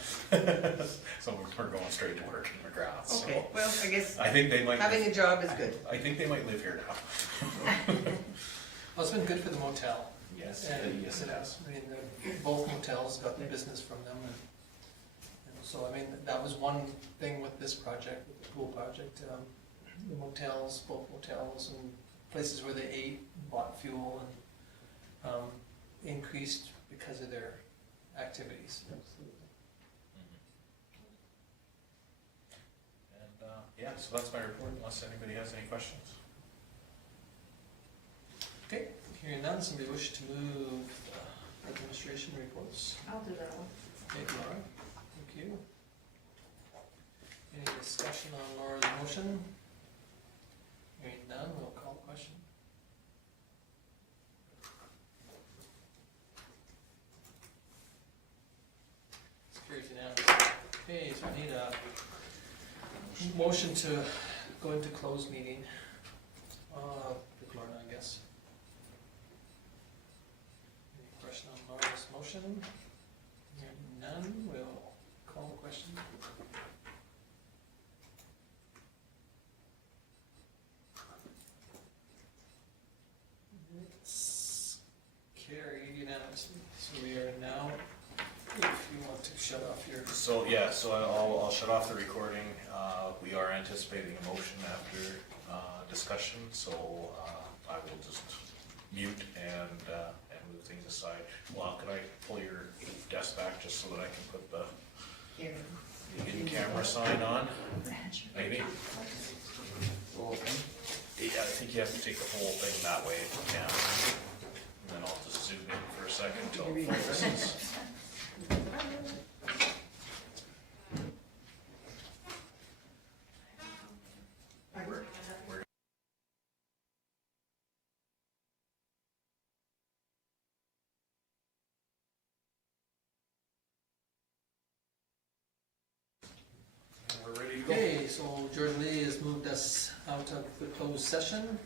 So we're going straight to work in McGrath. So okay, well, I guess I think they might. having a job is good. I think they might live here now. Well, it's been good for the motel. Yes, And yes, it has. I mean, both motels got the business from them, and so, I mean, that was one thing with this project, with the pool project. The motels, both motels and places where they ate, bought fuel, and increased because of their activities. And yeah, so that's my report, unless anybody has any questions. Okay, hearing none, somebody wish to move Administration reports. I'll do that one. Thank you, Laura. Thank you. Any discussion on Laura's motion? Hearing none, we'll call the question. It's carried unanimously. Okay, so I need a motion to go into closed meeting. With Lorna, I guess. Any question on Laura's motion? Hearing none, we'll call the question. It's carried unanimously, so we are now, if you want to shut off your. So, yeah, so I'll shut off the recording. We are anticipating a motion after discussion, so I will just mute and move things aside. Well, could I pull your desk back just so that I can put the in-camera sign on? Maybe? Yeah, I think you have to take the whole thing that way if you can. And then I'll just zoom in for a second until it focuses. We're ready to go. Okay, so George Lee has moved us out of the closed session.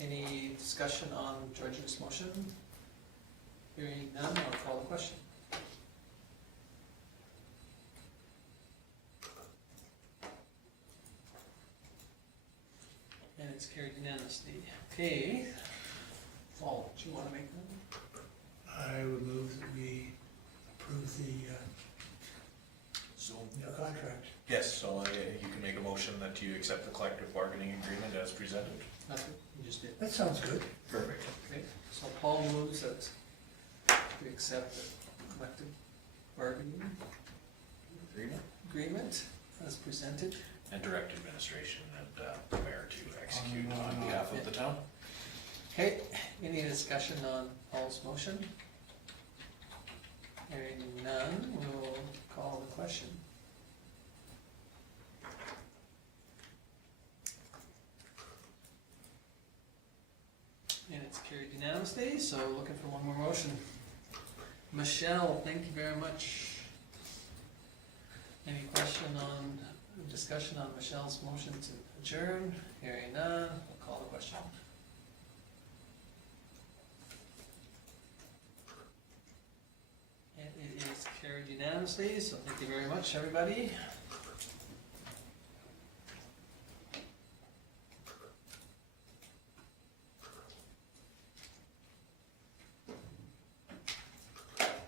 Any discussion on George's motion? Hearing none, I'll call the question. And it's carried unanimously. Okay, Paul, do you want to make one? I would move that we approve the So, new contract. yes, so you can make a motion that you accept the collective bargaining agreement as presented. That's what you just did. That sounds good. Perfect. Okay, so Paul moves that we accept the collective bargaining agreement as presented. And direct administration and the mayor to execute on behalf of the town. Okay, any discussion on Paul's motion? Hearing none, we'll call the question. And it's carried unanimously, so looking for one more motion. Michelle, thank you very much. Any question on, discussion on Michelle's motion to adjourn? Hearing none, we'll call the question. And it is carried unanimously, so thank you very much, everybody.